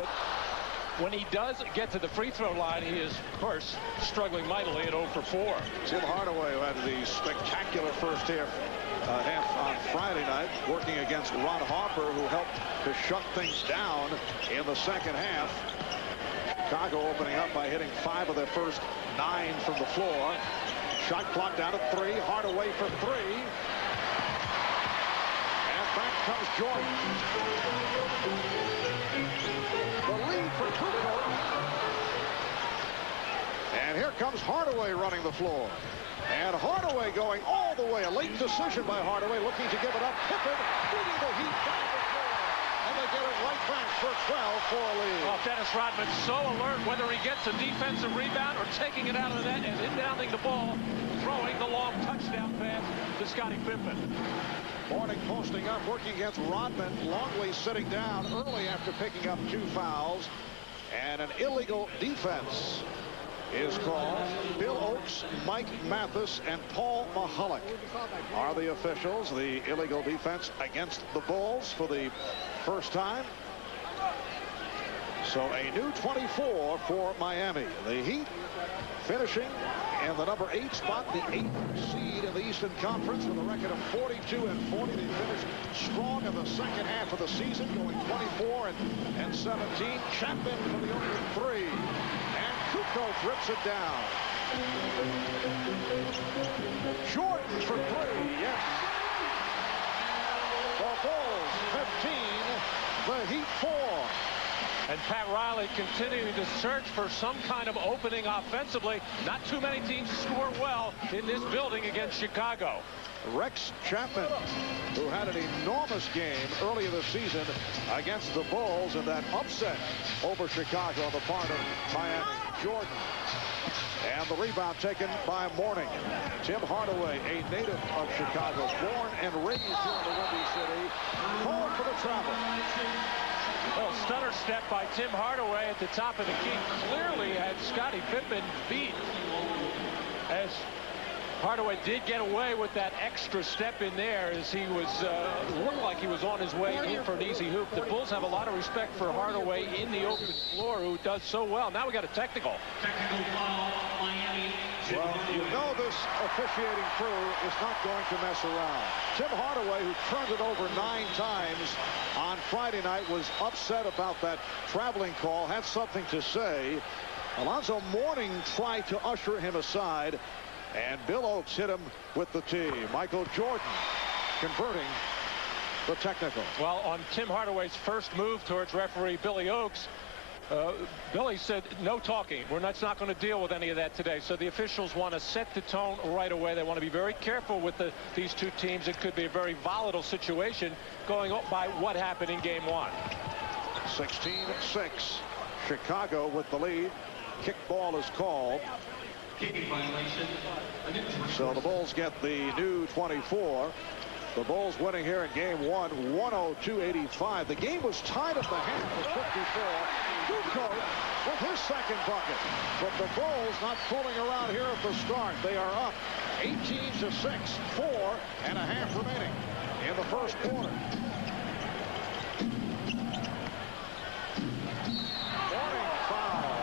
but when he does get to the free throw line, he is, of course, struggling mightily at 0 for 4. Tim Hardaway, who had the spectacular first half on Friday night, working against Ron Harper, who helped to shut things down in the second half. Chicago opening up by hitting 5 of their first 9 from the floor. Shot clock down to 3. Hardaway for 3. And back comes Jordan. The lead for Kukoc. And here comes Hardaway running the floor. And Hardaway going all the way. A late decision by Hardaway, looking to give it up. Pippen beating the Heat down the floor. And they get it right back for 12 for a lead. Well, Dennis Rodman so alert, whether he gets a defensive rebound or taking it out of the net and inbounding the ball, throwing the long touchdown pass to Scottie Pippen. Mourning posting up, working against Rodman. Longley sitting down early after picking up 2 fouls. And an illegal defense is called. Bill Oakes, Mike Mathis, and Paul Mahalik are the officials. The illegal defense against the Bulls for the first time. So a new 24 for Miami. The Heat finishing in the number 8 spot, the 8th seed in the Eastern Conference with a record of 42-40. They finished strong in the second half of the season, going 24-17. Chapman for the opening 3. And Kukoc rips it down. Jordan for 3, yes. The Bulls 15, the Heat 4. And Pat Riley continuing to search for some kind of opening offensively. Not too many teams score well in this building against Chicago. Rex Chapman, who had an enormous game earlier this season against the Bulls in that upset over Chicago on the part of Miami. Jordan. And the rebound taken by Mourning. Tim Hardaway, a native of Chicago, born and raised here in the Windy City, called for the travel. Well, stunner step by Tim Hardaway at the top of the key. Clearly had Scottie Pippen beat, as Hardaway did get away with that extra step in there as he was looked like he was on his way in for an easy hoop. The Bulls have a lot of respect for Hardaway in the open floor, who does so well. Now we got a technical. Well, you know this officiating crew is not going to mess around. Tim Hardaway, who turned it over 9 times on Friday night, was upset about that traveling call, had something to say. Alonzo Mourning tried to usher him aside, and Bill Oakes hit him with the tee. Michael Jordan converting the technical. Well, on Tim Hardaway's first move towards referee Billy Oakes, Billy said, no talking. We're not going to deal with any of that today. So the officials want to set the tone right away. They want to be very careful with these two teams. It could be a very volatile situation going by what happened in game 1. 16-6. Chicago with the lead. Kick ball is called. So the Bulls get the new 24. The Bulls winning here in game 1, 102-85. The game was tied at the half for 54. Kukoc with his second bucket. But the Bulls not fooling around here at the start. They are up 18-6, 4.5 remaining in the first quarter. Mourning foul.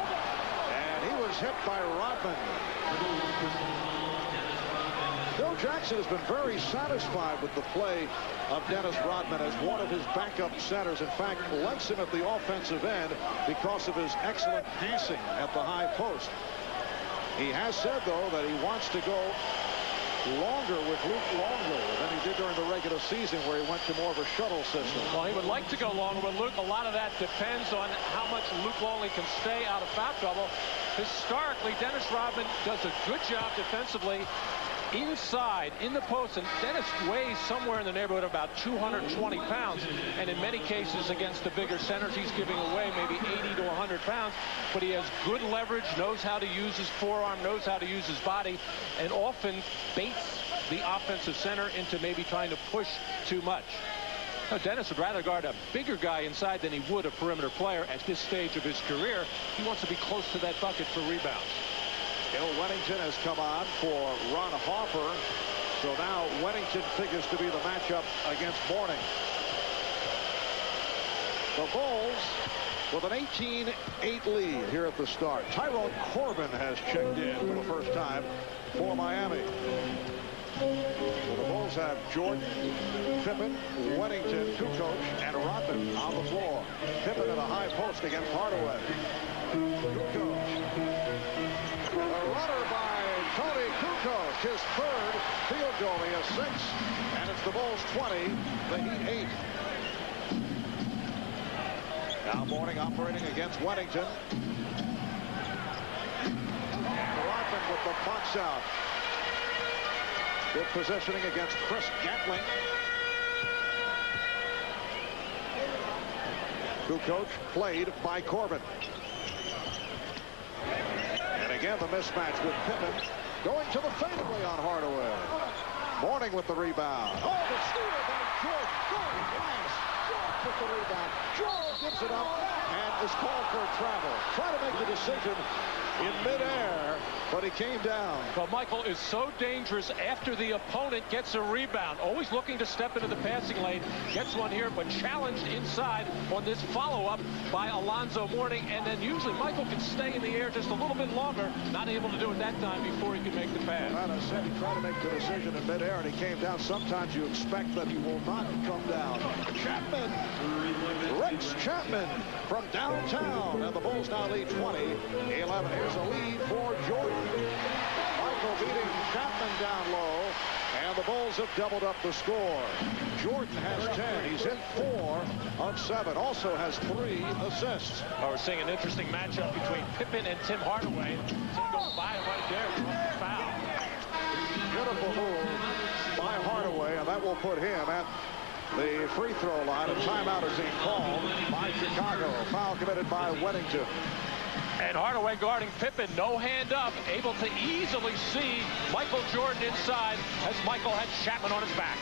And he was hit by Rodman. Bill Jackson has been very satisfied with the play of Dennis Rodman as one of his backup centers. In fact, likes him at the offensive end because of his excellent passing at the high post. He has said, though, that he wants to go longer with Luke Longley than he did during the regular season, where he went to more of a shuttle system. Well, he would like to go longer with Luke. A lot of that depends on how much Luke Longley can stay out of foul trouble. Historically, Dennis Rodman does a good job defensively inside in the post, and Dennis weighs somewhere in the neighborhood of about 220 pounds, and in many cases against the bigger centers he's giving away maybe 80 to 100 pounds, but he has good leverage, knows how to use his forearm, knows how to use his body, and often baits the offensive center into maybe trying to push too much. Now, Dennis would rather guard a bigger guy inside than he would a perimeter player at this stage of his career. He wants to be close to that bucket for rebounds. Bill Wennington has come on for Ron Harper. So now Wennington figures to be the matchup against Mourning. The Bulls with an 18-8 lead here at the start. Tyrone Corbin has checked in for the first time for Miami. So the Bulls have Jordan, Pippen, Weddington, Kukoc, and Rodman on the floor. Pippen at a high post against Hardaway. Kukoc. A runner by Tony Kukoc. His third field goal. He has 6. And it's the Bulls 20, the Heat 8. Now Mourning operating against Weddington. Rodman with the box out. Good positioning against Chris Gatling. Kukoc played by Corbin. And again the mismatch with Pippen. Going to the fadeaway on Hardaway. Mourning with the rebound. Oh, the steal by George. Going glass. George with the rebound. George gives it up and is called for a travel. Trying to make the decision in midair, but he came down. Well, Michael is so dangerous after the opponent gets a rebound. Always looking to step into the passing lane. Gets one here, but challenged inside on this follow-up by Alonzo Mourning. And then usually Michael can stay in the air just a little bit longer. Not able to do it that time before he could make the pass. As I said, he tried to make the decision in midair, and he came down. Sometimes you expect that he will not come down. Chapman. Rex Chapman from downtown. And the Bulls now lead 20-11. Here's a lead for Jordan. Michael beating Chapman down low, and the Bulls have doubled up the score. Jordan has 10. He's hit 4 of 7. Also has 3 assists. Oh, we're seeing an interesting matchup between Pippen and Tim Hardaway. Tim goes by him right there. Foul. Beautiful move by Hardaway, and that will put him at the free throw line. A timeout is being called by Chicago. Foul committed by Weddington. And Hardaway guarding Pippen, no hand up, able to easily see Michael Jordan inside as Michael had Chapman on his back.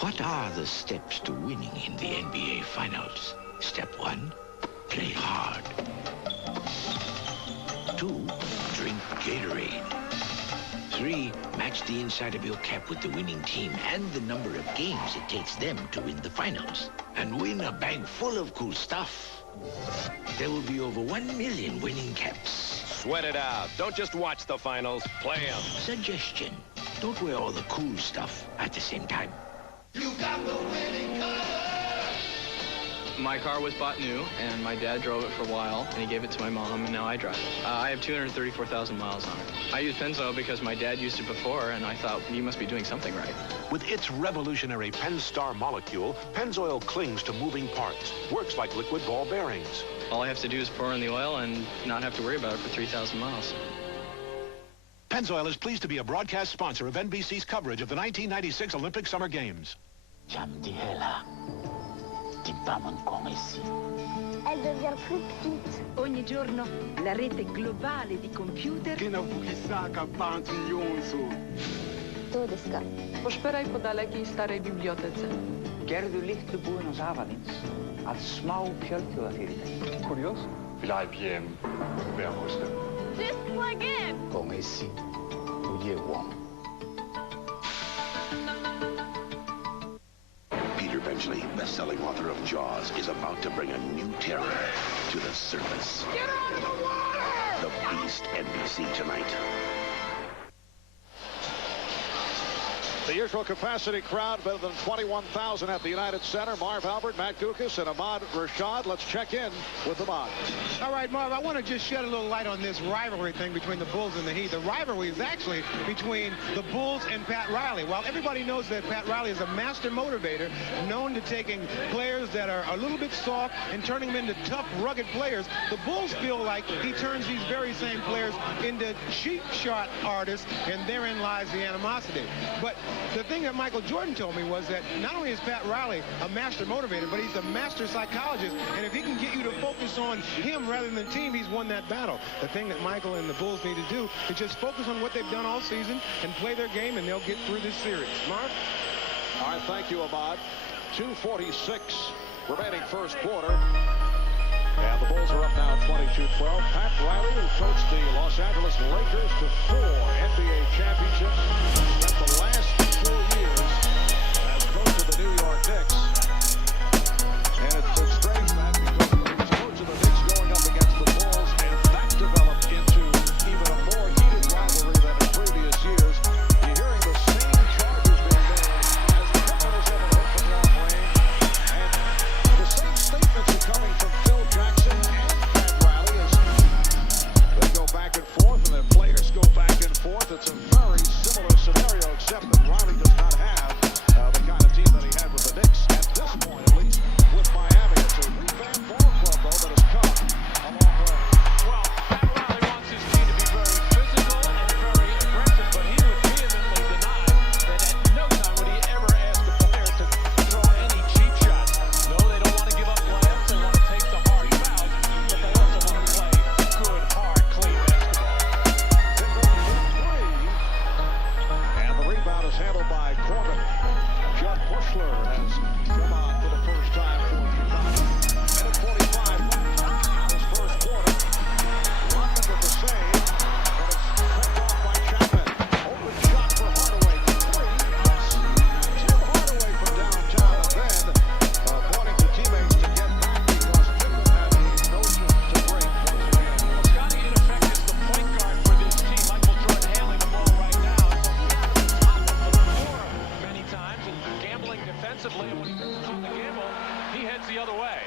What are the steps to winning in the NBA Finals? Step 1, play hard. 2, drink Gatorade. 3, match the inside of your cap with the winning team and the number of games it takes them to win the finals. And win a bag full of cool stuff. There will be over 1 million winning caps. Sweat it out. Don't just watch the finals. Play them. Suggestion, don't wear all the cool stuff at the same time. You got the winning color. My car was bought new, and my dad drove it for a while, and he gave it to my mom, and now I drive it. I have 234,000 miles on it. I use Pennzoil because my dad used it before, and I thought, you must be doing something right. With its revolutionary Pennstar molecule, Pennzoil clings to moving parts. Works like liquid ball bearings. All I have to do is pour in the oil and not have to worry about it for 3,000 miles. Pennzoil is pleased to be a broadcast sponsor of NBC's coverage of the 1996 Olympic Summer Games. Elle devient plus petite. Ogni giorno la rete globale di computer. To desu ka? Pošperaj po dalekej starej bibliotece. Gerðu litlu búinn aðeins að smá fjölþjóðafyrirtæki. Curious? Vil IBM være hos dem? Just plug in. Com esse, o Diego. Peter Benchley, best-selling author of Jaws, is about to bring a new terror to the surface. Get out of the water! The Beast, NBC tonight. The usual capacity crowd, better than 21,000 at the United Center. Marv Albert, Matt Guokas, and Ahmad Rashad. Let's check in with Ahmad. All right, Marv, I want to just shed a little light on this rivalry thing between the Bulls and the Heat. The rivalry is actually between the Bulls and Pat Riley. While everybody knows that Pat Riley is a master motivator, known to taking players that are a little bit soft and turning them into tough, rugged players, the Bulls feel like he turns these very same players into cheap shot artists, and therein lies the animosity. But The thing that Michael Jordan told me was that not only is Pat Riley a master motivator, but he's a master psychologist. And if he can get you to focus on him rather than the team, he's won that battle. The thing that Michael and the Bulls need to do is just focus on what they've done all season and play their game, and they'll get through this series. Mark? All right, thank you, Ahmad. 2:46 remaining first quarter. And the Bulls are up now 22-12. Pat Riley, who coached the Los Angeles Lakers to 4 NBA championships, spent the last 4 years as coach of the New York Knicks. And it's strange, Matt, because he was coach of the Knicks going up against the Bulls, and that developed into even a more heated rivalry than in previous years. You're hearing the same charges being made as Pippen is able to hit from long range, and the same statements are coming from Phil Jackson and Pat Riley as they go back and forth, and their players go back and forth. It's a very similar scenario, except that Riley does not have the kind of team that he had with the Knicks at this point, at least with Miami. It's a revamped ball club, though, that has come a long way. Well, Pat Riley wants his team to be very physical and very aggressive, but he would vehemently deny that at no time would he ever ask a player to throw any cheap shots. No, they don't want to give up layups. They want to take the hard fouls, but they also want to play good, hard, clean basketball. And the rebound is handled by Corbin. Judd Bushler has come on for the first time for Chicago. Minute 45 left in this first quarter. Rodman with the save, but it's picked off by Chapman. Open shot for Hardaway. 3. Tim Hardaway from downtown, and then pointing to teammates to get back because Pippen had a notion to break once again. Well, Scotty, in effect, is the point guard for this team. Michael Jordan handling the ball right now. So he got him top of the floor many times and gambling defensively. And when he gets on the gamble, he heads the other way.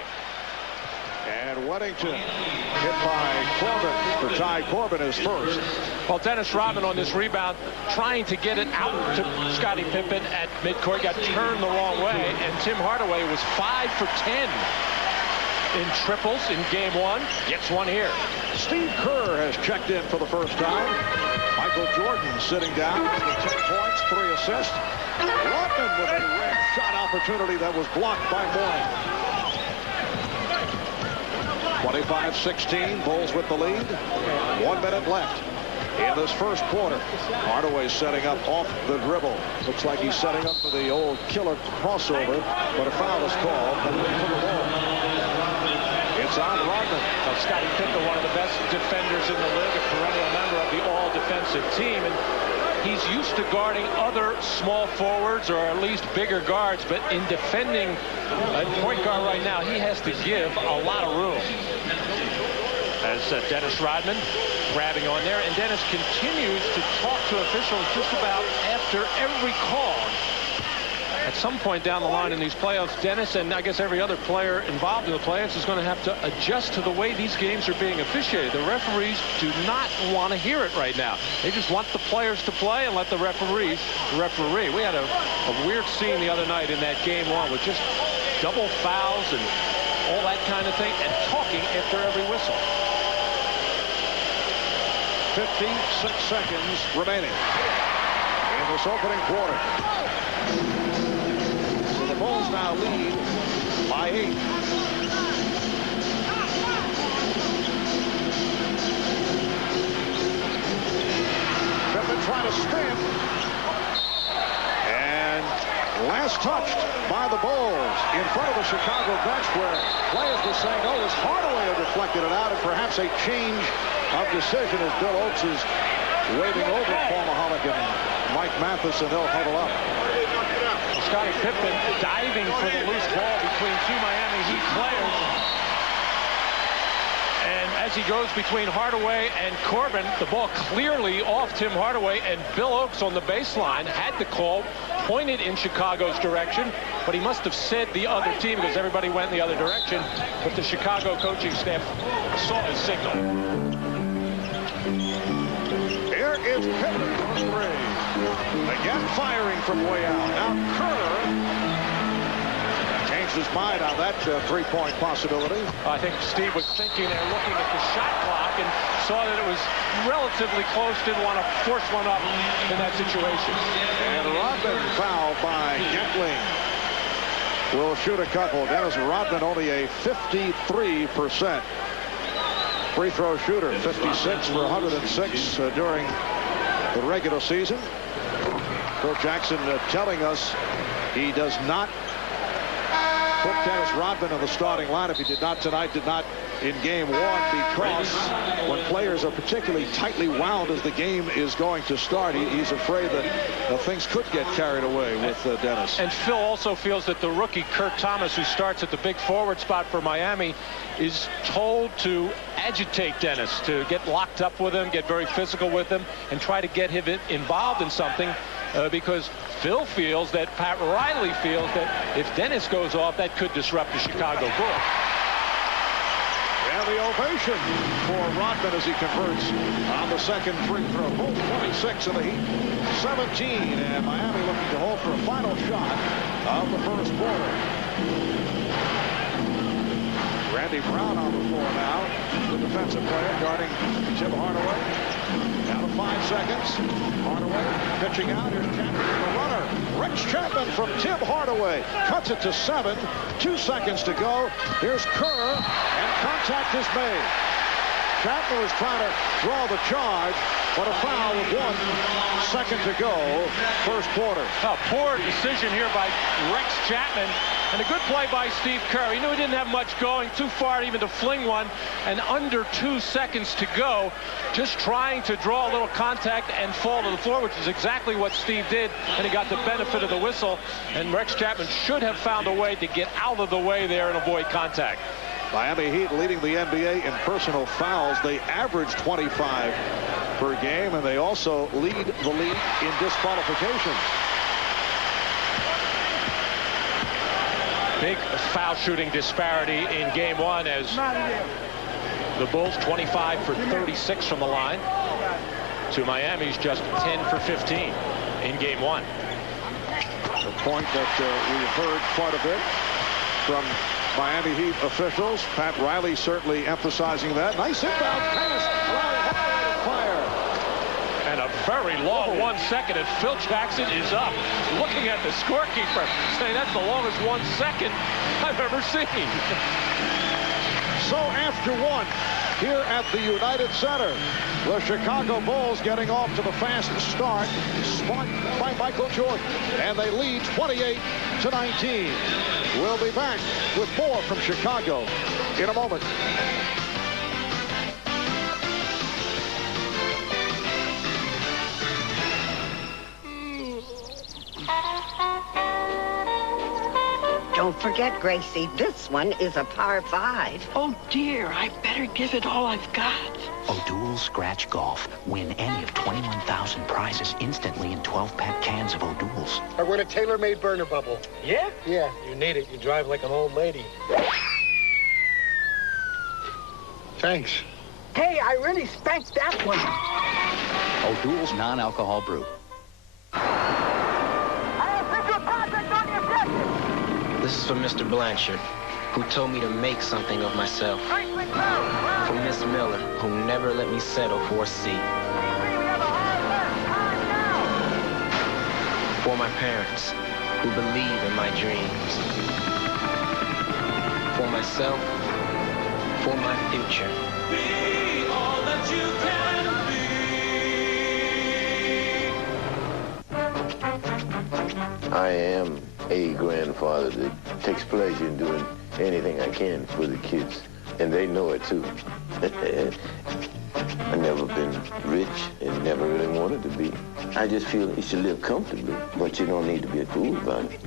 And Weddington hit by Corbin. For Ty Corbin is first. Well, Dennis Rodman on this rebound trying to get it out to Scottie Pippen at midcourt. Got turned the wrong way, and Tim Hardaway was 5 for 10 in triples in game 1. Gets one here. Steve Kerr has checked in for the first time. Michael Jordan sitting down with 10 points, 3 assists. Rodman with a red shot opportunity that was blocked by Moore. 25-16, Bulls with the lead. 1 minute left in this first quarter. Hardaway setting up off the dribble. Looks like he's setting up for the old killer crossover, but a foul is called. It's on Rodman. So Scottie Pippen, one of the best defenders in the league, a perennial member of the all-defensive team, and he's used to guarding other small forwards or at least bigger guards, but in defending a point guard right now, he has to give a lot of room. As Dennis Rodman grabbing on there, and Dennis continues to talk to officials just about after every call. At some point down the line in these playoffs, Dennis and I guess every other player involved in the playoffs is going to have to adjust to the way these games are being officiated. The referees do not want to hear it right now. They just want the players to play and let the referees referee. We had a weird scene the other night in that game 1 with just double fouls and all that kind of thing, and talking after every whistle. 56 seconds remaining in this opening quarter. So the Bulls now lead by 8. Pippen trying to spin. And last touched by the Bulls in front of the Chicago bench, where players were saying, oh, it was Hardaway who deflected it out, and perhaps a change of decision as Bill Oakes is waving over Paul Mahalik and Mike Matheson. They'll huddle up. Scottie Pippen diving for the loose ball between 2 Miami Heat players. And as he goes between Hardaway and Corbin, the ball clearly off Tim Hardaway, and Bill Oakes on the baseline had the call pointed in Chicago's direction, but he must have said the other team because everybody went in the other direction. But the Chicago coaching staff saw his signal. Here is Pippen for 3. Again firing from way out. Now Kerr changed his mind on that three-point possibility. I think Steve was thinking and looking at the shot clock and saw that it was relatively close, didn't want to force one up in that situation. And Rodman fouled by Gatling. Will shoot a couple. Dennis Rodman only a 53% free throw shooter, 56 for 106 during the regular season. Coach Jackson telling us he does not put Dennis Rodman in the starting lineup. He did not tonight, did not in game one, because when players are particularly tightly wound as the game is going to start, he's afraid that things could get carried away with Dennis. And Phil also feels that the rookie Kurt Thomas, who starts at the big forward spot for Miami, is told to agitate Dennis, to get locked up with him, get very physical with him, and try to get him involved in something, because Phil feels that Pat Riley feels that if Dennis goes off, that could disrupt the Chicago Bulls. And the ovation for Rodman as he converts on the second free throw. Bulls 26 of the Heat 17, and Miami looking to hold for a final shot of the first quarter. Randy Brown on the floor now, the defensive player guarding Tim Hardaway. Down to 5 seconds. Hardaway pitching out. Here's Chapman, the runner. Rex Chapman from Tim Hardaway cuts it to 7. 2 seconds to go. Here's Kerr, and contact is made. Chapman was trying to draw the charge, but a foul with 1 second to go, first quarter. Oh, poor decision here by Rex Chapman, and a good play by Steve Kerr. He knew he didn't have much going, too far even to fling one, and under 2 seconds to go, just trying to draw a little contact and fall to the floor, which is exactly what Steve did, and he got the benefit of the whistle, and Rex Chapman should have found a way to get out of the way there and avoid contact. Miami Heat leading the NBA in personal fouls. They average 25 per game, and they also lead the league in disqualifications. Big foul shooting disparity in game one, as the Bulls 25 for 36 from the line to Miami's just 10 for 15 in game one. A point that we've heard quite a bit from Miami Heat officials. Pat Riley certainly emphasizing that. Nice inbound pass, allowing Hardaway to fire. And a very long 1 second, and Phil Jackson is up, looking at the scorekeeper, saying that's the longest 1 second I've ever seen. So after 1 here at the United Center, the Chicago Bulls getting off to the fast start. Smart by Michael Jordan, and they lead 28-19. We'll be back with more from Chicago in a moment. Don't forget, Gracie, this one is a par 5. Oh, dear, I better give it all I've got. O'Doul's Scratch Golf. Win any of 21,000 prizes instantly in 12-pack cans of O'Doul's. I win a tailor-made burner bubble. Yeah? Yeah. You need it. You drive like an old lady. Thanks. Hey, I really spanked that one. O'Doul's non-alcohol brew. This is for Mr. Blanchard, who told me to make something of myself. For Miss Miller, who never let me settle for a C. For my parents, who believe in my dreams. For myself, for my future. Be all that you can be. I am a grandfather that takes pleasure in doing anything I can for the kids, and they know it too. I've never been rich and never really wanted to be. I just feel you should live comfortably, but you don't need to be a fool about it.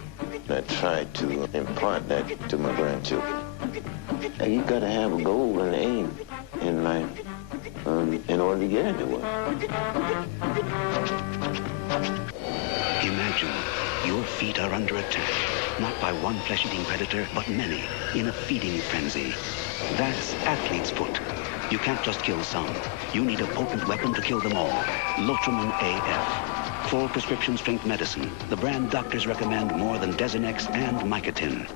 I try to impart that to my grandchildren. You gotta have a goal and aim in life in order to get anywhere. Imagine your feet are under attack, not by one flesh-eating predator, but many, in a feeding frenzy. That's athlete's foot. You can't just kill some. You need a potent weapon to kill them all. Lotrimin AF. Full prescription strength medicine. The brand doctors recommend more than Dezinex and Mycotin.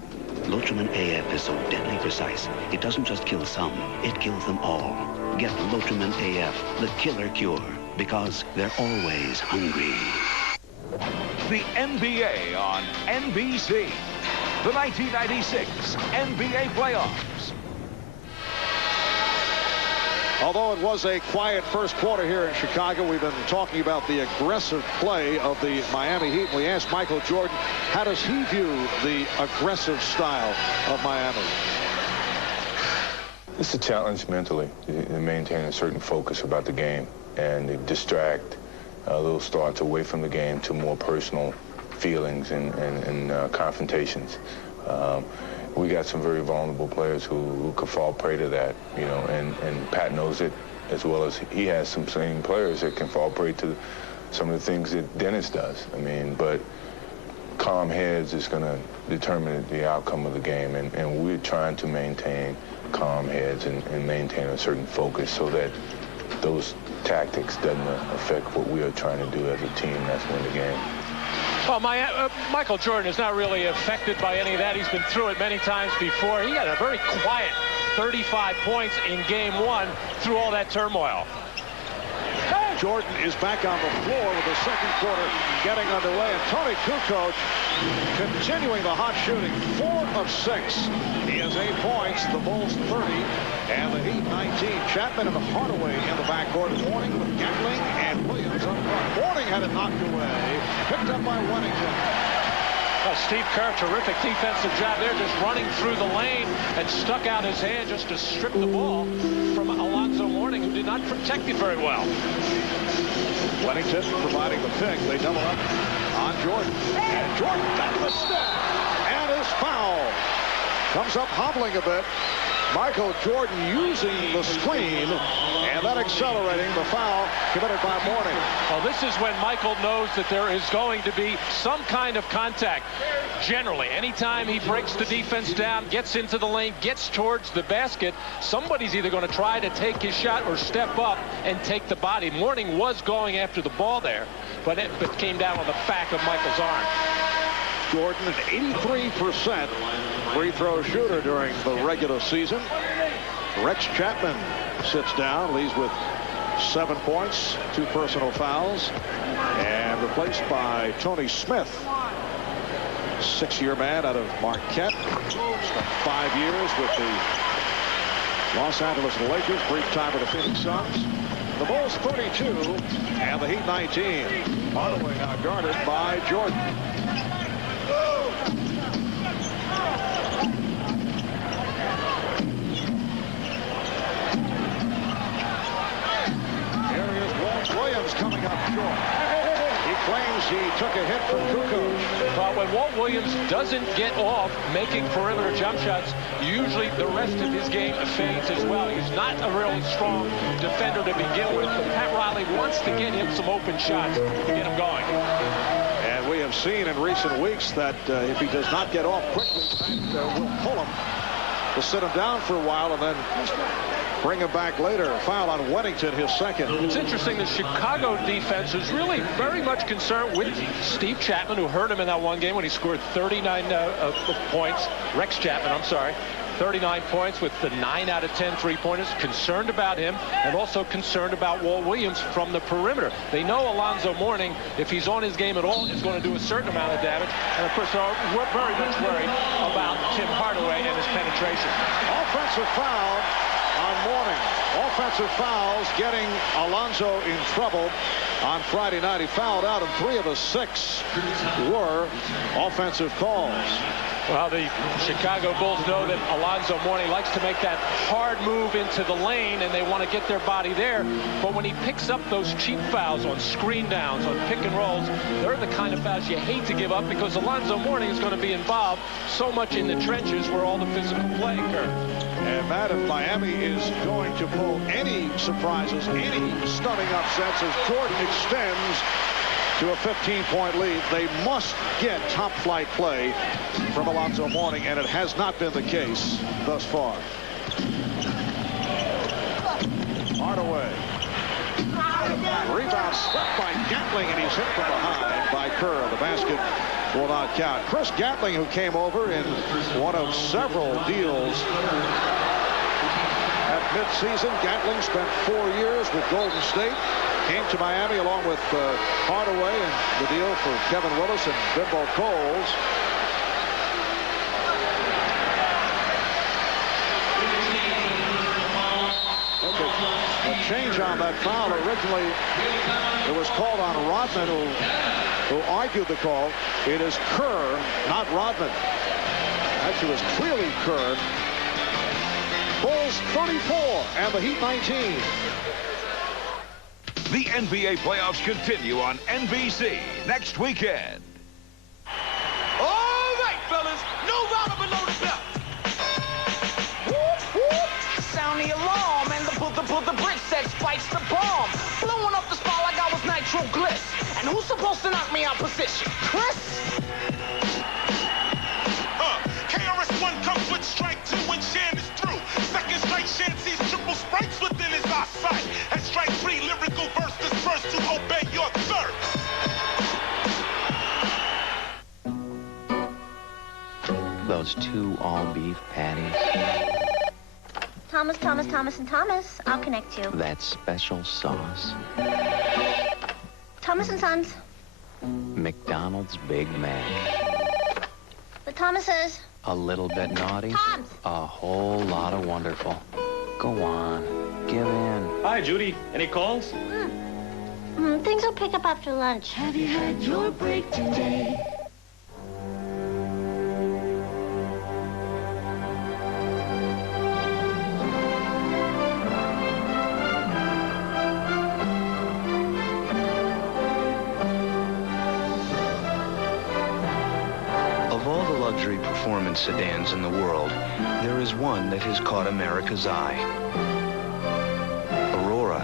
Lotrimin AF is so deadly precise, it doesn't just kill some, it kills them all. Get Lotrimin AF, the killer cure, because they're always hungry. The NBA on NBC. The 1996 NBA playoffs. Although it was a quiet first quarter here in Chicago, we've been talking about the aggressive play of the Miami Heat. We asked Michael Jordan, how does he view the aggressive style of Miami? It's a challenge mentally to maintain a certain focus about the game and to distract those thoughts away from the game to more personal feelings and confrontations. We got some very vulnerable players who could fall prey to that, you know, and Pat knows it as well as he has some same players that can fall prey to some of the things that Dennis does. I mean, but calm heads is going to determine the outcome of the game, and we're trying to maintain calm heads and maintain a certain focus so that those tactics doesn't affect what we are trying to do as a team, that's win the game. Well, Michael Jordan is not really affected by any of that. He's been through it many times before. He had a very quiet 35 points in game one through all that turmoil. Jordan is back on the floor with the second quarter getting underway, and Tony Kukoc continuing the hot shooting, 4 of 6. He has 8 points, the Bulls 30, and the Heat 19. Chapman and Hardaway in the backcourt. Mourning with Gatling and Williams up front. Mourning had it knocked away, picked up by Wennington. Steve Kerr, terrific defensive job there, just running through the lane and stuck out his hand just to strip the ball from Alonzo Mourning, who did not protect it very well. Wennington providing the pick. They double up on Jordan. And Jordan got the step. And his foul. Comes up hobbling a bit. Michael Jordan using the screen and then accelerating the foul committed by Mourning. Well, this is when Michael knows that there is going to be some kind of contact. Generally, anytime he breaks the defense down, gets into the lane, gets towards the basket, somebody's either going to try to take his shot or step up and take the body. Mourning was going after the ball there, but it came down on the back of Michael's arm. Jordan, an 83% free throw shooter during the regular season. Rex Chapman sits down, leads with 7 points, 2 personal fouls, and replaced by Tony Smith, 6-year man out of Marquette. Spent 5 years with the Los Angeles Lakers, brief time with the Phoenix Suns. The Bulls 32 and the Heat 19. Hardaway now guarded by Jordan. Williams coming up short. He claims he took a hit from Kukoc. But when Walt Williams doesn't get off making perimeter jump shots, usually the rest of his game fades as well. He's not a really strong defender to begin with, but Pat Riley wants to get him some open shots to get him going. And we have seen in recent weeks that if he does not get off quickly, we'll pull him to sit him down for a while and then bring him back later. Foul on Wennington, his second. It's interesting, the Chicago defense is really very much concerned with Steve Chapman, who hurt him in that one game when he scored 39 points. Rex Chapman, I'm sorry. 39 points with the 9 out of 10 three-pointers. Concerned about him and also concerned about Walt Williams from the perimeter. They know Alonzo Mourning, if he's on his game at all, is going to do a certain amount of damage. And of course, we're very much worried about Tim Hardaway and his penetration. Offensive foul on Mourning. Offensive fouls getting Alonzo in trouble on Friday night. He fouled out, and 3 of the 6 were offensive calls. Well, the Chicago Bulls know that Alonzo Mourning likes to make that hard move into the lane, and they want to get their body there. But when he picks up those cheap fouls on screen downs, on pick and rolls, they're the kind of fouls you hate to give up, because Alonzo Mourning is going to be involved so much in the trenches where all the physical play occurs. And Matt, if Miami is going to pull any surprises, any stunning upsets, as Jordan extends to a 15-point lead, they must get top-flight play from Alonzo Mourning, and it has not been the case thus far. Hardaway. Rebound swept by Gatling, and he's hit from behind by Kerr. The basket will not count. Chris Gatling, who came over in one of several deals at midseason. Gatling spent 4 years with Golden State. Came to Miami along with Hardaway and the deal for Kevin Willis and Bimbo Coles. A change on that foul. Originally, it was called on Rodman, who argued the call. It is Kerr, not Rodman. Actually, it was clearly Kerr. Bulls 34 and the Heat 19. The NBA playoffs continue on NBC next weekend. All right, fellas, no rider below the belt. Whoop, whoop. Sound the alarm and the bricks that spikes the bomb. Blowing up the spot like I was Nitro Gliss. And who's supposed to knock me out position? Chris? KRS-One comes with strike 2 when Shan is through. Second strike, Shan sees triple strikes within his eyesight. At strike 3, lyrical verse dispersed to obey your third. Those 2 all-beef patties. Thomas, Thomas, Thomas, and Thomas. I'll connect you. That special sauce. Thomas and Sons. McDonald's Big Mac. The Thomases. A little bit naughty. Toms. A whole lot of wonderful. Go on. Give in. Hi, Judy. Any calls? Things will pick up after lunch. Have you had your break today? Performance sedans in the world, there is one that has caught America's eye. Aurora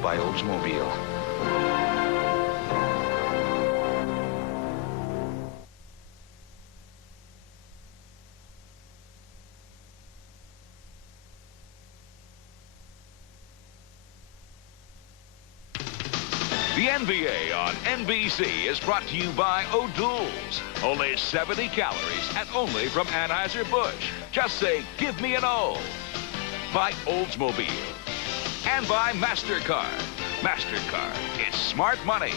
by Oldsmobile. The NBA on NBC is brought to you by O'Doul's. Only 70 calories and only from Anheuser-Busch. Just say, give me an O. By Oldsmobile. And by MasterCard. MasterCard, it's smart money.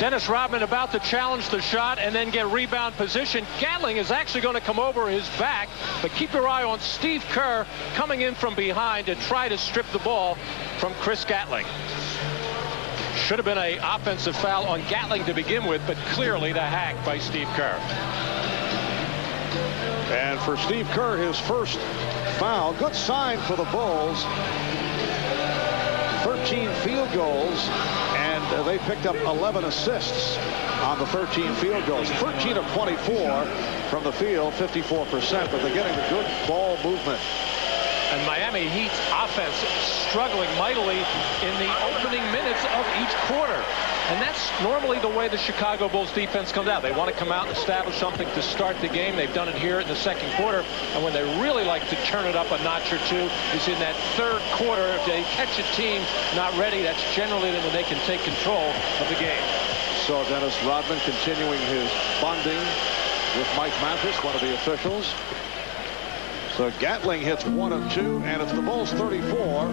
Dennis Rodman about to challenge the shot and then get rebound position. Gatling is actually going to come over his back, but keep your eye on Steve Kerr coming in from behind to try to strip the ball from Chris Gatling. Should have been an offensive foul on Gatling to begin with, but clearly the hack by Steve Kerr. And for Steve Kerr, his first foul. Good sign for the Bulls. 13 field goals. And they picked up 11 assists on the 13 field goals. 13 of 24 from the field, 54%, but they're getting the good ball movement. And Miami Heat's offense struggling mightily in the opening minutes of each quarter. And that's normally the way the Chicago Bulls defense comes out. They want to come out and establish something to start the game. They've done it here in the second quarter. And when they really like to turn it up a notch or two is in that third quarter. If they catch a team not ready, that's generally when they can take control of the game. So Dennis Rodman continuing his bonding with Mike Mathis, one of the officials. So Gatling hits 1 of 2, and it's the Bulls 34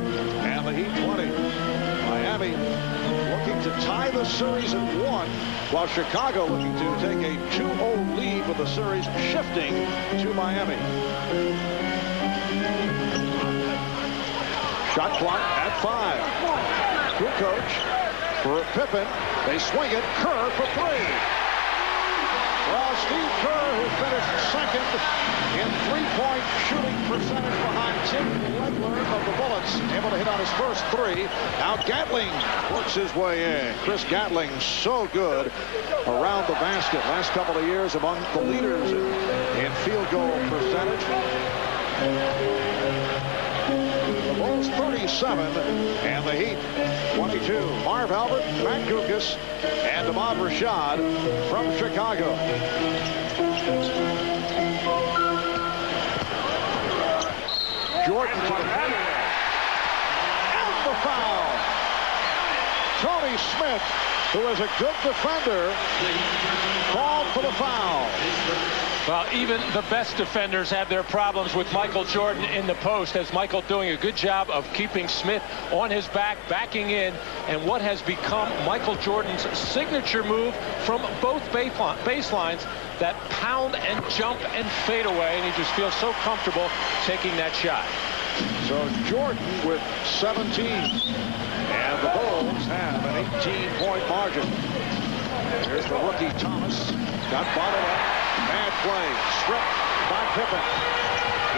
and the Heat 20. Miami looking to tie the series at 1, while Chicago looking to take a 2-0 lead with the series shifting to Miami. Shot clock at 5. Good coach for Pippen. They swing it. Kerr for 3. Well, Steve Kerr, who finished second in three-point shooting percentage behind Tim Legler of the Bullets, able to hit on his first 3. Now Gatling works his way in. Chris Gatling, so good around the basket. Last couple of years among the leaders in field goal percentage. The Bulls 37 and the Heat 22. Marv Albert, Matt Guokas, and Ahmad Rashad from Chicago. Jordan to the fadeaway. And the foul. Tony Smith, who is a good defender, called for the foul. Well, even the best defenders have their problems with Michael Jordan in the post, as Michael doing a good job of keeping Smith on his back, backing in, and what has become Michael Jordan's signature move from both baselines, that pound and jump and fade away, and he just feels so comfortable taking that shot. So Jordan with 17, and the Bulls have an 18-point margin. Here's the rookie Thomas, got bottled up. Bad play, stripped by Pippen.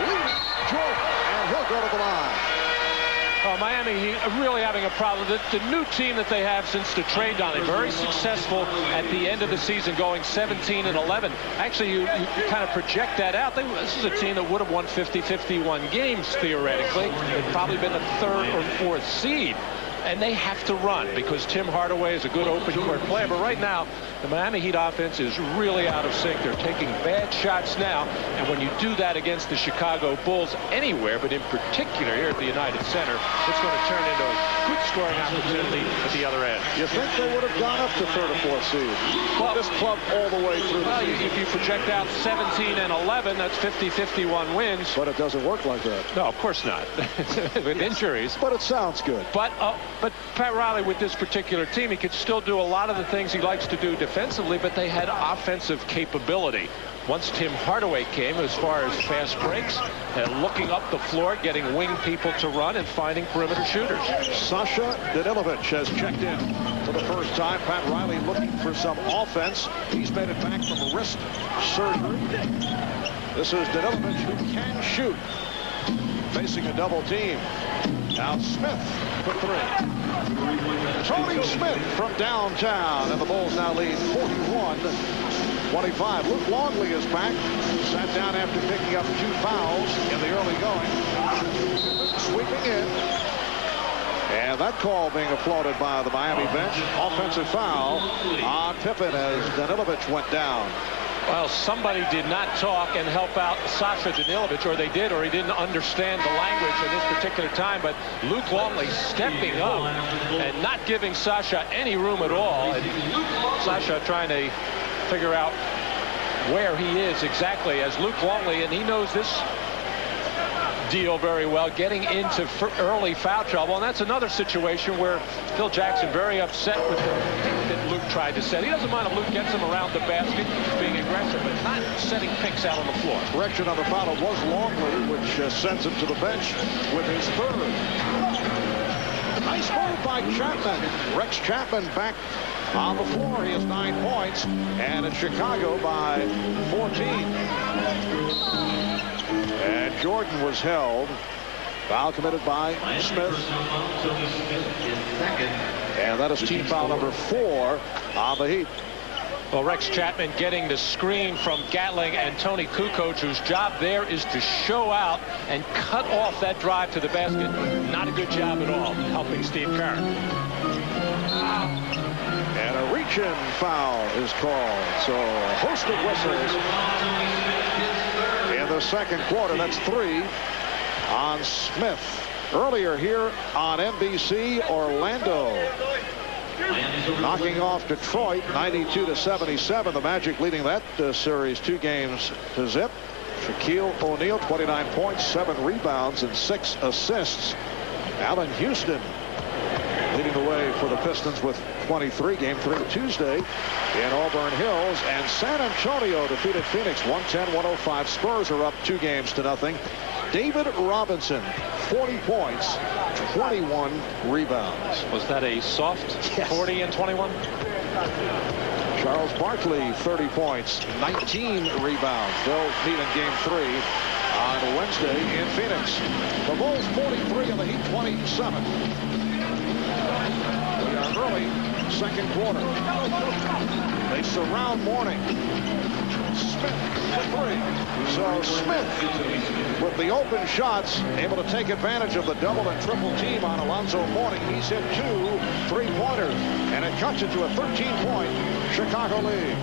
Leading Jordan, and he'll go to the line. Miami Heat really having a problem. The new team that they have since the trade on it, very successful at the end of the season, going 17-11. Actually, you kind of project that out. This is a team that would have won 50-51 games, theoretically. They'd probably been the 3rd or 4th seed. And they have to run because Tim Hardaway is a good open court player. But right now, the Miami Heat offense is really out of sync. They're taking bad shots now. And when you do that against the Chicago Bulls anywhere, but in particular here at the United Center, it's going to turn into a good scoring opportunity at the other end. You think they would have gone up to 3rd or 4th seed? Well, this club all the way through the season. If you project out 17-11, that's 50-51 wins. But it doesn't work like that. No, of course not. With injuries. But it sounds good. But Pat Riley, with this particular team, he could still do a lot of the things he likes to do defensively, but they had offensive capability. Once Tim Hardaway came, as far as fast breaks, and looking up the floor, getting wing people to run, and finding perimeter shooters. Sasha Danilovic has checked in for the first time. Pat Riley looking for some offense. He's made it back from a wrist surgery. This is Danilovic, who can shoot. Facing a double team. Now Smith for 3. Tony Smith from downtown, and the Bulls now lead 41-25. Luke Longley is back. Sat down after picking up 2 fouls in the early going. Sweeping in. And that call being applauded by the Miami bench. Offensive foul on Pippen as Danilovic went down. Well, somebody did not talk and help out Sasha Danilovic, or they did, or he didn't understand the language at this particular time. But Luke Longley stepping up and not giving Sasha any room at all. And Sasha trying to figure out where he is exactly as Luke Longley, and he knows this deal very well, getting into early foul trouble. And that's another situation where Phil Jackson very upset with the pick that Luke tried to set. He doesn't mind if Luke gets him around the basket, being aggressive, but not setting picks out on the floor. Correction on the foul was Longley, which sends him to the bench with his 3rd. Nice move by Chapman. Rex Chapman back on the floor. He has 9 points, and it's Chicago by 14. And Jordan was held. Foul committed by Smith. And that is team foul number 4 on the Heat. Well, Rex Chapman getting the screen from Gatling and Tony Kukoc, whose job there is to show out and cut off that drive to the basket. Not a good job at all helping Steve Kerr. And a reach-in foul is called. So a host of whistles in the second quarter. That's 3 on Smith. Earlier here on NBC, Orlando knocking off Detroit 92-77. The Magic leading that series 2 games to zip. Shaquille O'Neal, 29 points, 7 rebounds, and 6 assists. Allen Houston leading the way for the Pistons with 23. Game 3 Tuesday in Auburn Hills. And San Antonio defeated Phoenix 110-105. Spurs are up 2-0. David Robinson, 40 points, 21 rebounds. Was that a soft 40 and 21? Charles Barkley, 30 points, 19 rebounds. They'll meet in Game 3 on Wednesday in Phoenix. The Bulls 43 and the Heat 27. We are early second quarter. They surround Mourning. Smith for 3. So Smith with the open shots, able to take advantage of the double and triple team on Alonzo Mourning. He's hit 2 3-pointers, and it cuts it to a 13-point Chicago lead.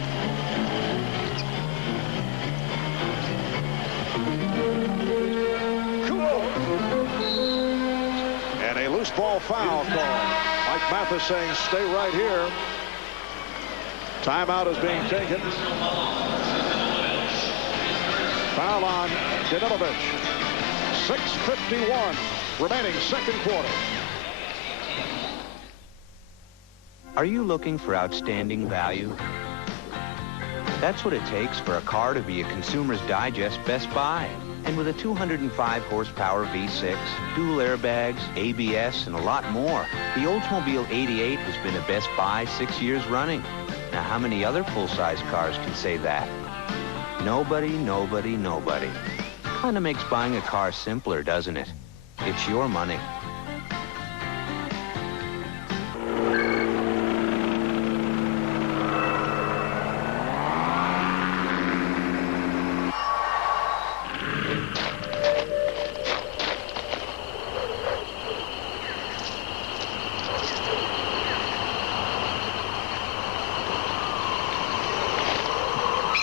Kukoc football foul call. Mike Mathis saying stay right here. Timeout is being taken. Foul on Danilovic. 6:51 remaining second quarter. Are you looking for outstanding value? That's what it takes for a car to be a Consumer's Digest Best Buy. And with a 205 horsepower V6, dual airbags, ABS, and a lot more, the Oldsmobile 88 has been a Best Buy 6 years running. Now, how many other full-size cars can say that? Nobody, nobody, nobody. Kind of makes buying a car simpler, doesn't it? It's your money.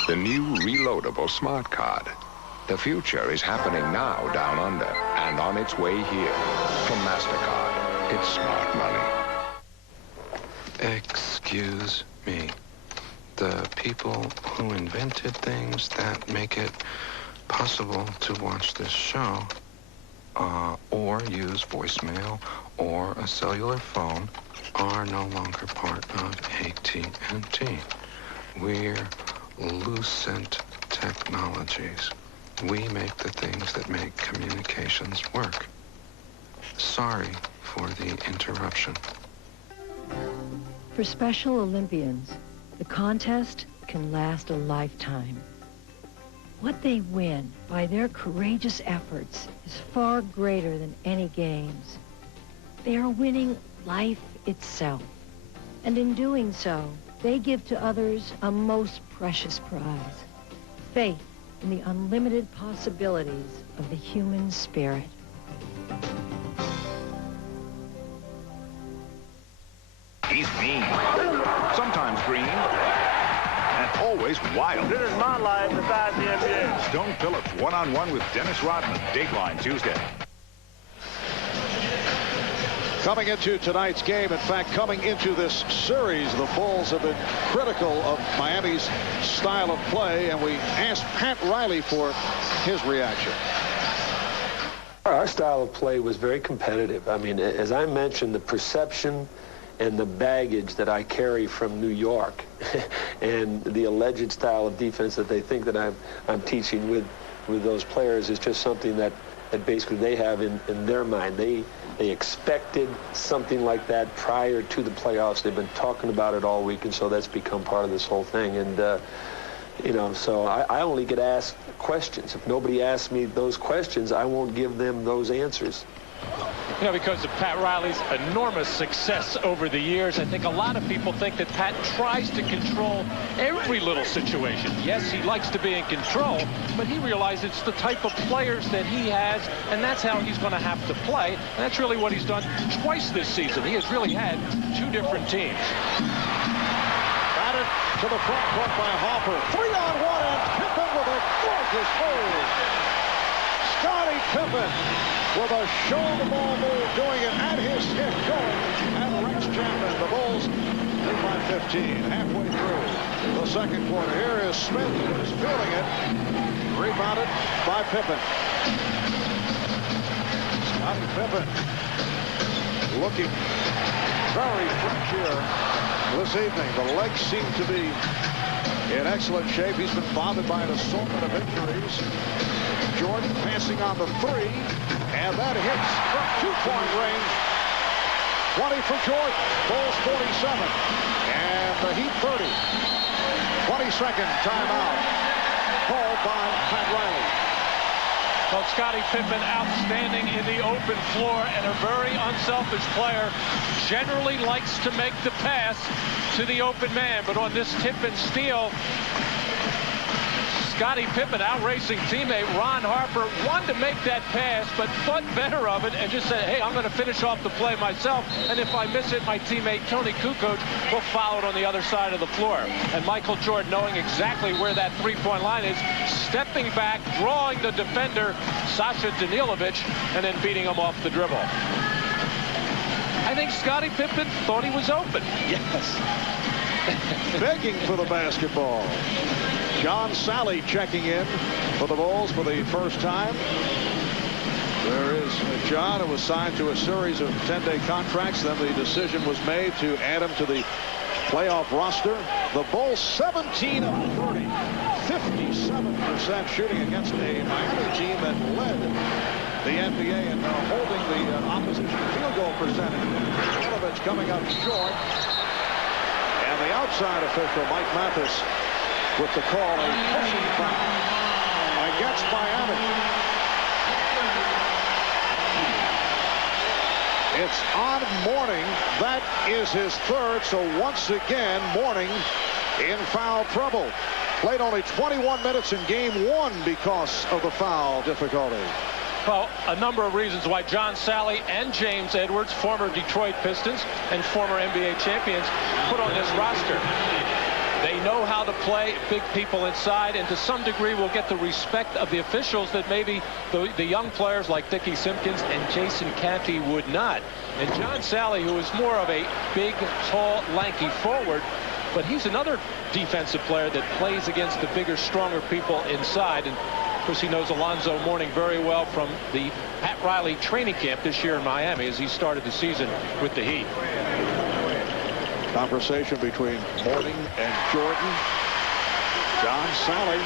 The new reloadable smart card. The future is happening now down under and on its way here. From MasterCard, it's smart money. Excuse me. The people who invented things that make it possible to watch this show or use voicemail or a cellular phone are no longer part of AT&T. We're Lucent Technologies. We make the things that make communications work. Sorry for the interruption. For Special Olympians, the contest can last a lifetime. What they win by their courageous efforts is far greater than any games. They are winning life itself. And in doing so, they give to others a most precious prize. Faith in the unlimited possibilities of the human spirit. He's mean, sometimes green, and always wild. This is my life besides the NBA. Stone Phillips one-on-one with Dennis Rodman, Dateline Tuesday. Coming into tonight's game, in fact, coming into this series, the Bulls have been critical of Miami's style of play, and we asked Pat Riley for his reaction. Our style of play was very competitive. I mean, as I mentioned, the perception and the baggage that I carry from New York and the alleged style of defense that they think that I'm teaching with those players is just something that basically they have in their mind. They expected something like that prior to the playoffs. They've been talking about it all week, and so that's become part of this whole thing. And, you know, so I only get asked questions. If nobody asks me those questions, I won't give them those answers. You know, because of Pat Riley's enormous success over the years, I think a lot of people think that Pat tries to control every little situation. Yes, he likes to be in control, but he realizes it's the type of players that he has, and that's how he's going to have to play. And that's really what he's done twice this season. He has really had two different teams. Batted to the front court by Hopper. 3-on-1, and Pippen with a gorgeous move. Scottie Pippen with a show-the-ball move, doing it at his hip, going at Rex Chapman. The Bulls lead by 15, halfway through the second quarter. Here is Smith, who's feeling it. Rebounded by Pippen. Scottie Pippen looking very fresh here this evening. The legs seem to be in excellent shape. He's been bothered by an assortment of injuries. Jordan passing on the three, and that hits from two-point range. 20 for Jordan. Bulls 47, and the Heat 30. 22nd timeout called by Pat Riley. Well, Scottie Pippen, outstanding in the open floor and a very unselfish player. Generally likes to make the pass to the open man, but on this tip and steal, Scottie Pippen out-racing teammate Ron Harper wanted to make that pass, but thought better of it and just said, hey, I'm going to finish off the play myself, and if I miss it, my teammate Tony Kukoc will follow it on the other side of the floor. And Michael Jordan, knowing exactly where that three-point line is, stepping back, drawing the defender, Sasha Danilovic, and then beating him off the dribble. I think Scottie Pippen thought he was open. Yes. Begging for the basketball. John Sally checking in for the Bulls for the first time. There is John, who was signed to a series of 10-day contracts. Then the decision was made to add him to the playoff roster. The Bulls 17 of 30, 57% shooting against a Miami team that led the NBA in holding the opposition field goal percentage. Ilovich coming up short. And the outside official, Mike Mathis, with the call, a pushing foul against Miami. It's on Mourning. That is his third. So once again, Mourning in foul trouble. Played only 21 minutes in game one because of the foul difficulty. Well, a number of reasons why John Sally and James Edwards, former Detroit Pistons and former NBA champions, put on this roster. They know how to play big people inside, and to some degree will get the respect of the officials that maybe the young players like Dickie Simpkins and Jason Canty would not. And John Sally, who is more of a big, tall, lanky forward, but he's another defensive player that plays against the bigger, stronger people inside. And of course, he knows Alonzo Mourning very well from the Pat Riley training camp this year in Miami as he started the season with the Heat. Conversation between Mourning and Jordan. John Sally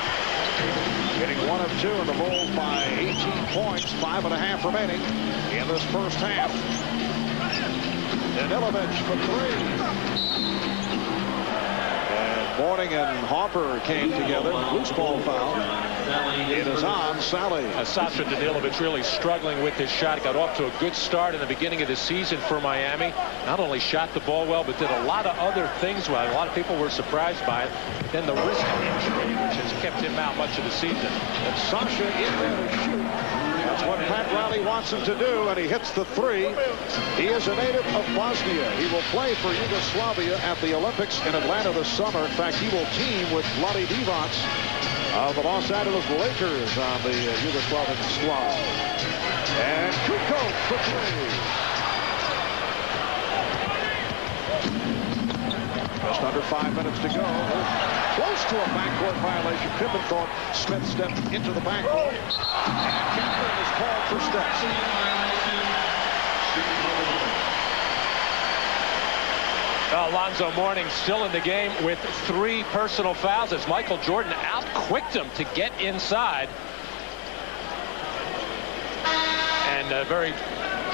getting 1 of 2, and the Bulls by 18 points, 5.5 remaining in this first half. Danilovich for 3. And Mourning and Harper came together. Loose ball foul. It is on Sally. Sasha Danilovich really struggling with his shot. Got off to a good start in the beginning of the season for Miami. Not only shot the ball well, but did a lot of other things well. A lot of people were surprised by it. But then the wrist injury, which has kept him out much of the season. And Sasha in there to shoot. That's what Pat Riley wants him to do, and he hits the 3. He is a native of Bosnia. He will play for Yugoslavia at the Olympics in Atlanta this summer. In fact, he will team with Vlade Divac of the Los Angeles Lakers on the Yugoslavian squad. And Kukoc for 3. Just under 5 minutes to go. Close to a backcourt violation. Pippen thought Smith stepped into the backcourt. And Kaplan is called for steps. Alonzo Mourning still in the game with 3 personal fouls as Michael Jordan out-quicked him to get inside. And a very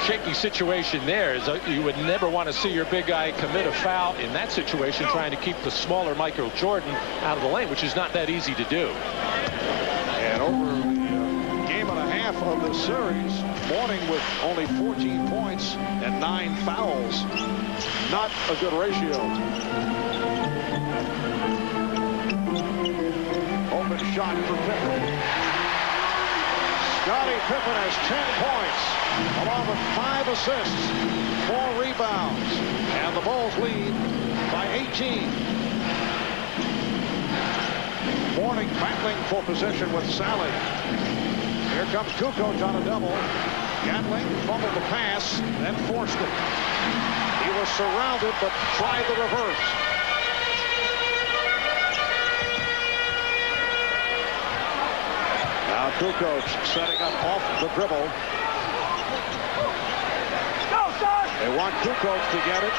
shaky situation there. You would never want to see your big guy commit a foul in that situation, trying to keep the smaller Michael Jordan out of the lane, which is not that easy to do. And over the game and a half of the series, Mourning with only 14 points and 9 fouls. Not a good ratio. Open shot for Pippen. Scottie Pippen has 10 points, along with 5 assists, 4 rebounds, and the Bulls lead by 18. Mourning battling for position with Sally. Here comes Kukoc on a double. Gatling fumbled the pass, then forced it. He was surrounded, but tried the reverse. Now Kukoc setting up off the dribble. They want Kukoc to get it.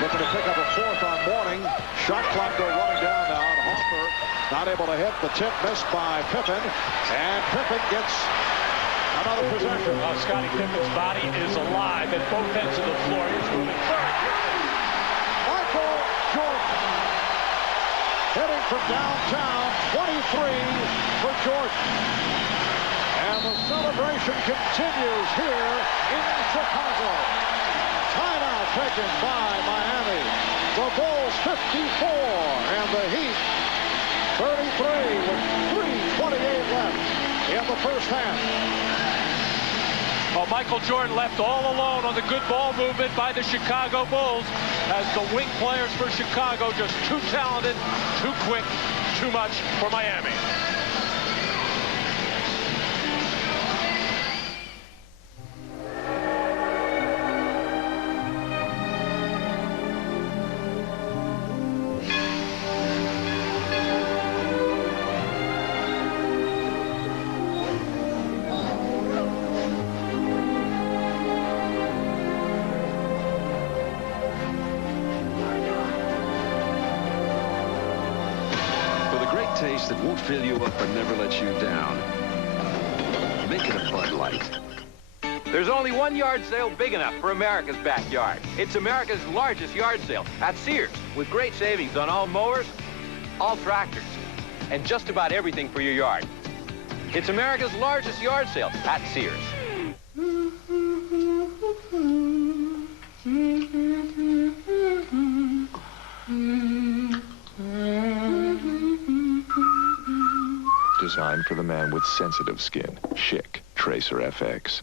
Looking to pick up a 4th on Mourning. Shot clock go running down now, and Harper not able to hit. The tip missed by Pippen, and Pippen gets another possession. Scottie Pippen's body is alive at both ends of the floor. He's moving. Michael Jordan hitting from downtown, 23 for Jordan. And the celebration continues here in Chicago. Timeout taken by Miami. The Bulls 54 and the Heat 33 with 3:28 left in the first half. Well, Michael Jordan left all alone on the good ball movement by the Chicago Bulls as the wing players for Chicago just too talented, too quick, too much for Miami. taste that won't fill you up or never let you down. Make it a Bud Light. There's only one yard sale big enough for America's backyard. It's America's largest yard sale at Sears, with great savings on all mowers, all tractors, and just about everything for your yard. It's America's largest yard sale at Sears. Designed for the man with sensitive skin. Schick Tracer FX.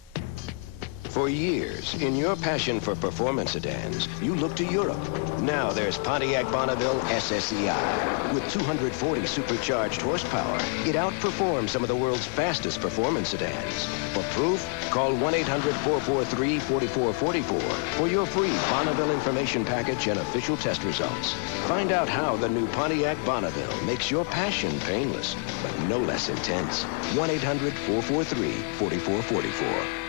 For years, in your passion for performance sedans, you look to Europe. Now there's Pontiac Bonneville SSEI. With 240 supercharged horsepower, it outperforms some of the world's fastest performance sedans. For proof, call 1-800-443-4444 for your free Bonneville information package and official test results. Find out how the new Pontiac Bonneville makes your passion painless, but no less intense. 1-800-443-4444.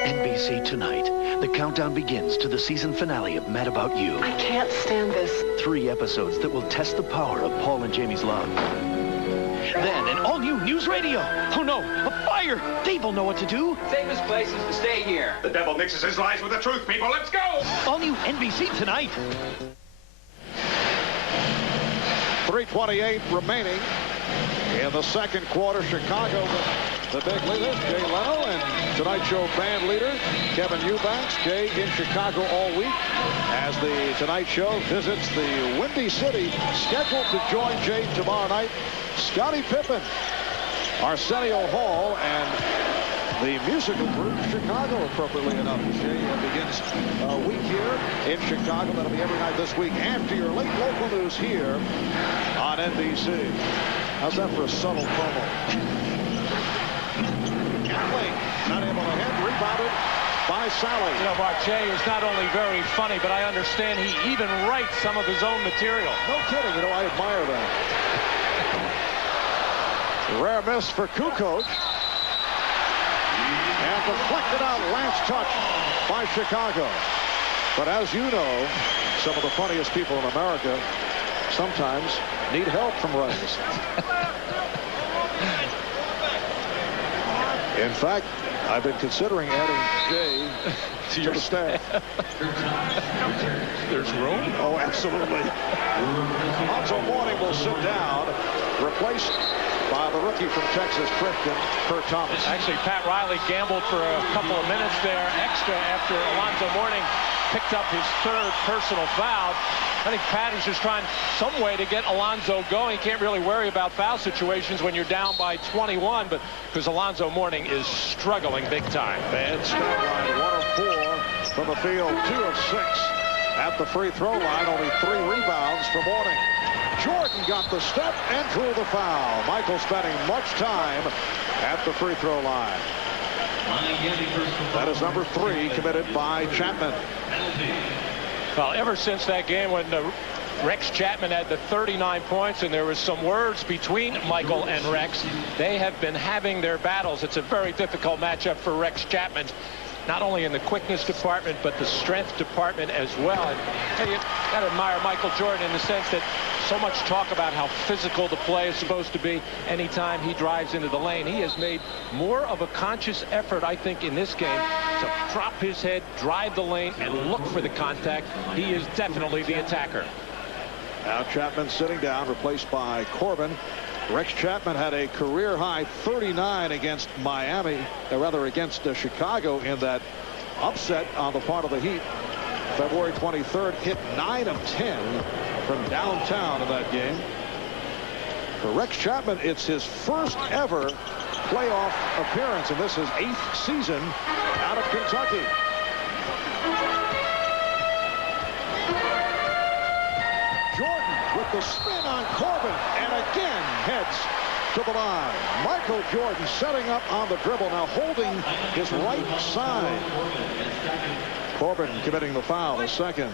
NBC Tonight. The countdown begins to the season finale of Mad About You. I can't stand this. 3 episodes that will test the power of Paul and Jamie's love. Then an all-new news radio. Oh no, a fire! Dave will know what to do. Safest place is to stay here. The devil mixes his lies with the truth, people. Let's go! All new NBC Tonight. 3:28 remaining in the second quarter. Chicago, the big leaders, Jay Leno, and Tonight Show band leader Kevin Eubanks. Jay in Chicago all week as the Tonight Show visits the Windy City. Scheduled to join Jay tomorrow night, Scottie Pippen, Arsenio Hall, and the musical group Chicago, appropriately enough. Jay begins a week here in Chicago. That'll be every night this week after your late local news here on NBC. How's that for a subtle promo? Gatling not able to hit, rebounded by Sally. You know, Mark, Jay is not only very funny, but I understand he even writes some of his own material. No kidding. You know, I admire that. Rare miss for Kukoc. And deflected out, last touch by Chicago. But as you know, some of the funniest people in America sometimes need help from writers. In fact, I've been considering adding Jay to the staff. There's room? Oh, absolutely. Alonzo Mourning will sit down, replaced by the rookie from Texas, Christian Kurt Thomas. Actually, Pat Riley gambled for a couple of minutes there extra after Alonzo Mourning picked up his 3rd personal foul. I think Pat is just trying some way to get Alonzo going. He can't really worry about foul situations when you're down by 21, but because Alonzo Mourning is struggling big time. Bad stat line, 1 of 4 from the field, 2 of 6 at the free throw line. Only 3 rebounds for Mourning. Jordan got the step and drew the foul. Michael spending much time at the free throw line. That is number 3 committed by Chapman. Well, ever since that game when Rex Chapman had the 39 points and there was some words between Michael and Rex, they have been having their battles. It's a very difficult matchup for Rex Chapman, not only in the quickness department, but the strength department as well. And hey, you got to admire Michael Jordan in the sense that so much talk about how physical the play is supposed to be anytime he drives into the lane. He has made more of a conscious effort, I think, in this game to drop his head, drive the lane, and look for the contact. He is definitely the attacker. Now Chapman sitting down, replaced by Corbin. Rex Chapman had a career-high 39 against Miami, or rather against Chicago in that upset on the part of the Heat. February 23rd, hit 9 of 10 from downtown in that game. For Rex Chapman, it's his first ever playoff appearance, and this is 8th season out of Kentucky. Jordan with the spin on Corbin, and again heads to the line. Michael Jordan setting up on the dribble, now holding his right side. Corbin committing the foul, the second.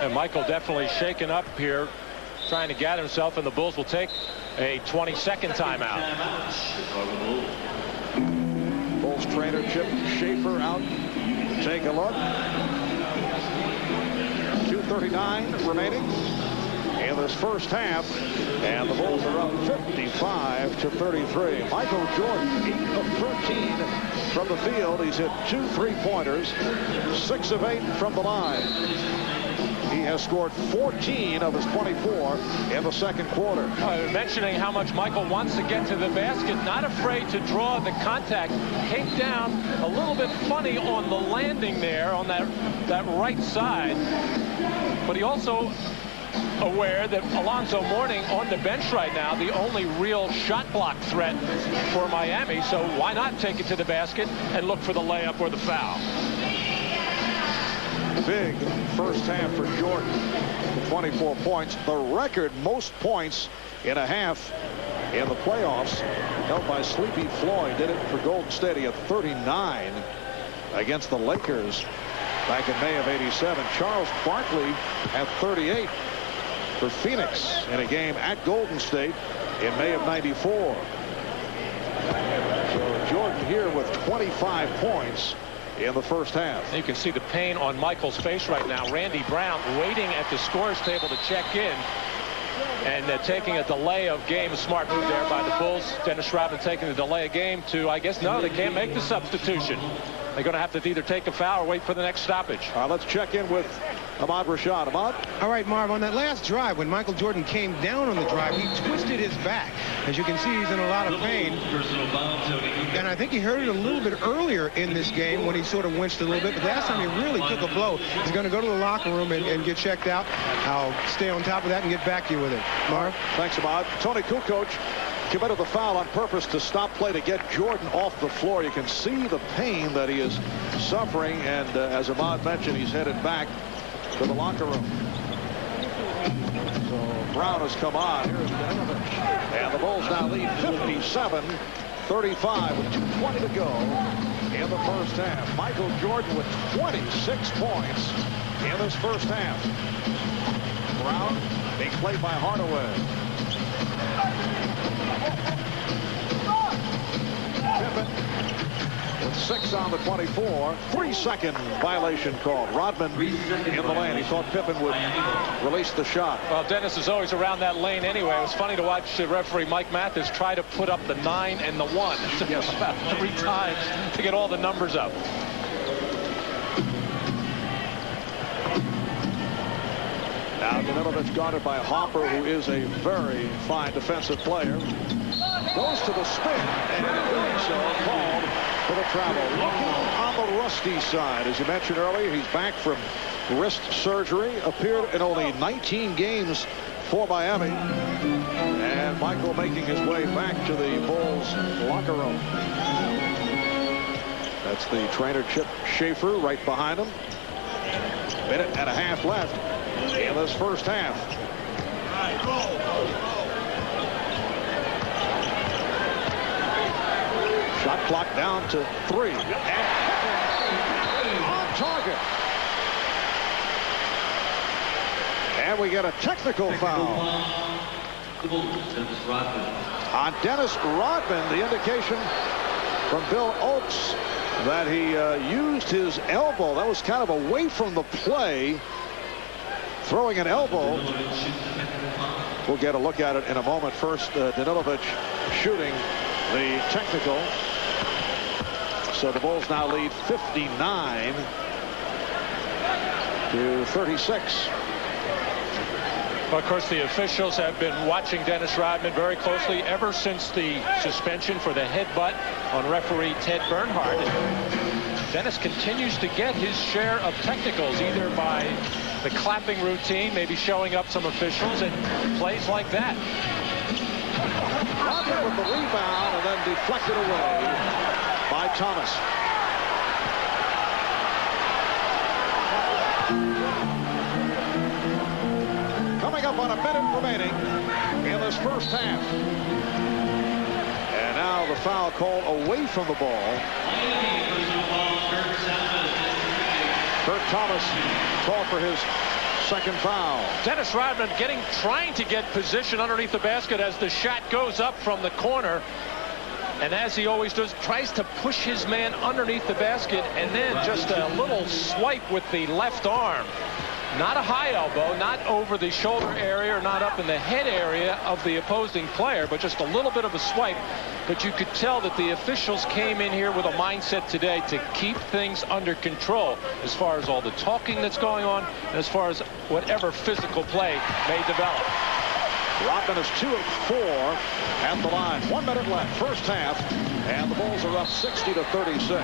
And Michael definitely shaken up here, trying to gather himself, and the Bulls will take a 22nd timeout. Bulls trainer Chip Schaefer out. Take a look. 2:39 remaining in this first half, and the Bulls are up to 33. Michael Jordan, 8 of 13 from the field. He's hit 2 3-pointers, 6 of 8 from the line. He has scored 14 of his 24 in the second quarter. Mentioning how much Michael wants to get to the basket, not afraid to draw the contact. Came down a little bit funny on the landing there on that right side. But he also aware that Alonzo Mourning on the bench right now, the only real shot block threat for Miami. So why not take it to the basket and look for the layup or the foul? Big first half for Jordan. 24 points, the record most points in a half in the playoffs, held by Sleepy Floyd. Did it for Golden State. He had 39 against the Lakers back in May of '87. Charles Barkley had 38 for Phoenix in a game at Golden State in May of '94. So Jordan here with 25 points in the first half. You can see the pain on Michael's face right now. Randy Brown waiting at the scorer's table to check in and taking a delay of game. A smart move there by the Bulls. Dennis Rodman taking the delay of game to, I guess, no, they can't make the substitution. They're going to have to either take a foul or wait for the next stoppage. All right, let's check in with Ahmad Rashad. Ahmad? All right, Marv, on that last drive, when Michael Jordan came down on the drive, he twisted his back. As you can see, he's in a lot of pain. And I think he hurt it a little bit earlier in this game when he sort of winched a little bit. But last time he really took a blow. He's going to go to the locker room and get checked out. I'll stay on top of that and get back to you with it. Marv? Thanks, Ahmad. Tony Kukoc committed the foul on purpose to stop play to get Jordan off the floor. You can see the pain that he is suffering. And as Ahmad mentioned, he's headed back to the locker room. So Brown has come on. Here's Bogdanovic. And the Bulls now lead 57-35 with 2:20 to go in the first half. Michael Jordan with 26 points in this first half. Brown being played by Hardaway. Pippen with 6 on the 24. 3-second violation called. Rodman in the lane. He thought Pippen would release the shot. Well, Dennis is always around that lane anyway. It was funny to watch the referee Mike Mathis try to put up the 9 and the 1. It took him about 3 times to get all the numbers up. Now Bogdanovic guarded by Hopper, who is a very fine defensive player. Goes to the spin, and in doing so, called for the travel. Looking on the rusty side. As you mentioned earlier, he's back from wrist surgery. Appeared in only 19 games for Miami. And Michael making his way back to the Bulls locker room. That's the trainer, Chip Schaefer, right behind him. Minute and a half left in this first half. Shot clock down to 3. And on target. And we get a technical foul on Dennis Rodman. The indication from Bill Oakes that he used his elbow. That was kind of away from the play. Throwing an elbow. We'll get a look at it in a moment. First, Danilovic shooting the technical. So the Bulls now lead 59-36. Well, of course, the officials have been watching Dennis Rodman very closely ever since the suspension for the headbutt on referee Ted Bernhardt. Dennis continues to get his share of technicals, either by the clapping routine, maybe showing up some officials, and plays like that. Rodman with the rebound and then deflected away by Thomas. Coming up on a minute remaining in this first half. And now the foul call away from the ball. Kurt Thomas called for his second foul. Dennis Rodman trying to get position underneath the basket as the shot goes up from the corner. And as he always does, tries to push his man underneath the basket, and then just a little swipe with the left arm. Not a high elbow, not over the shoulder area or not up in the head area of the opposing player, but just a little bit of a swipe. But you could tell that the officials came in here with a mindset today to keep things under control as far as all the talking that's going on and as far as whatever physical play may develop. Rodman is 2 of 4 at the line. 1 minute left, first half, and the Bulls are up 60-36.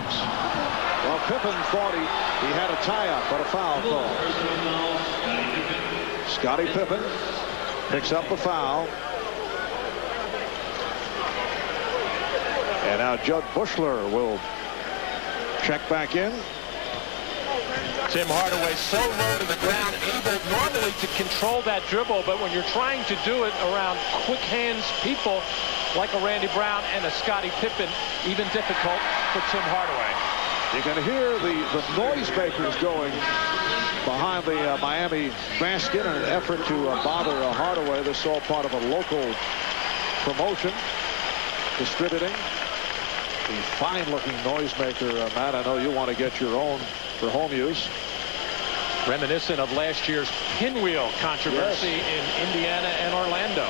Well, Pippen thought he had a tie-up, but a foul call. Scottie Pippen picks up the foul. And now Jud Buechler will check back in. Tim Hardaway so low to the ground, able normally to control that dribble, but when you're trying to do it around quick hands people like a Randy Brown and a Scottie Pippen, even difficult for Tim Hardaway. You can hear the noisemakers going behind the Miami basket in an effort to bother Hardaway. This is all part of a local promotion distributing. The fine-looking noisemaker, Matt, I know you want to get your own for home use. Reminiscent of last year's pinwheel controversy in Indiana and Orlando.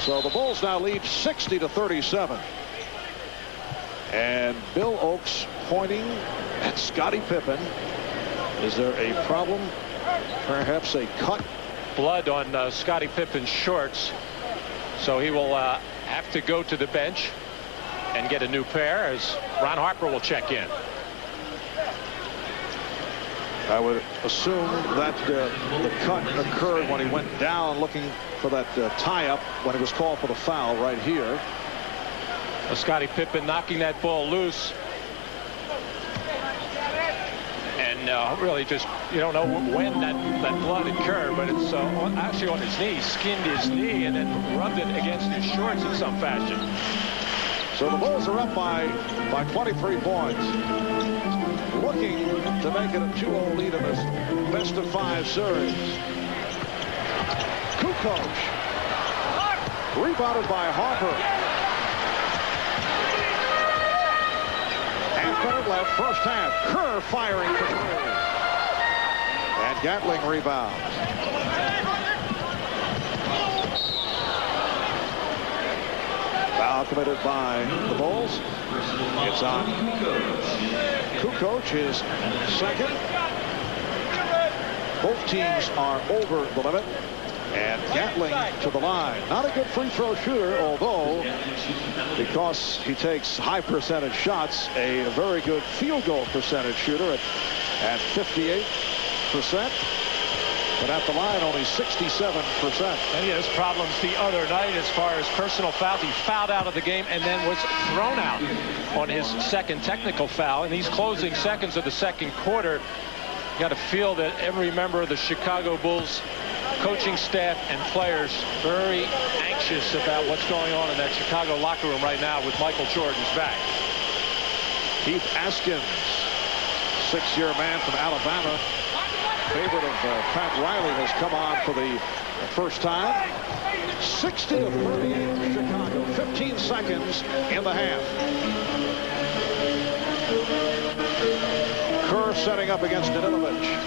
So the Bulls now lead 60-37. And Bill Oakes pointing at Scottie Pippen. Is there a problem? Perhaps a cut? Blood on Scottie Pippen's shorts. So he will have to go to the bench and get a new pair as Ron Harper will check in. I would assume that the cut occurred when he went down looking for that tie-up when he was called for the foul right here. Scottie Pippen knocking that ball loose. And really just, you don't know when that blood occurred, but it's actually on his knee, skinned his knee and then rubbed it against his shorts in some fashion. So the Bulls are up by 23 points. Looking to make it a 2-0 lead in this best-of-5 series. Kukoc. Rebounded by Harper. Half-minute left, first half. Kerr firing for three. And Gatling rebounds. Foul committed by the Bulls. It's on Kukoc, his second. Both teams are over the limit. And Gatling to the line. Not a good free throw shooter, although because he takes high percentage shots, a very good field goal percentage shooter at 58%. But at the line, only 67%. And he has problems the other night as far as personal fouls. He fouled out of the game and then was thrown out on his second technical foul. In these closing seconds of the second quarter, you got to feel that every member of the Chicago Bulls coaching staff and players very anxious about what's going on in that Chicago locker room right now with Michael Jordan's back. Keith Askins, 6-year man from Alabama. Favorite of Pat Riley, has come on for the first time. 60-38 Chicago. 15 seconds in the half. Kerr setting up against Danilovic.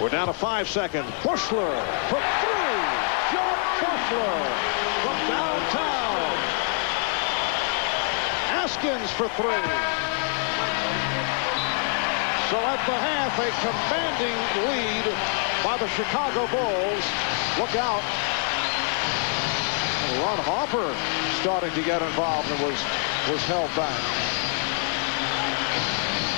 We're down to 5 seconds. Buechler for three. Jud Buechler from downtown. Askins for three. So at the half, a commanding lead by the Chicago Bulls. Look out. Ron Harper starting to get involved and was held back.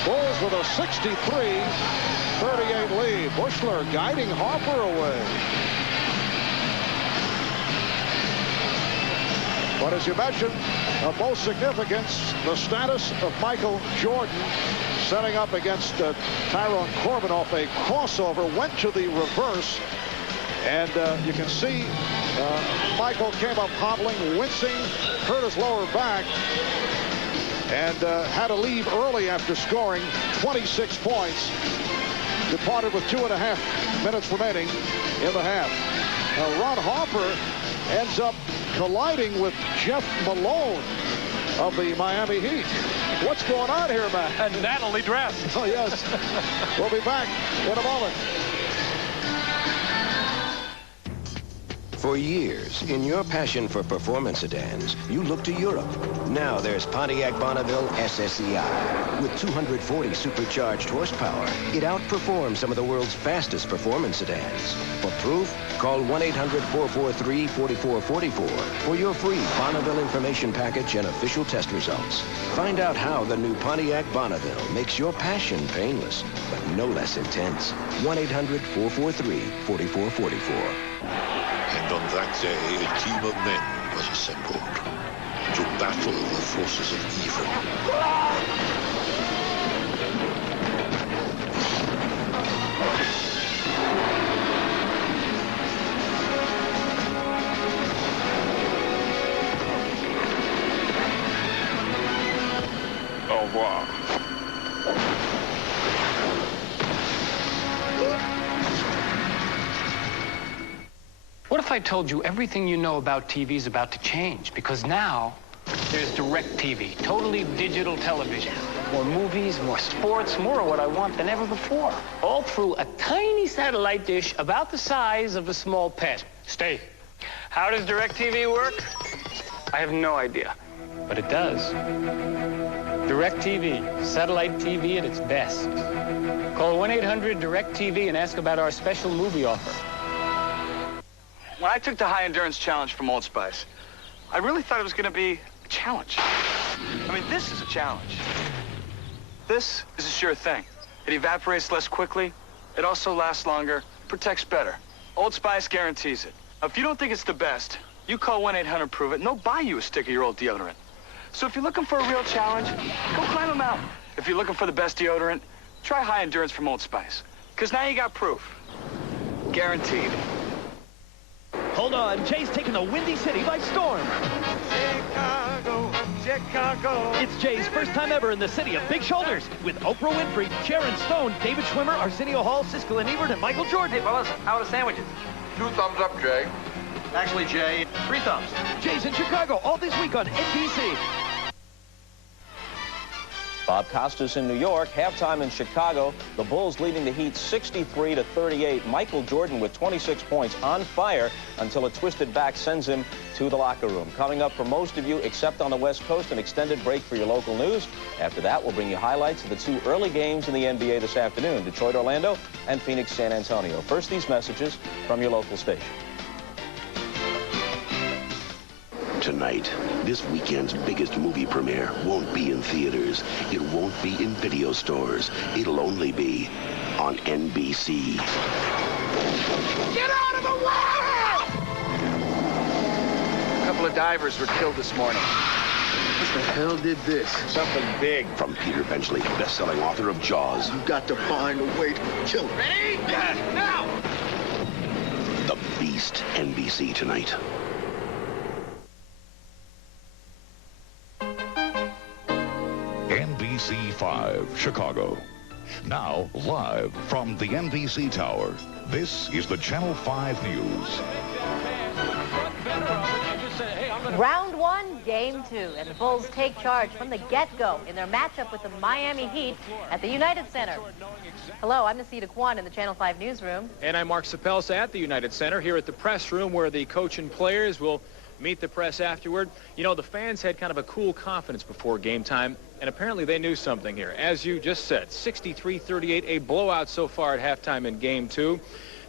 Bulls with a 63-38 lead. Buechler guiding Harper away. But as you mentioned, of most significance, the status of Michael Jordan setting up against Tyrone Corbin off a crossover, went to the reverse, and you can see Michael came up hobbling, wincing, hurt his lower back, and had to leave early after scoring 26 points. Departed with 2.5 minutes remaining in the half. Ron Harper ends up colliding with Jeff Malone of the Miami Heat. What's going on here, Matt? And Natalie dressed. Oh, yes. We'll be back in a moment. For years, in your passion for performance sedans, you look to Europe. Now there's Pontiac Bonneville SSEI. With 240 supercharged horsepower, it outperforms some of the world's fastest performance sedans. For proof, call 1-800-443-4444 for your free Bonneville information package and official test results. Find out how the new Pontiac Bonneville makes your passion painless, but no less intense. 1-800-443-4444. And on that day, a team of men was assembled to battle the forces of evil. Au revoir. What if I told you everything you know about TV is about to change? Because now there's DirecTV, totally digital television. More movies, more sports, more of what I want than ever before. All through a tiny satellite dish about the size of a small pet. Stay. How does DirecTV work? I have no idea, but it does. DirecTV, satellite TV at its best. Call 1-800-DirecTV and ask about our special movie offer. When I took the High Endurance Challenge from Old Spice, I really thought it was going to be a challenge. I mean, this is a challenge. This is a sure thing. It evaporates less quickly. It also lasts longer, protects better. Old Spice guarantees it. Now, if you don't think it's the best, you call 1-800-PROVE-IT and they'll buy you a stick of your old deodorant. So if you're looking for a real challenge, go climb a mountain. If you're looking for the best deodorant, try High Endurance from Old Spice. Because now you got proof. Guaranteed. Hold on, Jay's taking the Windy City by storm. Chicago, Chicago. It's Jay's first time ever in the city of big shoulders with Oprah Winfrey, Sharon Stone, David Schwimmer, Arsenio Hall, Siskel and Ebert, and Michael Jordan. Hey, fellas, how are the sandwiches? 2 thumbs up, Jay. Actually, Jay, 3 thumbs. Jay's in Chicago all this week on NBC. Bob Costas in New York, halftime in Chicago. The Bulls leading the Heat 63-38. Michael Jordan with 26 points on fire until a twisted back sends him to the locker room. Coming up for most of you, except on the West Coast, an extended break for your local news. After that, we'll bring you highlights of the 2 early games in the NBA this afternoon, Detroit, Orlando, and Phoenix, San Antonio. First, these messages from your local station. Tonight, this weekend's biggest movie premiere won't be in theaters. It won't be in video stores. It'll only be on NBC. Get out of the way! A couple of divers were killed this morning. What the hell did this? Something big. From Peter Benchley, best-selling author of Jaws. You've got to find a way to kill him. Ready? Yes, now! The Beast, NBC tonight. NBC5, Chicago. Now, live from the NBC Tower, this is the Channel 5 News. Round 1, Game 2, and the Bulls take charge from the get-go in their matchup with the Miami Heat at the United Center. Hello, I'm Nasita Kwan in the Channel 5 newsroom. And I'm Mark Sapelsa at the United Center here at the press room where the coach and players will meet the press afterward. You know, the fans had kind of a cool confidence before game time, and apparently they knew something here. As you just said, 63-38, a blowout so far at halftime in Game 2.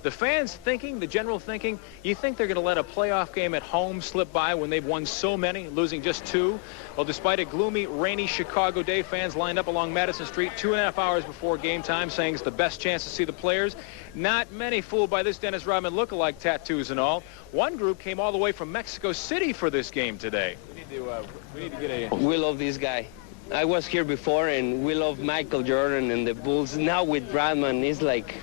The fans thinking, the general thinking, you think they're going to let a playoff game at home slip by when they've won so many, losing just 2? Well, despite a gloomy, rainy Chicago day, fans lined up along Madison Street 2.5 hours before game time, saying it's the best chance to see the players. Not many fooled by this Dennis Rodman look-alike tattoos and all. One group came all the way from Mexico City for this game today. We need to get a... We love this guy. I was here before, and we love Michael Jordan and the Bulls. Now with Rodman, it's like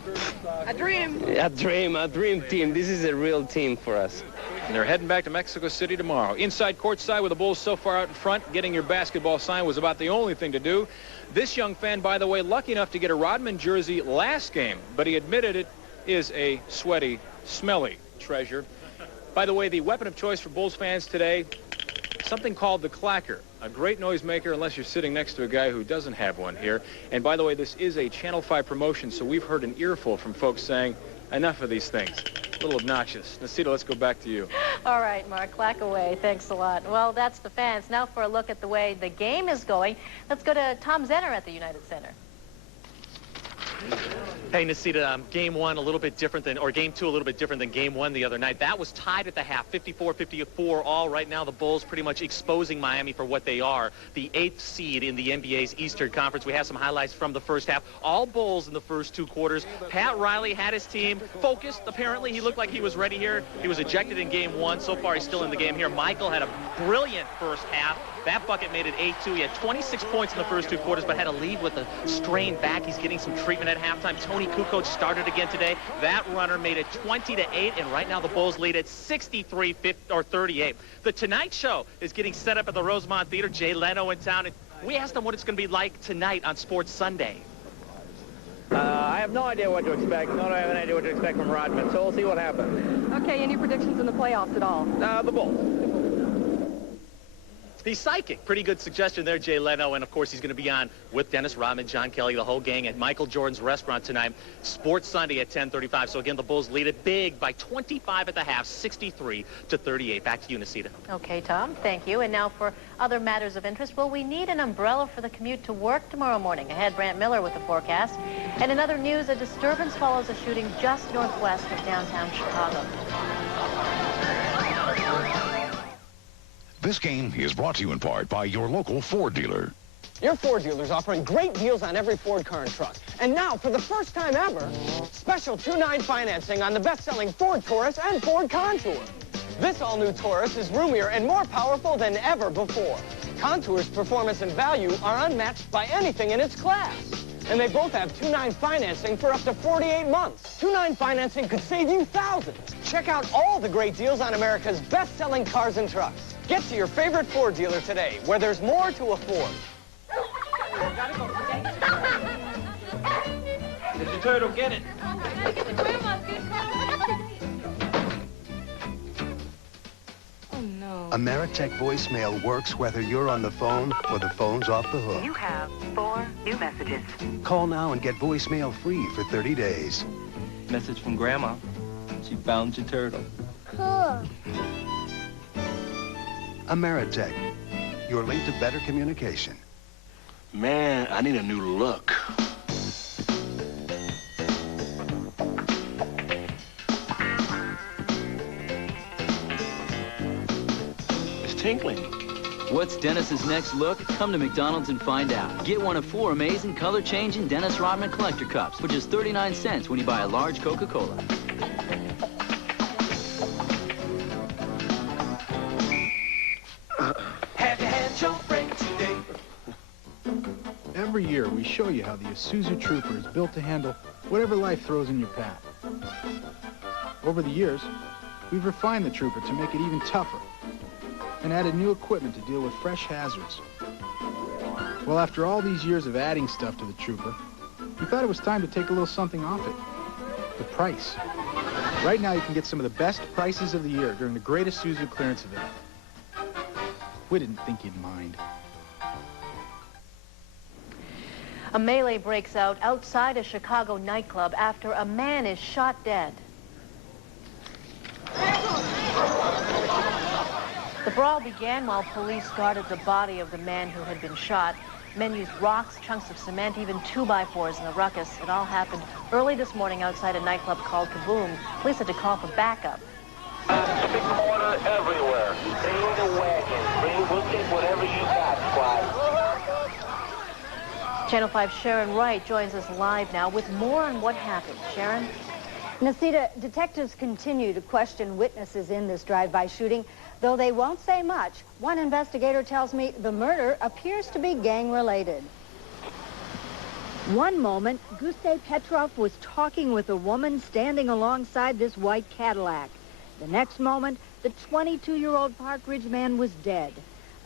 a dream. A dream team. This is a real team for us. And they're heading back to Mexico City tomorrow. Inside courtside with the Bulls so far out in front, getting your basketball signed was about the only thing to do. This young fan, by the way, lucky enough to get a Rodman jersey last game, but he admitted it is a sweaty, smelly treasure. By the way, the weapon of choice for Bulls fans today, something called the clacker, a great noisemaker unless you're sitting next to a guy who doesn't have one here. And by the way, this is a Channel 5 promotion, so we've heard an earful from folks saying, enough of these things. A little obnoxious. Nacita, let's go back to you. All right, Mark, clack away. Thanks a lot. Well, that's the fans. Now for a look at the way the game is going, let's go to Tom Zenner at the United Center. Hey, Nacita, game one a little bit different than, or game two a little bit different than game one the other night. That was tied at the half, 54-54 all. Right now, the Bulls pretty much exposing Miami for what they are, the 8th seed in the NBA's Eastern Conference. We have some highlights from the first half. All Bulls in the first 2 quarters. Pat Riley had his team focused. Apparently, he looked like he was ready here. He was ejected in game one. So far, he's still in the game here. Michael had a brilliant first half. That bucket made it 8-2. He had 26 points in the first 2 quarters, but had a lead with a strained back. He's getting some treatment at halftime. Tony Kukoc started again today. That runner made it 20-8, and right now the Bulls lead at 63-38. The Tonight Show is getting set up at the Rosemont Theater. Jay Leno in town, and we asked him what it's going to be like tonight on Sports Sunday. I have no idea what to expect. No, I have an idea what to expect from Rodman, so we'll see what happens. Okay, any predictions in the playoffs at all? The Bulls. He's psychic. Pretty good suggestion there, Jay Leno. And, of course, he's going to be on with Dennis Rodman, John Kelly, the whole gang at Michael Jordan's restaurant tonight. Sports Sunday at 10:35. So, again, the Bulls lead it big by 25 at the half, 63-38. Back to you, Nacita. Okay, Tom. Thank you. And now for other matters of interest. Well, we need an umbrella for the commute to work tomorrow morning. Ahead, Brant Miller with the forecast. And in other news, a disturbance follows a shooting just northwest of downtown Chicago. This game is brought to you in part by your local Ford dealer. Your Ford dealer's offering great deals on every Ford car and truck. And now, for the first time ever, special 2.9 financing on the best-selling Ford Taurus and Ford Contour. This all-new Taurus is roomier and more powerful than ever before. Contour's performance and value are unmatched by anything in its class. And they both have 2.9 financing for up to 48 months. 2.9 financing could save you thousands. Check out all the great deals on America's best-selling cars and trucks. Get to your favorite Ford dealer today, where there's more to afford. Did the turtle get it? Oh, no. Ameritech voicemail works whether you're on the phone or the phone's off the hook. You have 4 new messages. Call now and get voicemail free for 30 days. Message from Grandma. She found your turtle. Huh. Ameritech, your link to better communication. Man, I need a new look. It's tinkling. What's Dennis's next look? Come to McDonald's and find out. Get one of 4 amazing color-changing Dennis Rodman collector cups for just 39 cents when you buy a large Coca-Cola. Every year, we show you how the Isuzu Trooper is built to handle whatever life throws in your path. Over the years, we've refined the Trooper to make it even tougher and added new equipment to deal with fresh hazards. Well, after all these years of adding stuff to the Trooper, we thought it was time to take a little something off it. The price. Right now, you can get some of the best prices of the year during the great Isuzu clearance event. We didn't think you'd mind. A melee breaks out outside a Chicago nightclub after a man is shot dead. The brawl began while police guarded the body of the man who had been shot. Men used rocks, chunks of cement, even 2x4s in the ruckus. It all happened early this morning outside a nightclub called Kaboom. Police had to call for backup. Big order everywhere. Bring the wagon. We'll take whatever you got, squad. Channel 5 Sharon Wright joins us live now with more on what happened. Sharon? Nacita, detectives continue to question witnesses in this drive-by shooting, though they won't say much. One investigator tells me the murder appears to be gang-related. One moment, Gustav Petrov was talking with a woman standing alongside this white Cadillac. The next moment, the 22-year-old Park Ridge man was dead.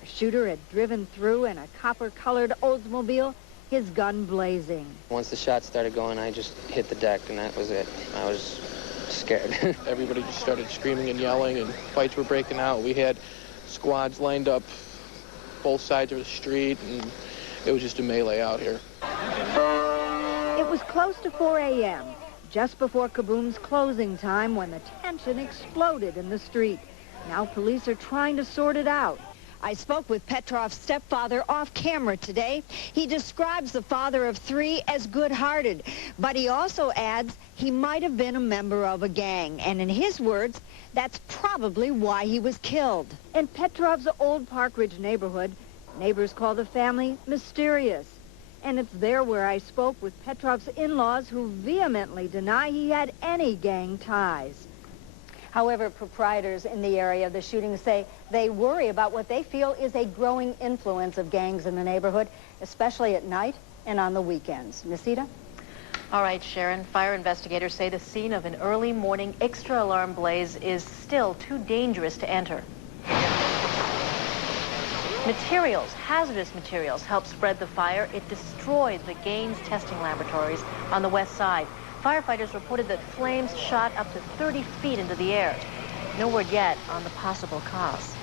A shooter had driven through in a copper-colored Oldsmobile, his gun blazing. Once the shots started going, I just hit the deck, and that was it. I was scared. Everybody just started screaming and yelling, and fights were breaking out. We had squads lined up both sides of the street, and it was just a melee out here. It was close to 4 a.m., just before Kaboom's closing time, when the tension exploded in the street. Now police are trying to sort it out. I spoke with Petrov's stepfather off camera today. He describes the father of three as good-hearted, but he also adds he might have been a member of a gang. And in his words, that's probably why he was killed. In Petrov's old Park Ridge neighborhood, neighbors call the family mysterious. And it's there where I spoke with Petrov's in-laws, who vehemently deny he had any gang ties. However, proprietors in the area of the shooting say they worry about what they feel is a growing influence of gangs in the neighborhood, especially at night and on the weekends. Nisita? All right, Sharon. Fire investigators say the scene of an early morning extra alarm blaze is still too dangerous to enter. Hazardous materials helped spread the fire. It destroyed the Gaines testing laboratories on the west side. Firefighters reported that flames shot up to 30 feet into the air. No word yet on the possible cause.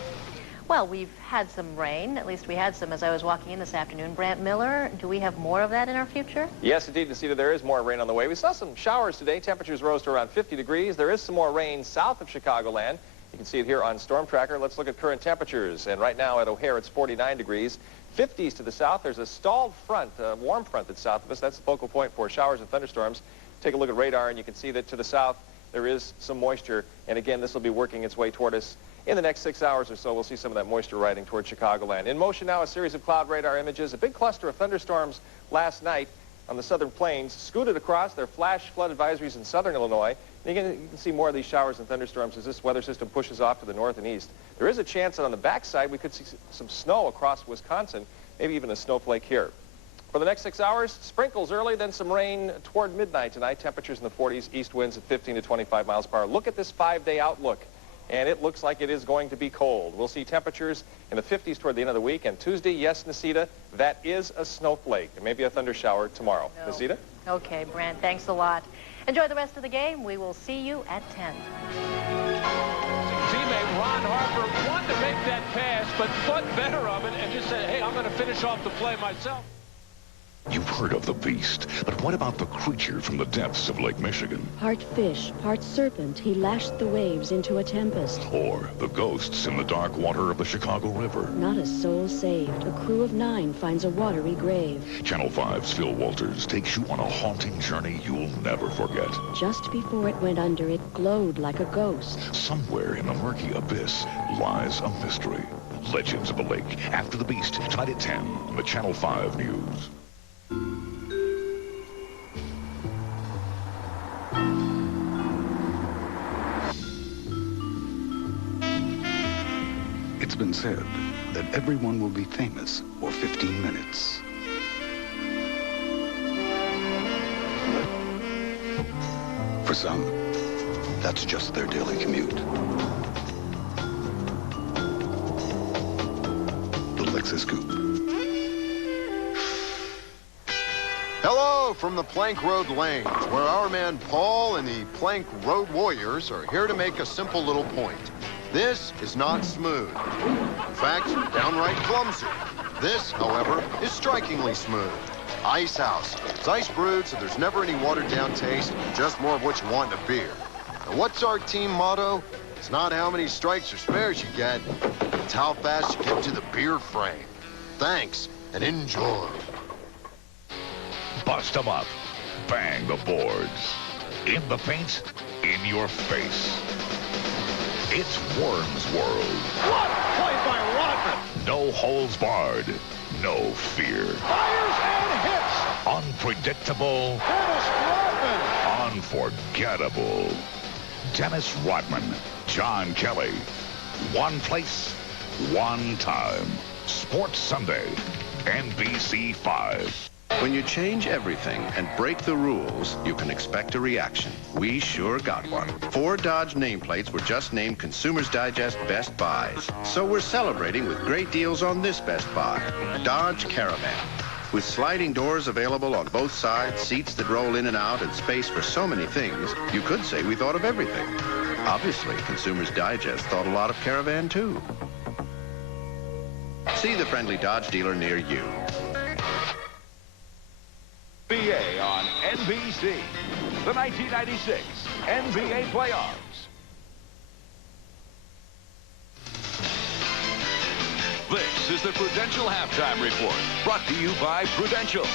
Well, we've had some rain. At least we had some as I was walking in this afternoon. Brant Miller, do we have more of that in our future? Yes, indeed, Nisita, there is more rain on the way. We saw some showers today. Temperatures rose to around 50 degrees. There is some more rain south of Chicagoland. You can see it here on Storm Tracker. Let's look at current temperatures. And right now at O'Hare, it's 49 degrees. 50s to the south. There's a stalled front, a warm front that's south of us. That's the focal point for showers and thunderstorms. Take a look at radar, and you can see that to the south, there is some moisture. And again, this will be working its way toward us. In the next 6 hours or so, we'll see some of that moisture riding toward Chicagoland. In motion now, a series of cloud radar images. A big cluster of thunderstorms last night on the southern plains scooted across. There are flash flood advisories in southern Illinois. And you can see more of these showers and thunderstorms as this weather system pushes off to the north and east. There is a chance that on the backside, we could see some snow across Wisconsin, maybe even a snowflake here. For the next 6 hours, sprinkles early, then some rain toward midnight tonight. Temperatures in the 40s, east winds at 15 to 25 miles per hour. Look at this 5-day outlook, and it looks like it is going to be cold. We'll see temperatures in the 50s toward the end of the week. And Tuesday, yes, Nisita, that is a snowflake, and maybe a thunder shower tomorrow. No. Nisita? Okay, Brant, thanks a lot. Enjoy the rest of the game. We will see you at 10. Teammate Ron Harper wanted to make that pass, but thought better of it and just said, hey, I'm going to finish off the play myself. You've heard of the beast, but what about the creature from the depths of Lake Michigan? Part fish, part serpent, he lashed the waves into a tempest. Or the ghosts in the dark water of the Chicago River? Not a soul saved. A crew of 9 finds a watery grave. Channel 5's Phil Walters takes you on a haunting journey you'll never forget. Just before it went under, it glowed like a ghost. Somewhere in the murky abyss lies a mystery. Legends of the Lake, After the Beast, tonight at 10 on the Channel 5 News. It's been said that everyone will be famous for 15 minutes. For some, that's just their daily commute. The Lexus Coupe. Hello from the Plank Road Lanes, where our man Paul and the Plank Road Warriors are here to make a simple little point. This is not smooth. In fact, downright clumsy. This, however, is strikingly smooth. Ice House. It's ice brewed, so there's never any watered-down taste, just more of what you want in a beer. And what's our team motto? It's not how many strikes or spares you get, it's how fast you get to the beer frame. Thanks, and enjoy. Bust them up. Bang the boards. In the paint, in your face. It's Worm's World. What play by Rodman? No holds barred. No fear. Fires and hits. Unpredictable. Dennis Rodman. Unforgettable. Dennis Rodman. John Kelly. One place, one time. Sports Sunday. NBC 5. When you change everything and break the rules, you can expect a reaction. We sure got one. 4 Dodge nameplates were just named Consumers Digest Best Buys. So we're celebrating with great deals on this Best Buy, Dodge Caravan. With sliding doors available on both sides, seats that roll in and out, and space for so many things, you could say we thought of everything. Obviously, Consumers Digest thought a lot of Caravan, too. See the friendly Dodge dealer near you. NBA on NBC. The 1996 NBA playoffs. This is the Prudential Halftime Report, brought to you by Prudential.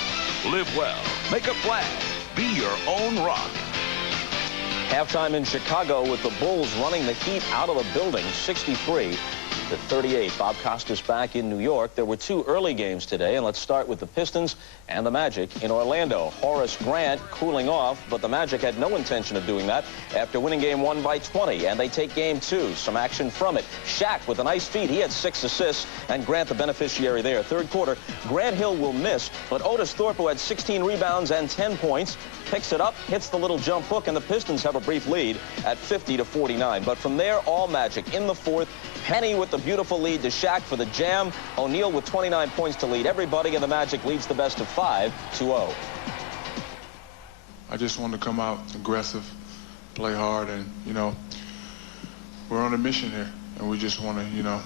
Live well, make a plan, be your own rock. Halftime in Chicago with the Bulls running the Heat out of the building, 63-38. Bob Costas back in New York. There were two early games today, and let's start with the Pistons and the Magic in Orlando. Horace Grant cooling off, but the Magic had no intention of doing that after winning game 1 by 20, and they take game 2. Some action from it. Shaq with a nice feed. He had 6 assists, and Grant the beneficiary there. Third quarter, Grant Hill will miss, but Otis Thorpe, who had 16 rebounds and 10 points, picks it up, hits the little jump hook, and the Pistons have a brief lead at 50-49. But from there, all Magic in the fourth. Penny with the beautiful lead to Shaq for the jam. O'Neal with 29 points to lead everybody, and the Magic leads the best of 5, 2-0. I just wanted to come out aggressive, play hard, and, you know, we're on a mission here, and we just want to, you know,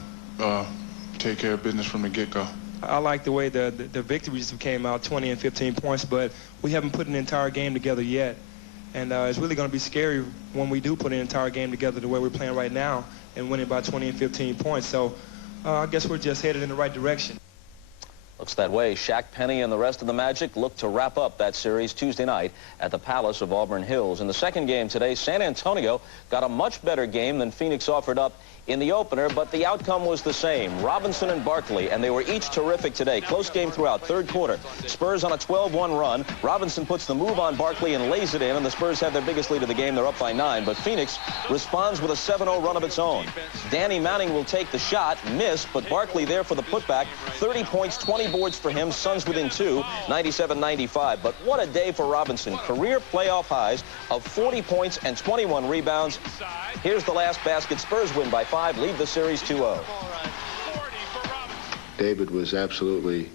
take care of business from the get-go. I like the way the victories came out, 20 and 15 points, but we haven't put an entire game together yet. And it's really going to be scary when we do put an entire game together the way we're playing right now and winning by 20 and 15 points. So I guess we're just headed in the right direction. Looks that way. Shaq, Penny, and the rest of the Magic look to wrap up that series Tuesday night at the Palace of Auburn Hills. In the second game today, San Antonio got a much better game than Phoenix offered up in the opener, but the outcome was the same. Robinson and Barkley, and they were each terrific today. Close game throughout. Third quarter, Spurs on a 12-1 run. Robinson puts the move on Barkley and lays it in, and the Spurs have their biggest lead of the game. They're up by 9, but Phoenix responds with a 7-0 run of its own. Danny Manning will take the shot, missed, but Barkley there for the putback. 30 points, 20 boards for him. Suns within 2, 97-95. But what a day for Robinson. Career playoff highs of 40 points and 21 rebounds. Here's the last basket. Spurs win by 5, lead the series 2-0. David was absolutely,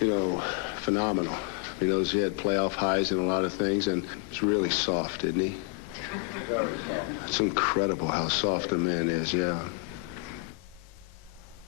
you know, phenomenal. He knows he had playoff highs in a lot of things, and he's really soft, isn't he? It's incredible how soft the man is, yeah.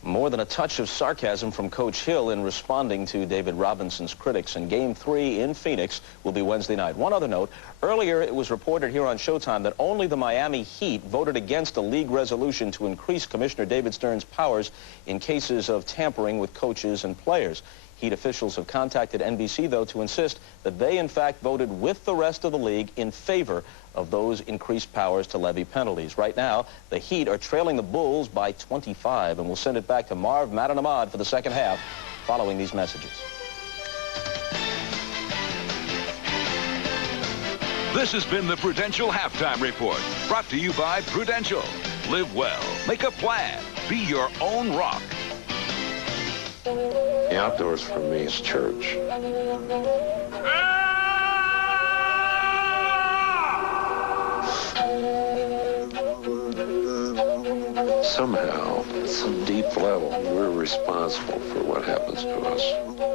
More than a touch of sarcasm from Coach Hill in responding to David Robinson's critics. And Game 3 in Phoenix will be Wednesday night. One other note, earlier it was reported here on Showtime that only the Miami Heat voted against a league resolution to increase Commissioner David Stern's powers in cases of tampering with coaches and players. Heat officials have contacted NBC, though, to insist that they, in fact, voted with the rest of the league in favor of those increased powers to levy penalties. Right now, the Heat are trailing the Bulls by 25, and we'll send it back to Marv, Matt, and Ahmad for the second half following these messages. This has been the Prudential Halftime Report, brought to you by Prudential. Live well, make a plan, be your own rock. The outdoors for me is church. Somehow, at some deep level, we're responsible for what happens to us.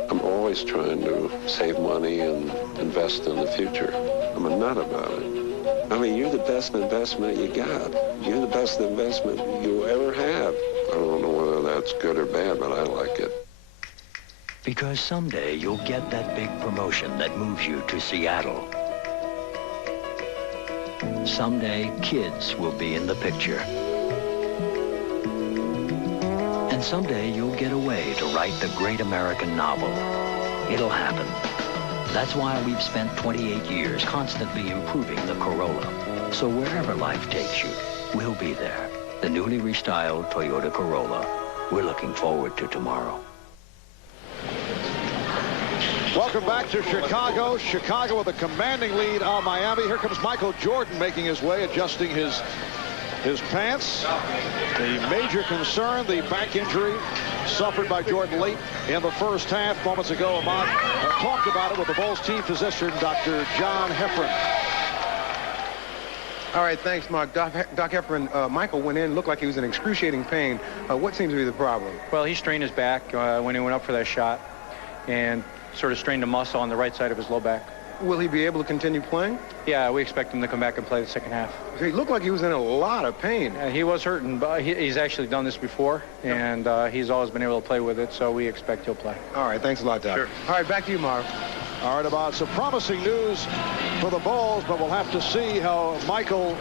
I'm always trying to save money and invest in the future. I'm a nut about it. I mean, you're the best investment you got. You're the best investment you ever have. I don't know whether that's good or bad, but I like it. Because someday you'll get that big promotion that moves you to Seattle. Someday kids will be in the picture. And someday you'll get away to write the great American novel. It'll happen. That's why we've spent 28 years constantly improving the Corolla. So wherever life takes you, we'll be there. The newly restyled Toyota Corolla. We're looking forward to tomorrow. Welcome back to Chicago. Chicago with a commanding lead on Miami. Here comes Michael Jordan making his way, adjusting his pants. The major concern, the back injury suffered by Jordan late in the first half. Moments ago, Ahmad talked about it with the Bulls team physician, Dr. John Heffron. All right, thanks, Mark. Doc Heffron, Michael went in, looked like he was in excruciating pain. What seems to be the problem? Well, he strained his back when he went up for that shot and sort of strained a muscle on the right side of his low back. Will he be able to continue playing? Yeah, we expect him to come back and play the second half. He looked like he was in a lot of pain. He was hurting, but he's actually done this before, and he's always been able to play with it, so we expect he'll play. All right, thanks a lot, Doc. Sure. All right, back to you, Marv. All right, about some promising news for the Bulls, but we'll have to see how Michael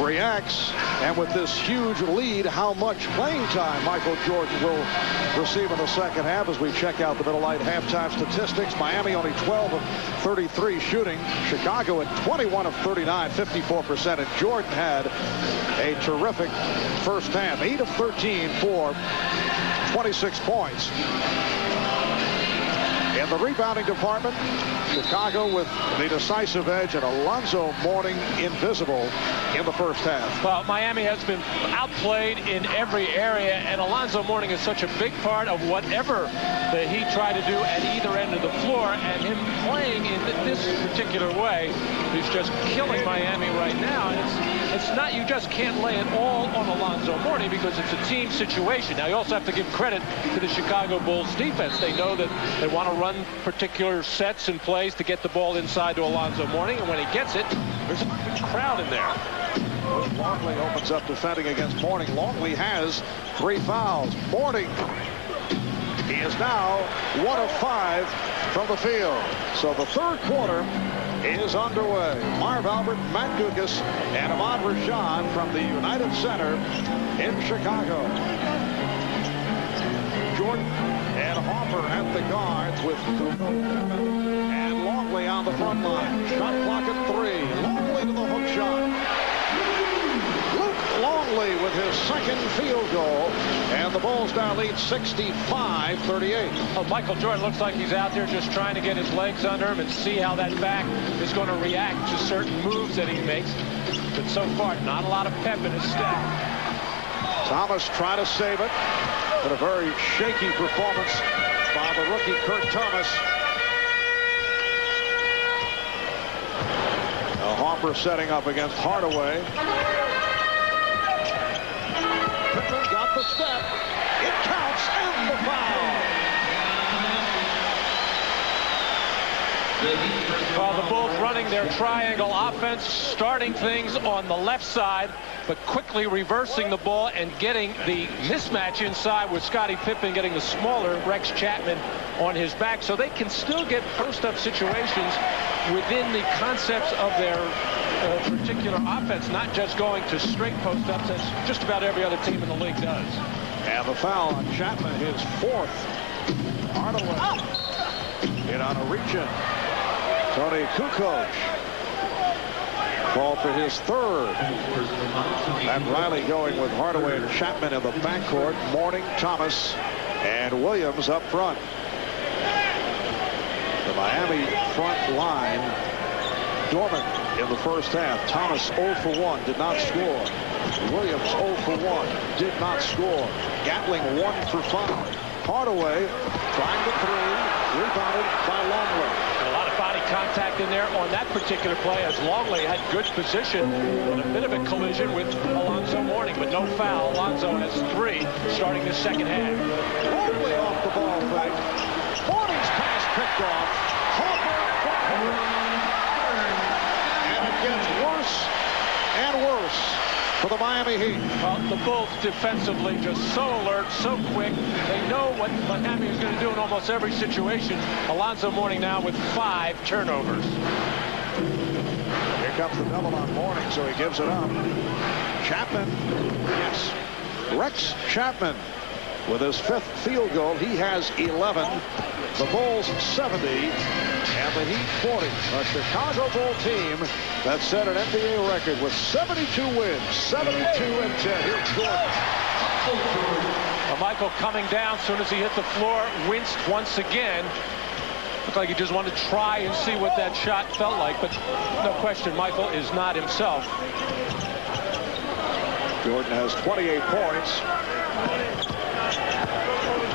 reacts. And with this huge lead, how much playing time Michael Jordan will receive in the second half as we check out the Miller Lite halftime statistics. Miami only 12 of 33 shooting. Chicago at 21 of 39, 54%. And Jordan had a terrific first half, 8 of 13 for 26 points. In the rebounding department, Chicago with the decisive edge, and Alonzo Mourning invisible in the first half. Well, Miami has been outplayed in every area, and Alonzo Mourning is such a big part of whatever the Heat try to do at either end of the floor, and him playing in this particular way is just killing Miami right now. And it's not, you just can't lay it all on Alonzo Mourning because it's a team situation. Now, you also have to give credit to the Chicago Bulls defense. They know that they want to run particular sets and plays to get the ball inside to Alonzo Mourning, and when he gets it, there's a huge crowd in there. Longley opens up defending against Mourning. Longley has 3 fouls. Mourning, he is now 1 of 5 from the field. So the third quarter is underway. Marv Albert, Matt Dukas, and Ahmad Rashad from the United Center in Chicago. Jordan and Hopper at the guards with Kukoc and Longley on the front line. Shot clock at 3. Longley to the hook shot. Luke Longley with his second field goal, and the Bulls now lead 65-38. Oh, Michael Jordan looks like he's out there just trying to get his legs under him and see how that back is going to react to certain moves that he makes. But so far, not a lot of pep in his step. Thomas trying to save it, but a very shaky performance by the rookie Kurt Thomas. Now Hopper setting up against Hardaway. Pippen got the step. It counts, and the foul. Well, the Bulls running their triangle offense, starting things on the left side, but quickly reversing the ball and getting the mismatch inside with Scottie Pippen getting the smaller Rex Chapman on his back. So they can still get post-up situations within the concepts of their particular offense, not just going to straight post-ups as just about every other team in the league does. And the foul on Chapman, his 4th. Hardaway in on a reach-in. Tony Kukoc called for his 3rd. And Riley going with Hardaway and Chapman in the backcourt. Mourning, Thomas, and Williams up front. The Miami front line dormant in the first half. Thomas 0 for 1, did not score. Williams 0 for 1, did not score. Gatling 1 for 5. Hardaway trying the 3, rebounded by Longley. A lot of body contact in there on that particular play as Longley had good position, but a bit of a collision with Alonzo Mourning, but no foul. Alonzo has 3 starting the second half. Longley off the ball fake. Mourning's pass picked off. Hopper and it gets worse and worse for the Miami Heat. Well, the Bulls defensively just so alert, so quick. They know what Miami is going to do in almost every situation. Alonzo Mourning now with 5 turnovers. Here comes the double on Mourning, so he gives it up. Chapman, yes. Rex Chapman with his 5th field goal. He has 11. The Bulls 70 and the Heat 40. A Chicago Bull team that set an NBA record with 72 wins, 72-10. Here's Jordan. Michael coming down as soon as he hit the floor, winced once again. Looked like he just wanted to try and see what that shot felt like, but no question, Michael is not himself. Jordan has 28 points.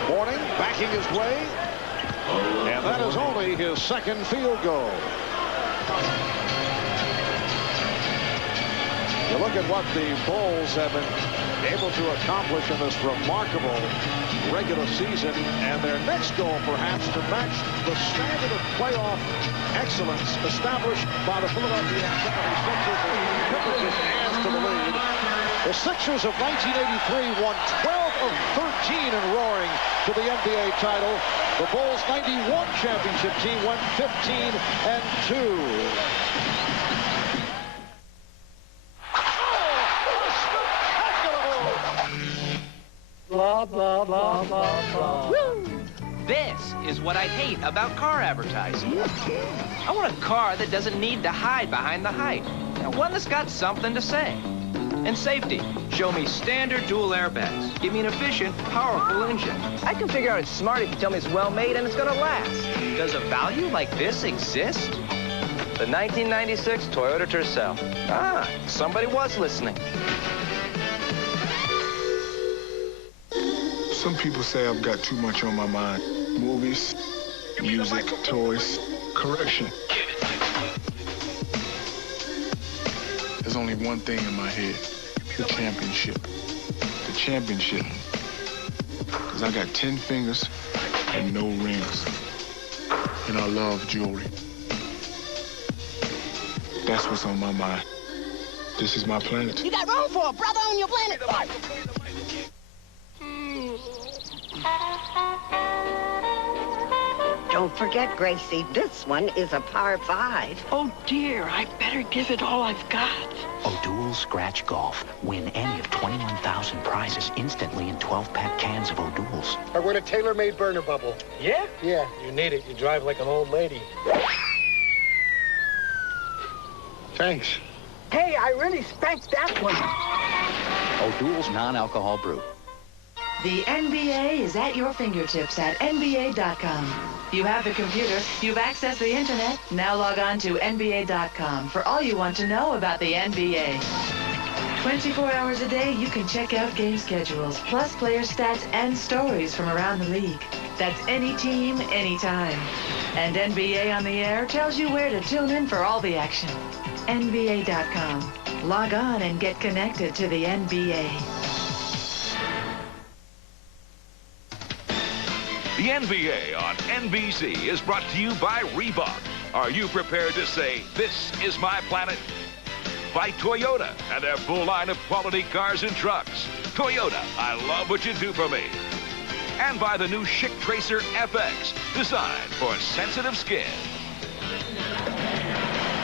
Mourning backing his way. And that is only his 2nd field goal. You look at what the Bulls have been able to accomplish in this remarkable regular season, and their next goal perhaps to match the standard of playoff excellence established by the Philadelphia 76ers. Pipkins adds to the lead. The Sixers of 1983 won 12 of 13 and roaring to the NBA title. The Bulls' 91 championship team went 15-2. Blah, blah, blah, blah, blah. Woo! This is what I hate about car advertising. I want a car that doesn't need to hide behind the hype. One that's got something to say. And safety. Show me standard dual airbags. Give me an efficient, powerful engine. I can figure out it's smart if you tell me it's well-made and it's gonna last. Does a value like this exist? The 1996 Toyota Tercel. Ah, somebody was listening. Some people say I've got too much on my mind. Movies, music, toys, correction. There's only one thing in my head. The championship. The championship. Because I got 10 fingers and no rings. And I love jewelry. That's what's on my mind. This is my planet. You got room for a brother on your planet. Don't forget, Gracie, this one is a par 5. Oh, dear, I better give it all I've got. O'Doul's Scratch Golf. Win any of 21,000 prizes instantly in 12-pack cans of O'Doul's. I want a tailor-made burner bubble. Yeah? Yeah, you need it. You drive like an old lady. Thanks. Hey, I really spanked that one. O'Doul's non-alcohol brew. The NBA is at your fingertips at NBA.com. You have the computer, you've accessed the internet, now log on to NBA.com for all you want to know about the NBA. 24 hours a day, you can check out game schedules, plus player stats and stories from around the league. That's any team, anytime. And NBA on the Air tells you where to tune in for all the action. NBA.com. Log on and get connected to the NBA. The NBA on NBC is brought to you by Reebok. Are you prepared to say, this is my planet? By Toyota and their full line of quality cars and trucks. Toyota, I love what you do for me. And by the new Schick Tracer FX, designed for sensitive skin.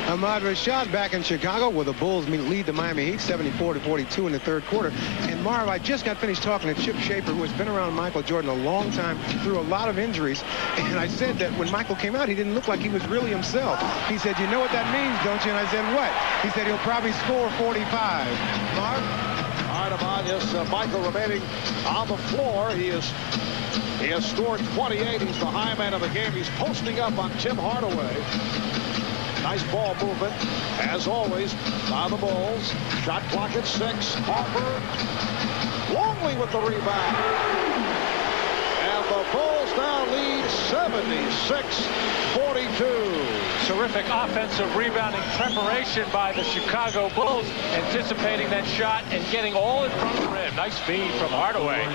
Ahmad Rashad back in Chicago where the Bulls lead the Miami Heat 74-42 in the third quarter. And Marv, I just got finished talking to Chip Schaefer, who has been around Michael Jordan a long time, through a lot of injuries. And I said that when Michael came out, he didn't look like he was really himself. He said, you know what that means, don't you? And I said, what? He said he'll probably score 45. Marv? All right, Ahmad, yes, Michael remaining on the floor. He has scored 28. He's the high man of the game. He's posting up on Tim Hardaway. Nice ball movement, as always, by the Bulls. Shot clock at 6. Harper, Longley with the rebound. And the Bulls now lead 76-42. Terrific offensive rebounding preparation by the Chicago Bulls, anticipating that shot and getting all in front of the rim. Nice feed from Hardaway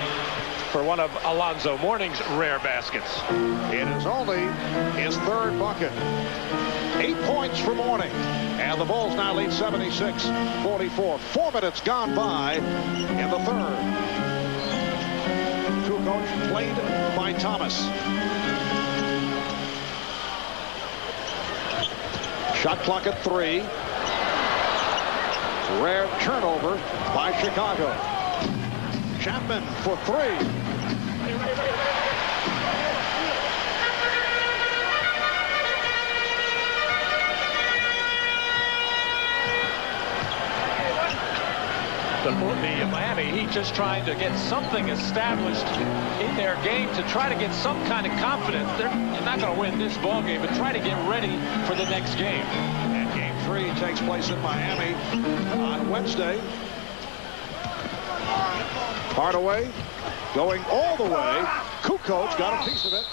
for one of Alonzo Mourning's rare baskets. It is only his third bucket. 8 points for Mourning. And the Bulls now lead 76-44. 4 minutes gone by in the third. Kukoc played by Thomas. Shot clock at 3. Rare turnover by Chicago. Chapman for 3. The Miami Heat just trying to get something established in their game to try to get some kind of confidence. They're not going to win this ball game, but try to get ready for the next game. And game 3 takes place in Miami on Wednesday. Hardaway going all the way. Kukoc got a piece of it.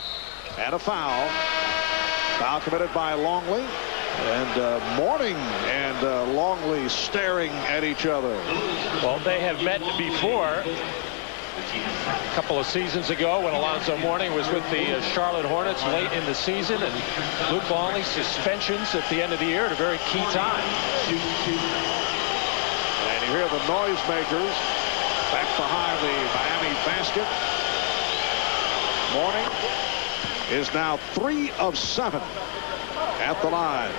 And a foul. Foul committed by Longley. And Mourning and Longley staring at each other. Well, they have met before. A couple of seasons ago when Alonzo Mourning was with the Charlotte Hornets late in the season, and Luke Longley suspensions at the end of the year at a very key time. And you hear the noisemakers back behind the Miami basket. Mourning is now 3 of 7 at the line.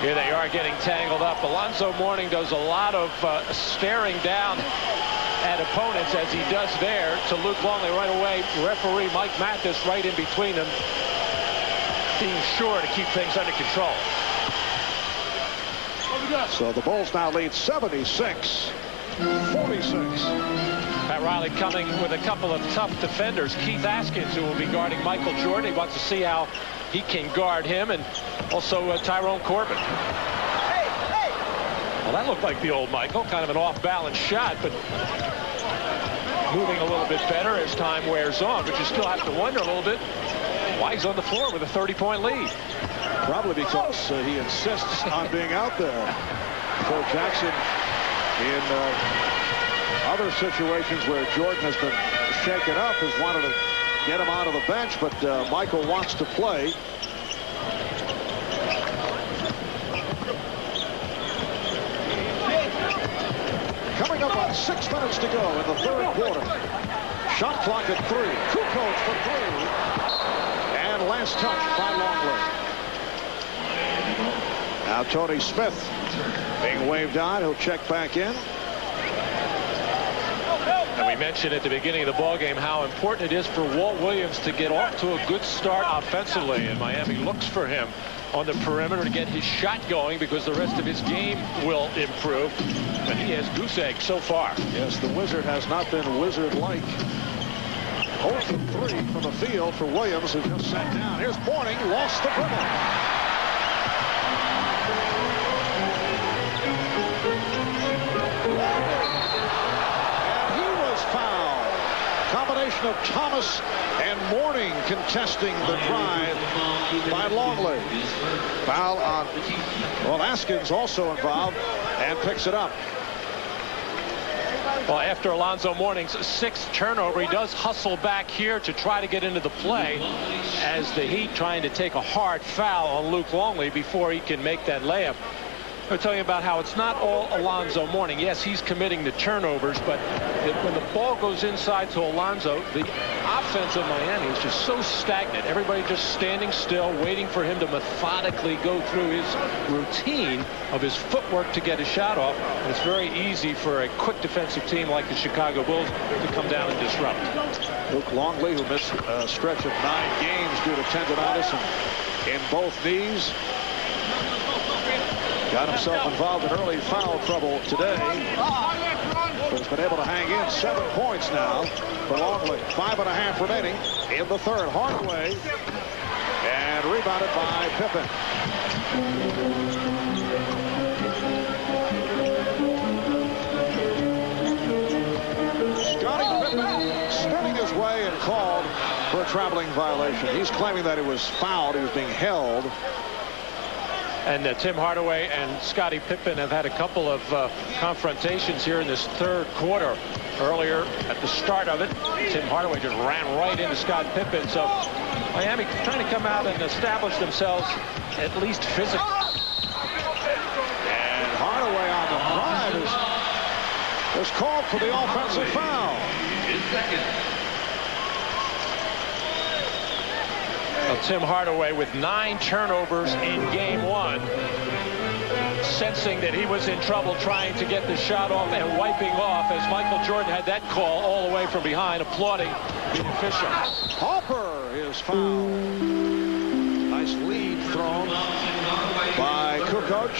Here they are getting tangled up. Alonzo Mourning does a lot of staring down at opponents, as he does there to Luke Longley right away. Referee Mike Mathis right in between them, being sure to keep things under control. So the Bulls now lead 76-46. Pat Riley coming with a couple of tough defenders. Keith Askins, who will be guarding Michael Jordan. He wants to see how he can guard him, and also Tyrone Corbin. Well, that looked like the old Michael, kind of an off-balance shot, but moving a little bit better as time wears on. But you still have to wonder a little bit why he's on the floor with a 30-point lead. Probably because he insists on being out there. So Jackson, in other situations where Jordan has been shaken up, has wanted to get him out of the bench, but Michael wants to play. Coming up on 6 minutes to go in the third quarter. Shot clock at 3. Kukoc for 3. And last touch by Longley. Now Tony Smith being waved on. He'll check back in. And we mentioned at the beginning of the ballgame how important it is for Walt Williams to get off to a good start offensively. And Miami looks for him on the perimeter to get his shot going, because the rest of his game will improve. But he has goose egg so far. Yes, the Wizard has not been Wizard-like. 0 for 3 from the field for Williams, who just sat down. Here's Mourning, lost the dribble. And he was fouled. Combination of Thomas and Mourning contesting the drive by Longley. Foul on, well, Askins also involved and picks it up. Well, after Alonzo Mourning's 6th turnover, he does hustle back here to try to get into the play, as the Heat trying to take a hard foul on Luke Longley before he can make that layup. I'll tell you about how it's not all Alonzo Mourning. Yes, he's committing the turnovers, but when the ball goes inside to Alonzo, the offense of Miami is just so stagnant. Everybody just standing still, waiting for him to methodically go through his routine of his footwork to get a shot off. And it's very easy for a quick defensive team like the Chicago Bulls to come down and disrupt. Luke Longley, who missed a stretch of 9 games due to tendonitis in both knees, got himself involved in early foul trouble today, but has been able to hang in 7 points now for Longley. 5.5 remaining in the third. Hardaway, and rebounded by Pippen. Scottie Pippen spinning his way and called for a traveling violation. He's claiming that he was fouled. He was being held. And Tim Hardaway and Scottie Pippen have had a couple of confrontations here in this third quarter. Earlier at the start of it, Tim Hardaway just ran right into Scott Pippen. So Miami trying to come out and establish themselves at least physically. And Hardaway on the drive is called for the offensive foul. Well, Tim Hardaway with 9 turnovers in game 1, sensing that he was in trouble trying to get the shot off and wiping off, as Michael Jordan had that call all the way from behind, applauding the official. Harper is fouled. Nice lead thrown by Kukoc.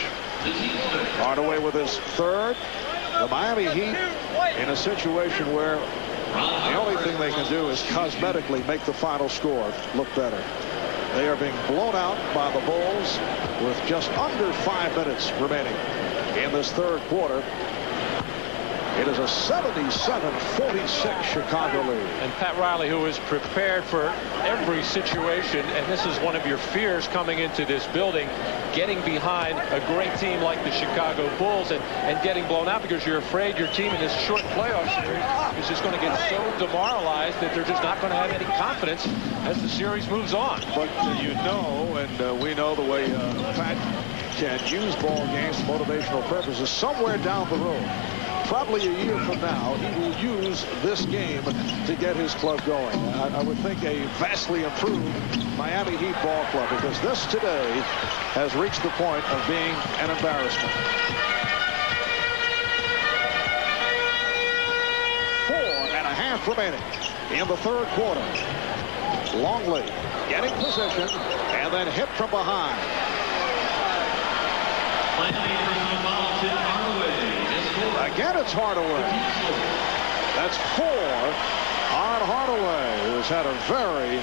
Hardaway with his 3rd. The Miami Heat in a situation where the only thing they can do is cosmetically make the final score look better. They are being blown out by the Bulls with just under 5 minutes remaining in this third quarter. It is a 77-46 Chicago lead. And Pat Riley, who is prepared for every situation, and this is one of your fears coming into this building, getting behind a great team like the Chicago Bulls and getting blown out because you're afraid your team in this short playoff series is just going to get so demoralized that they're just not going to have any confidence as the series moves on. But you know, and we know the way Pat can use ball games for motivational purposes. Somewhere down the road, probably a year from now, he will use this game to get his club going. I would think a vastly improved Miami Heat ball club, because this today has reached the point of being an embarrassment. 4.5 remaining in the third quarter. Longley getting position and then hit from behind. Again, it's Hardaway. That's 4 on Hardaway, who's had a very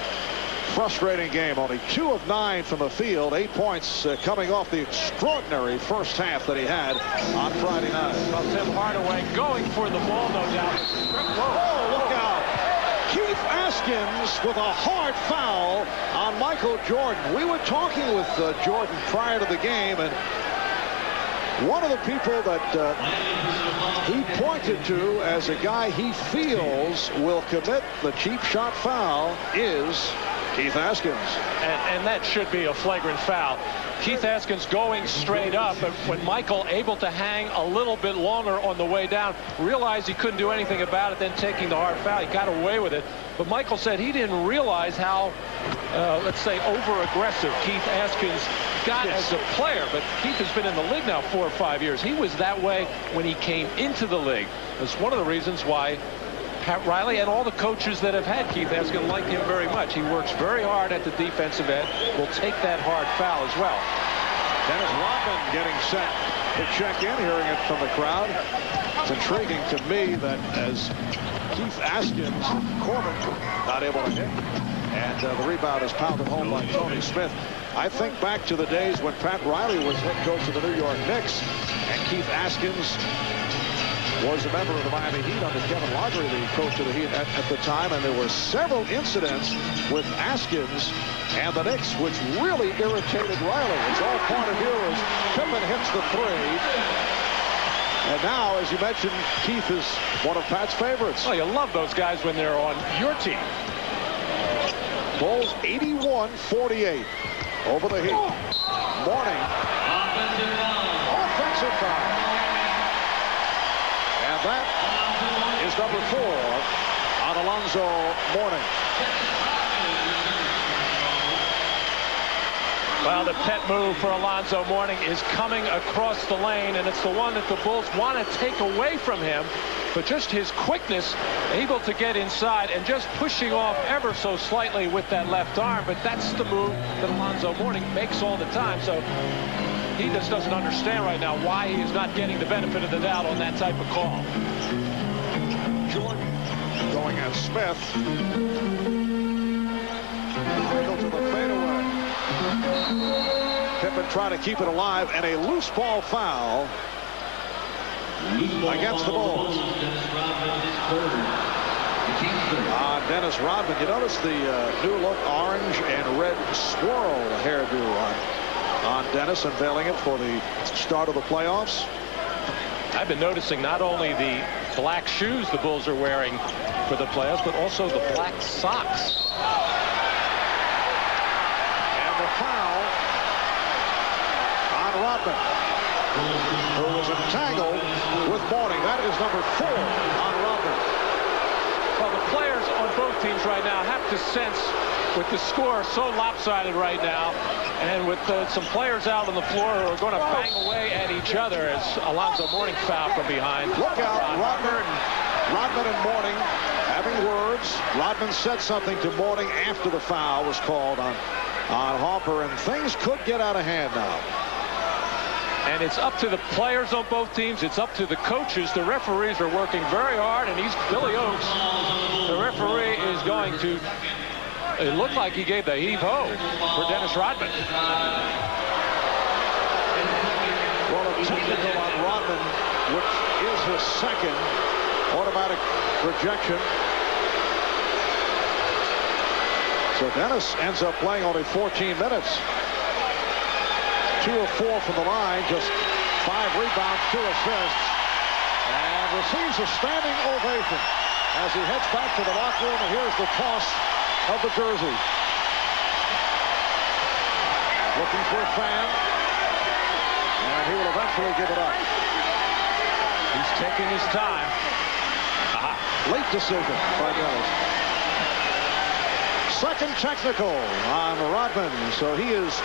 frustrating game. Only 2 of 9 from the field. 8 points coming off the extraordinary first half that he had on Friday night. Well, Tim Hardaway going for the ball, no doubt. Oh, look out. Keith Askins with a hard foul on Michael Jordan. We were talking with Jordan prior to the game, and one of the people that he pointed to as a guy he feels will commit the cheap shot foul is Keith Askins. And that should be a flagrant foul. Keith Askins going straight up, but when Michael able to hang a little bit longer on the way down, realized he couldn't do anything about it, then taking the hard foul, he got away with it. But Michael said he didn't realize how, let's say, over-aggressive Keith Askins got as a player. But Keith has been in the league now 4 or 5 years. He was that way when he came into the league. That's one of the reasons why Pat Riley and all the coaches that have had Keith Askins like him very much. He works very hard at the defensive end. Will take that hard foul as well. Dennis Rodman getting set to check in, hearing it from the crowd. It's intriguing to me that as Keith Askins, Corbin not able to hit, and the rebound is pounded home by Tony Smith. I think back to the days when Pat Riley was head coach of the New York Knicks, and Keith Askins was a member of the Miami Heat under Kevin Lowry, the coach of the Heat at the time, and there were several incidents with Askins and the Knicks which really irritated Riley. It's all pointed here as Pippen hits the 3. And now, as you mentioned, Keith is one of Pat's favorites. Oh, you love those guys when they're on your team. Bulls 81-48 over the Heat. Mourning. Offensive foul. And that is number 4 on Alonzo Mourning. Well, the pet move for Alonzo Mourning is coming across the lane, and it's the one that the Bulls want to take away from him. But just his quickness, able to get inside and just pushing off ever so slightly with that left arm. But that's the move that Alonzo Mourning makes all the time. So he just doesn't understand right now why he is not getting the benefit of the doubt on that type of call. Jordan going at Smith. Michael to the fadeaway. Pippen trying to keep it alive, and a loose ball foul against the Bulls. Dennis Rodman. You notice the new look orange and red swirl hairdo on Dennis, unveiling it for the start of the playoffs. I've been noticing not only the black shoes the Bulls are wearing for the playoffs, but also the black socks. And the foul on Rodman, who was entangled with Mourning. That is number 4 on Rodman. Well, the players on both teams right now have to sense, with the score so lopsided right now, and with some players out on the floor who are going to bang away at each other as Alonzo Mourning foul from behind. Look out, Rodman and Mourning having words. Rodman said something to Mourning after the foul was called on Harper, and things could get out of hand now. And it's up to the players on both teams. It's up to the coaches. The referees are working very hard, and he's Billy Oakes. The referee is going to, it looked like he gave the heave-ho for Dennis Rodman. Well, a technical on Rodman, which is his second automatic rejection. So Dennis ends up playing only 14 minutes. 2 of 4 from the line, just 5 rebounds, 2 assists, and receives a standing ovation as he heads back to the locker room, and here's the toss of the jersey. Looking for a fan, and he will eventually give it up. He's taking his time. Late decision by Dennis. Second technical on Rodman, so he is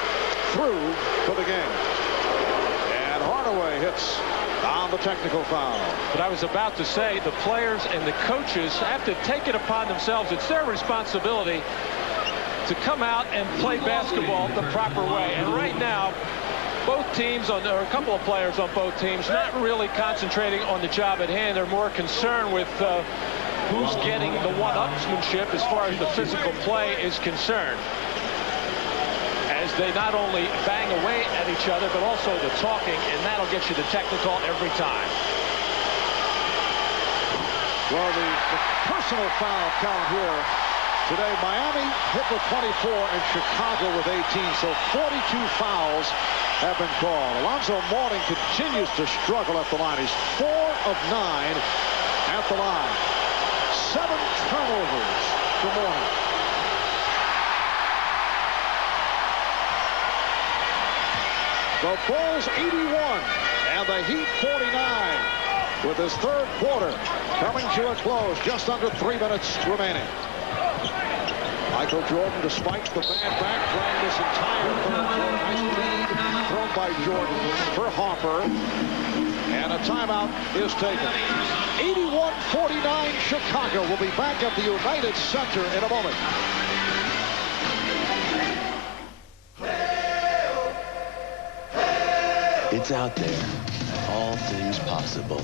through for the game. And Hardaway hits on the technical foul. But I was about to say, the players and the coaches have to take it upon themselves. It's their responsibility to come out and play basketball the proper way. And right now, both teams, or a couple of players on both teams, not really concentrating on the job at hand. They're more concerned with who's getting the one-upsmanship as far as the physical play is concerned. As they not only bang away at each other, but also the talking, and that'll get you the technical every time. Well, the personal foul count here today, Miami hit with 24 and Chicago with 18, so 42 fouls have been called. Alonzo Mourning continues to struggle at the line. He's 4 of 9 at the line. 7 turnovers for Mourning. The Bulls 81 and the Heat 49 with his third quarter coming to a close. Just under 3 minutes remaining. Michael Jordan, despite the bad back, playing this entire third quarter. Nice lead thrown by Jordan for Harper. And a timeout is taken. 81-49 Chicago. Will be back at the United Center in a moment. It's out there. All things possible.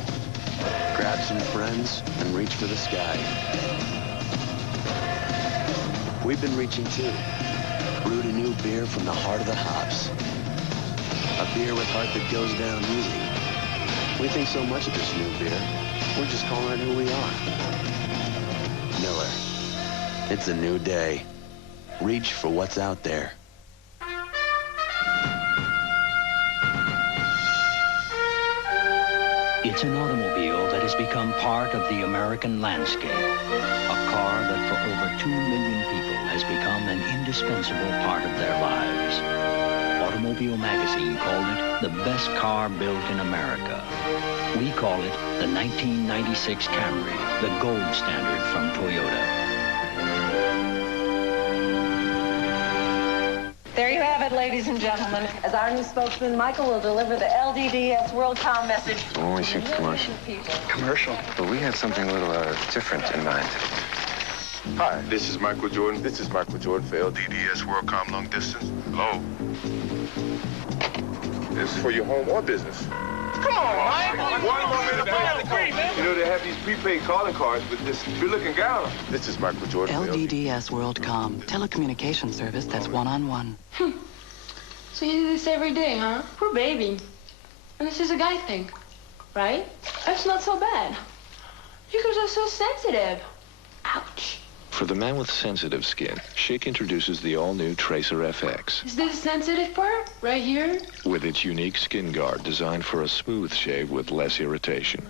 Grab some friends and reach for the sky. We've been reaching too. Brewed a new beer from the heart of the hops. A beer with heart that goes down easy. We think so much of this new beer, we're just calling it who we are. Miller. It's a new day. Reach for what's out there. It's an automobile that has become part of the American landscape. A car that for over 2 million people has become an indispensable part of their lives. Automobile Magazine called it the best car built in America. We call it the 1996 Camry, the gold standard from Toyota. There you have it, ladies and gentlemen. As our new spokesman, Michael will deliver the LDDS WorldCom message. When we shoot commercial. Commercial? But we had something a little different in mind. Hi, this is Michael Jordan. This is Michael Jordan for LDDS WorldCom Long Distance. Hello. This is for your home or business. Come on, Mike. One more minute. You know, they have these prepaid calling cards with this good-looking guy on them. This is Michael Jordan. LDDS WorldCom, telecommunication service that's one-on-one. So you do this every day, huh? Poor baby. And this is a guy thing, right? That's not so bad. You guys are so sensitive. Ouch. For the man with sensitive skin, Schick introduces the all-new Tracer FX. Is this the sensitive part? Right here? With its unique skin guard designed for a smooth shave with less irritation.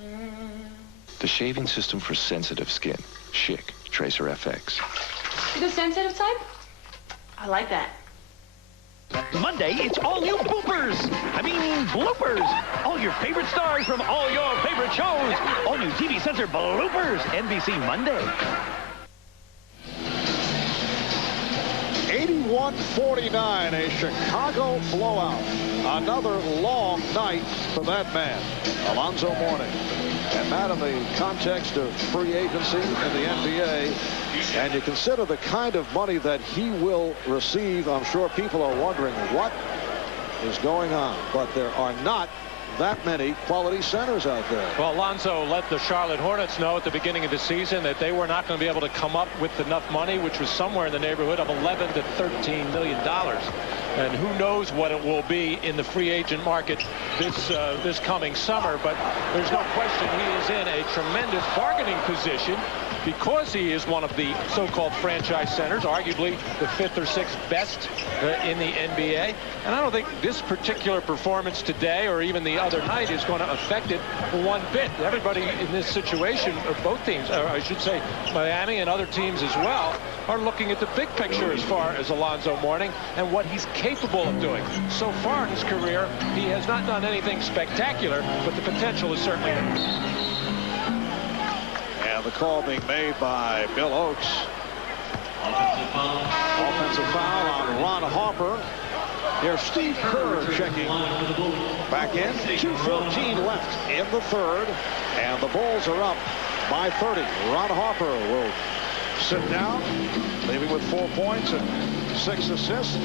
The shaving system for sensitive skin. Schick Tracer FX. The sensitive type? I like that. Monday, it's all new boopers. I mean, bloopers. All your favorite stars from all your favorite shows. All new TV censor bloopers. NBC Monday. 81-49, a Chicago blowout. Another long night for that man, Alonzo Mourning. And that in the context of free agency in the NBA. And you consider the kind of money that he will receive. I'm sure people are wondering what is going on. But there are not that many quality centers out there. Well, Alonzo let the Charlotte Hornets know at the beginning of the season that they were not going to be able to come up with enough money, which was somewhere in the neighborhood of $11 to $13 million. And who knows what it will be in the free agent market this coming summer. But there's no question he is in a tremendous bargaining position because he is one of the so-called franchise centers, arguably the 5th or 6th best in the NBA. And I don't think this particular performance today or even the other night is going to affect it one bit. Everybody in this situation, or both teams, or I should say Miami and other teams as well, are looking at the big picture as far as Alonzo Mourning and what he's capable of doing. So far in his career, he has not done anything spectacular, but the potential is certainly there. And the call being made by Bill Oakes. Offensive foul on Ron Harper. Here's Steve Kerr checking back in. 2:14 left in the third. And the Bulls are up by 30. Ron Harper will sit down, leaving with 4 points and 6 assists.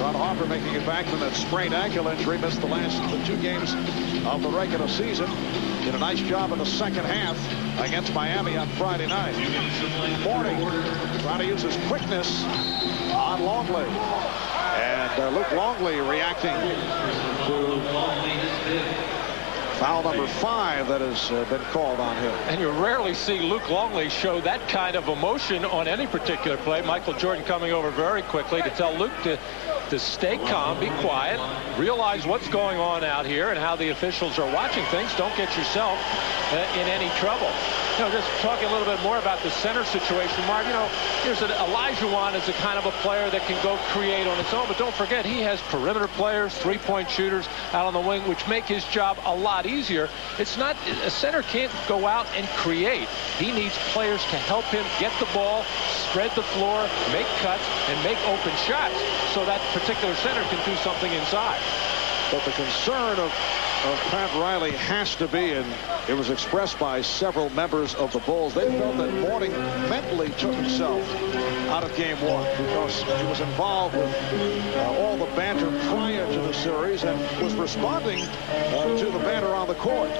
Ron Harper making it back from that sprained ankle injury. Missed the last 2 games of the regular season. Did a nice job in the second half against Miami on Friday night. Mourning trying to use his quickness on Longley. And Luke Longley reacting to foul number 5 that has been called on him. And you rarely see Luke Longley show that kind of emotion on any particular play. Michael Jordan coming over very quickly to tell Luke to stay calm, be quiet, realize what's going on out here and how the officials are watching things. Don't get yourself in any trouble. You know, just talking a little bit more about the center situation, Mark, you know, here's Olajuwon is a kind of a player that can go create on its own, but don't forget he has perimeter players, three-point shooters out on the wing, which make his job a lot easier. It's not, a center can't go out and create. He needs players to help him get the ball, spread the floor, make cuts, and make open shots so that particular center can do something inside. But the concern of Pat Riley has to be, and it was expressed by several members of the Bulls, they felt that Mourning mentally took himself out of game 1 because he was involved with all the banter prior to the series and was responding to the banter on the court.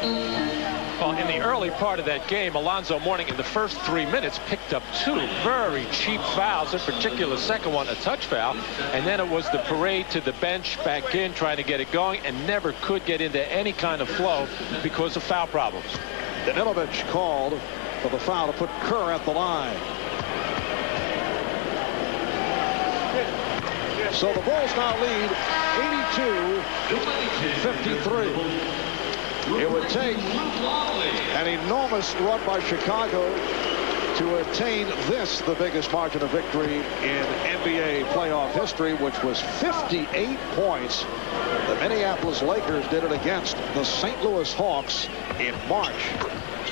Well, in the early part of that game, Alonzo Mourning in the first 3 minutes picked up 2 very cheap fouls, in particular the second one a touch foul, and then it was the parade to the bench back in trying to get it going and never could get into any kind of flow because of foul problems. Danilovic called for the foul to put Kerr at the line. So the Bulls now lead 82-53. It would take an enormous run by Chicago to attain this, the biggest margin of victory in NBA playoff history, which was 58 points. The Minneapolis Lakers did it against the St. Louis Hawks in March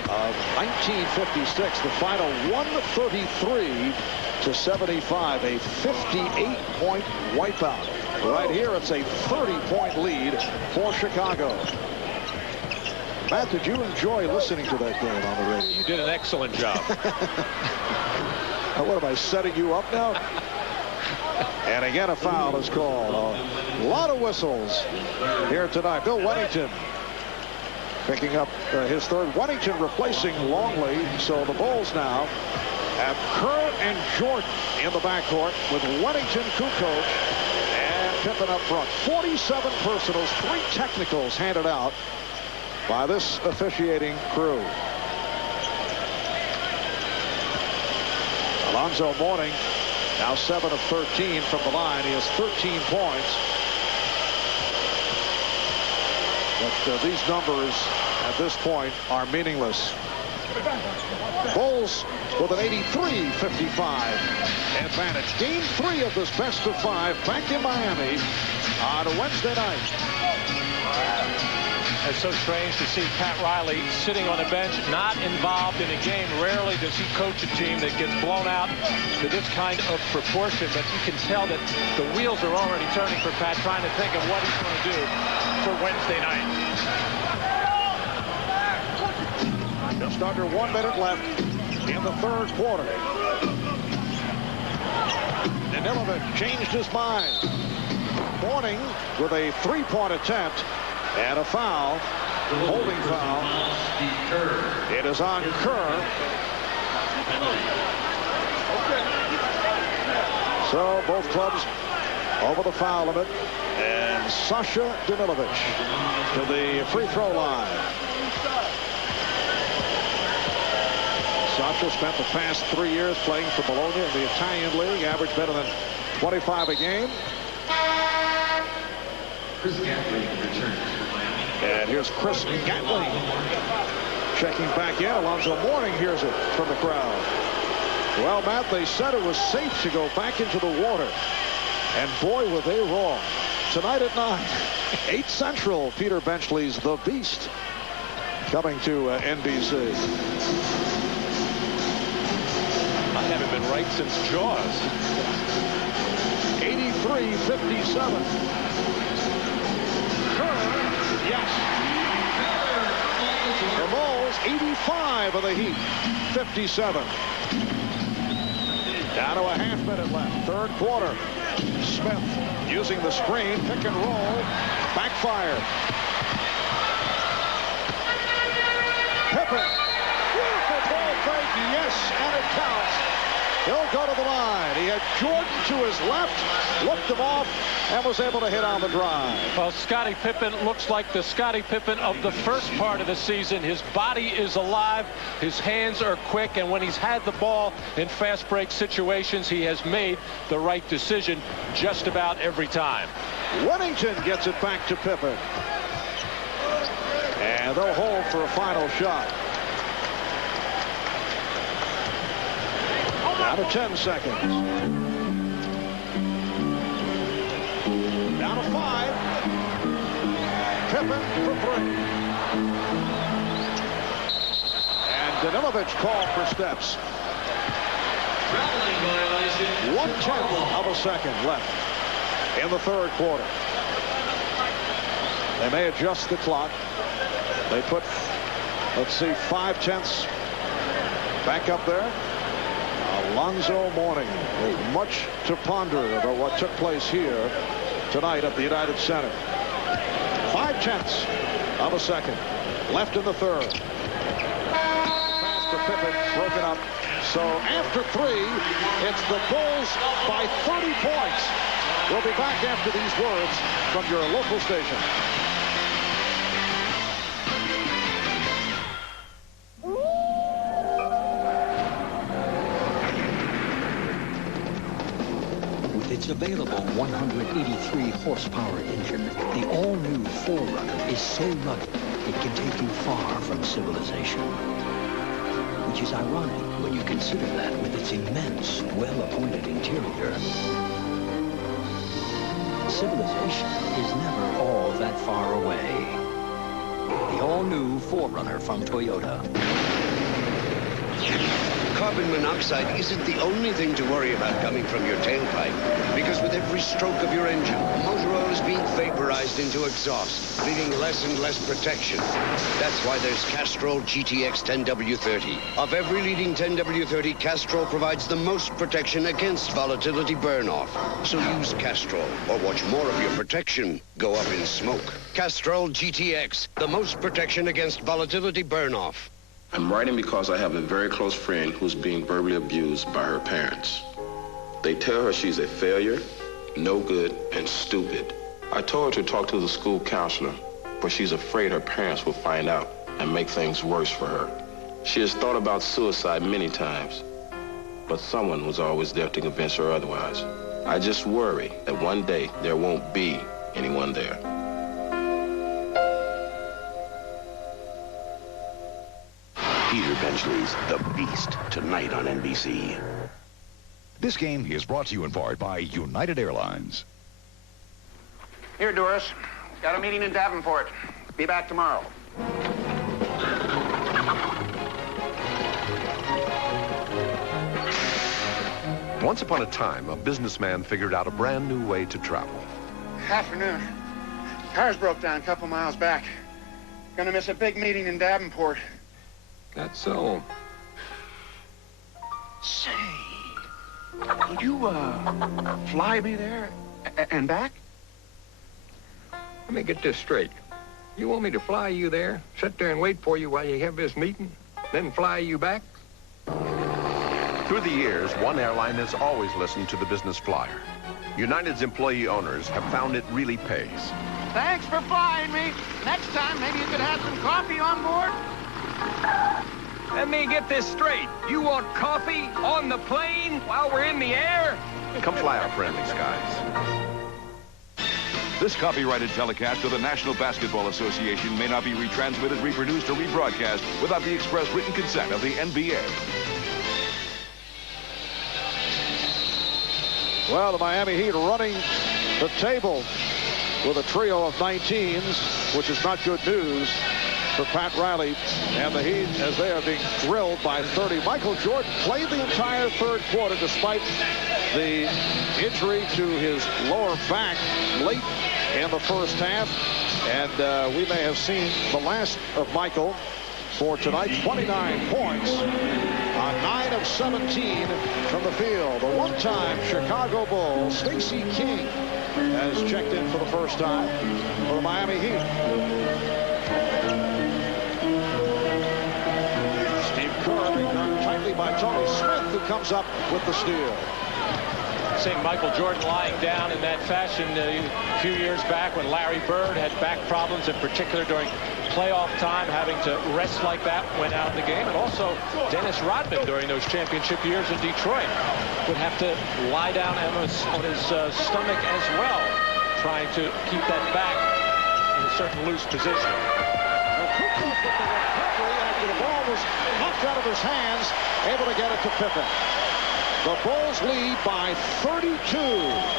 of 1956. The final 133-75, a 58-point wipeout. Right here, it's a 30-point lead for Chicago. Matt, did you enjoy listening to that game on the radio? You did an excellent job. What, am I setting you up now? And again, a foul is called. A lot of whistles here tonight. Bill Wennington picking up his third. Wennington replacing Longley. So the Bulls now have Kerr and Jordan in the backcourt with Wennington, Kukoc, and Pippen up front. 47 personals, 3 technicals handed out by this officiating crew. Alonzo Mourning now 7 of 13 from the line. He has 13 points. But these numbers at this point are meaningless. Bulls with an 83-55 advantage. Game 3 of this best of 5 back in Miami on a Wednesday night. It's so strange to see Pat Riley sitting on a bench, not involved in a game. Rarely does he coach a team that gets blown out to this kind of proportion, but you can tell that the wheels are already turning for Pat, trying to think of what he's going to do for Wednesday night. Just under 1 minute left in the third quarter. Danilovic changed his mind. Mourning with a 3-point attempt and a foul, holding foul. It is on Kerr. So both clubs over the foul limit. And Sasha Danilovic to the free throw line. Sasha spent the past 3 years playing for Bologna in the Italian league, averaged better than 25 a game. Chris Gatling returns. And here's Chris Gatling checking back in. Alonzo Mourning hears it from the crowd. Well, Matt, they said it was safe to go back into the water. And boy, were they wrong. Tonight at 9, 8 Central, Peter Benchley's The Beast coming to NBC. I haven't been right since Jaws. 83-57. Yes. The Bulls 85 of the Heat. 57. Down to a half minute left. Third quarter. Smith using the screen. Pick and roll. Backfire. Pippen. Beautiful ball fake. Yes, and it counts. He'll go to the line. He had Jordan to his left, looked him off, and was able to hit on the drive. Well, Scottie Pippen looks like the Scottie Pippen of the first part of the season. His body is alive. His hands are quick. And when he's had the ball in fast break situations, he has made the right decision just about every time. Whittington gets it back to Pippen. And they'll hold for a final shot. Down to 10 seconds. Down to 5. Pippen for 3. And Danilovic called for steps. 1/10 of a second left in the third quarter. They may adjust the clock. They put, let's see, 5/10 back up there. Alonzo Mourning. There's much to ponder about what took place here tonight at the United Center. 5/10 of a second left in the third. Pass to Pippen, broken up. So after 3, it's the Bulls by 30 points. We'll be back after these words from your local station. Its available 183 horsepower engine, the all-new 4Runner is so rugged it can take you far from civilization. Which is ironic when you consider that with its immense, well-appointed interior. Civilization is never all that far away. The all-new 4Runner from Toyota. Carbon monoxide isn't the only thing to worry about coming from your tailpipe, because with every stroke of your engine, motor oil is being vaporized into exhaust, leaving less and less protection. That's why there's Castrol GTX 10W30. Of every leading 10W30, Castrol provides the most protection against volatility burn-off. So use Castrol, or watch more of your protection go up in smoke. Castrol GTX, the most protection against volatility burn-off. I'm writing because I have a very close friend who's being verbally abused by her parents. They tell her she's a failure, no good, and stupid. I told her to talk to the school counselor, but she's afraid her parents will find out and make things worse for her. She has thought about suicide many times, but someone was always there to convince her otherwise. I just worry that one day there won't be anyone there. Peter Benchley's The Beast, tonight on NBC. This game is brought to you in part by United Airlines. Here, Doris. Got a meeting in Davenport. Be back tomorrow. Once upon a time, a businessman figured out a brand new way to travel. Afternoon. Cars broke down a couple miles back. Gonna miss a big meeting in Davenport. That's so. Say, could you, fly me there and back? Let me get this straight. You want me to fly you there, sit there and wait for you while you have this meeting, then fly you back? Through the years, one airline has always listened to the business flyer. United's employee owners have found it really pays. Thanks for flying me. Next time, maybe you could have some coffee on board. Let me get this straight. You want coffee on the plane while we're in the air? Come fly our friendly skies. This copyrighted telecast of the National Basketball Association may not be retransmitted, reproduced, or rebroadcast without the express written consent of the NBA. Well, the Miami Heat running the table with a trio of 19s, which is not good news for Pat Riley and the Heat as they are being drilled by 30. Michael Jordan played the entire third quarter despite the injury to his lower back late in the first half. And we may have seen the last of Michael for tonight. 29 points on 9 of 17 from the field. The one-time Chicago Bull, Stacey King, has checked in for the first time for the Miami Heat. Steve Kerr being guarded tightly by Tony Smith, who comes up with the steal. Seeing Michael Jordan lying down in that fashion a few years back when Larry Bird had back problems, in particular during playoff time, having to rest like that when out of the game. And also Dennis Rodman during those championship years in Detroit would have to lie down on his stomach as well, trying to keep that back in a certain loose position. Kukoc with the recovery after the ball was knocked out of his hands, able to get it to Pippen. The Bulls lead by 32.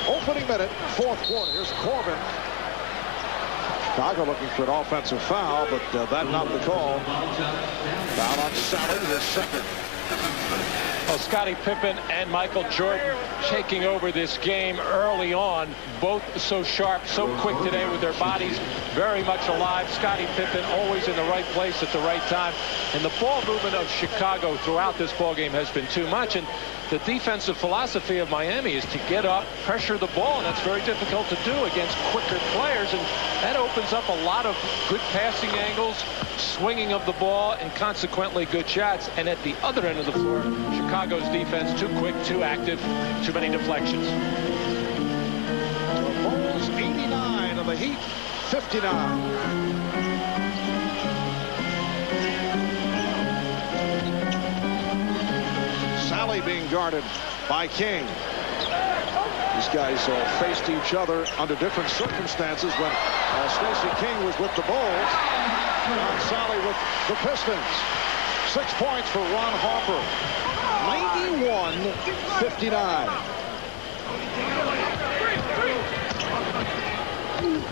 Opening minute, fourth quarter. Here's Corbin. Chicago looking for an offensive foul, but that not the call. Foul on Sally, his second. Well, Scottie Pippen and Michael Jordan taking over this game early on. Both so sharp, so quick today with their bodies very much alive. Scottie Pippen always in the right place at the right time. And the ball movement of Chicago throughout this ball game has been too much. And the defensive philosophy of Miami is to get up, pressure the ball, and that's very difficult to do against quicker players. And that opens up a lot of good passing angles, swinging of the ball, and consequently good shots. And at the other end of the floor, Chicago's defense too quick, too active, too many deflections. The Bulls 89 and the Heat 59. Sally being guarded by King. These guys faced each other under different circumstances when Stacey King was with the Bulls. Ron Sally with the Pistons. 6 points for Ron Harper. 91-59.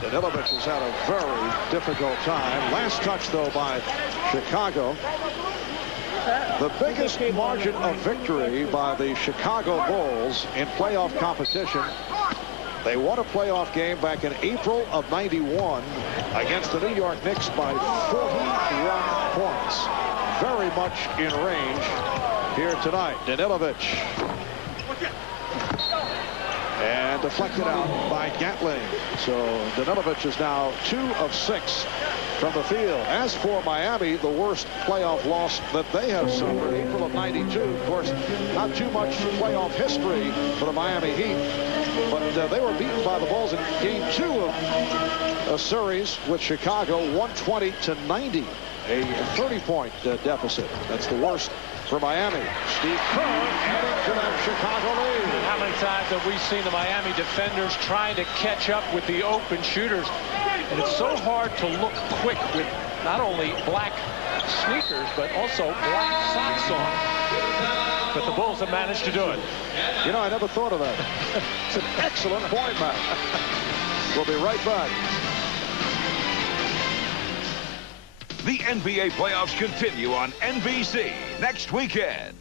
Danilovic has had a very difficult time. Last touch, though, by Chicago. The biggest margin of victory by the Chicago Bulls in playoff competition. They won a playoff game back in April of '91 against the New York Knicks by 41 points. Very much in range here tonight. Danilovic. And deflected out by Gatling. So Danilovic is now 2 of 6 from the field. As for Miami, the worst playoff loss that they have suffered, April of '92. Of course, not too much playoff history for the Miami Heat, but they were beaten by the Bulls in Game 2 of a series with Chicago, 120-90, a 30-point deficit. That's the worst for Miami. Steve Kerr adding to that Chicago lead. How many times have we seen the Miami defenders trying to catch up with the open shooters? And it's so hard to look quick with not only black sneakers, but also black socks on. But the Bulls have managed to do it. You know, I never thought of that. It's an excellent point, Matt. We'll be right back. The NBA playoffs continue on NBC next weekend.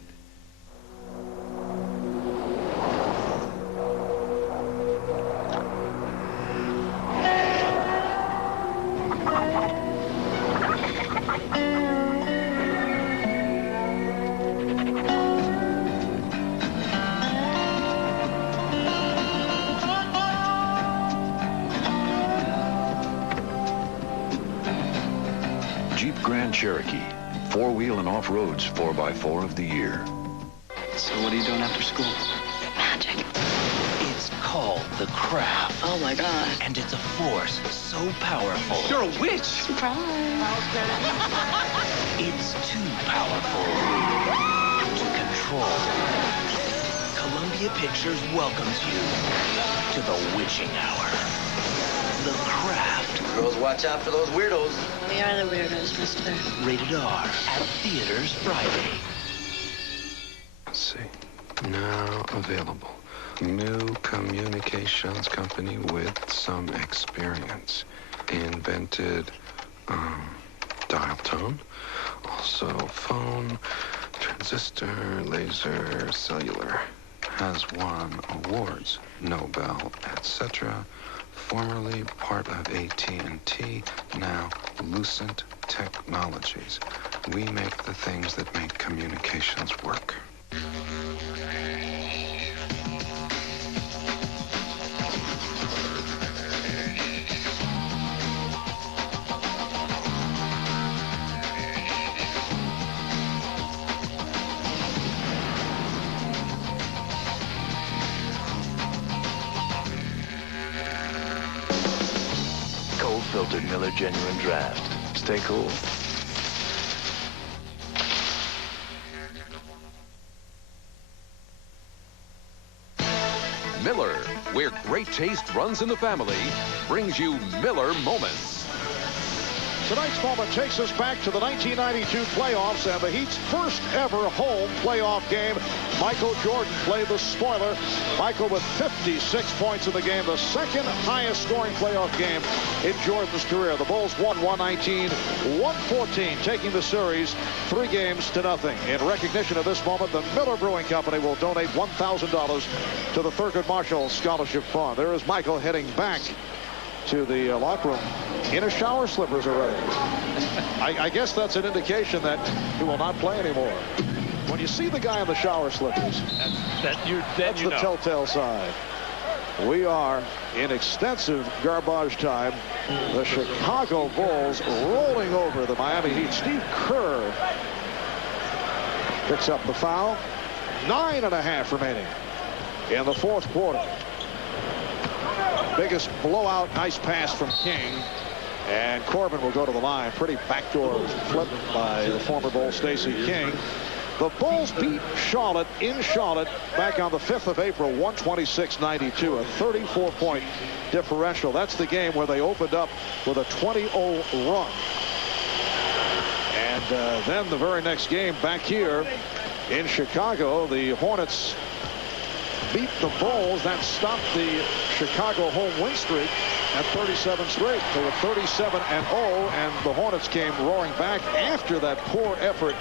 Jeep Grand Cherokee, four-wheel and off-roads 4x4 of the year. So what are you doing after school? Magic. It's called the craft. Oh my God. And it's a force so powerful. You're a witch. Surprise. It's too powerful to control. Columbia Pictures welcomes you to the witching hour. The Craft. Girls, watch out for those weirdos. We are the weirdos, mister. Rated R at theaters Friday. Let's see. Now available. New communications company with some experience. Invented dial tone. Also phone, transistor, laser, cellular. Has won awards, Nobel, etc. Formerly part of AT&T, now Lucent Technologies. We make the things that make communications work. Filtered Miller Genuine Draft. Stay cool. Miller, where great taste runs in the family, brings you Miller Moments. Tonight's moment takes us back to the 1992 playoffs and the Heat's first ever home playoff game. Michael Jordan played the spoiler. Michael with 56 points in the game, the second highest scoring playoff game in Jordan's career. The Bulls won 119-114, taking the series 3-0. In recognition of this moment, the Miller Brewing Company will donate $1,000 to the Thurgood Marshall Scholarship Fund. There is Michael heading back to the locker room in his shower slippers already. I guess that's an indication that he will not play anymore. When you see the guy in the shower slippers, that's the telltale sign. We are in extensive garbage time. The Chicago Bulls rolling over the Miami Heat. Steve Kerr picks up the foul. 9.5 remaining in the fourth quarter. Biggest blowout, nice pass from King. And Corbin will go to the line. Pretty backdoor flip by the former Bull Stacey King. The Bulls beat Charlotte in Charlotte back on the 5th of April, 126-92, a 34-point differential. That's the game where they opened up with a 20-0 run. And then the very next game back here in Chicago, the Hornets beat the Bulls. That stopped the Chicago home win streak at 37 straight. They were 37-0, and the Hornets came roaring back after that poor effort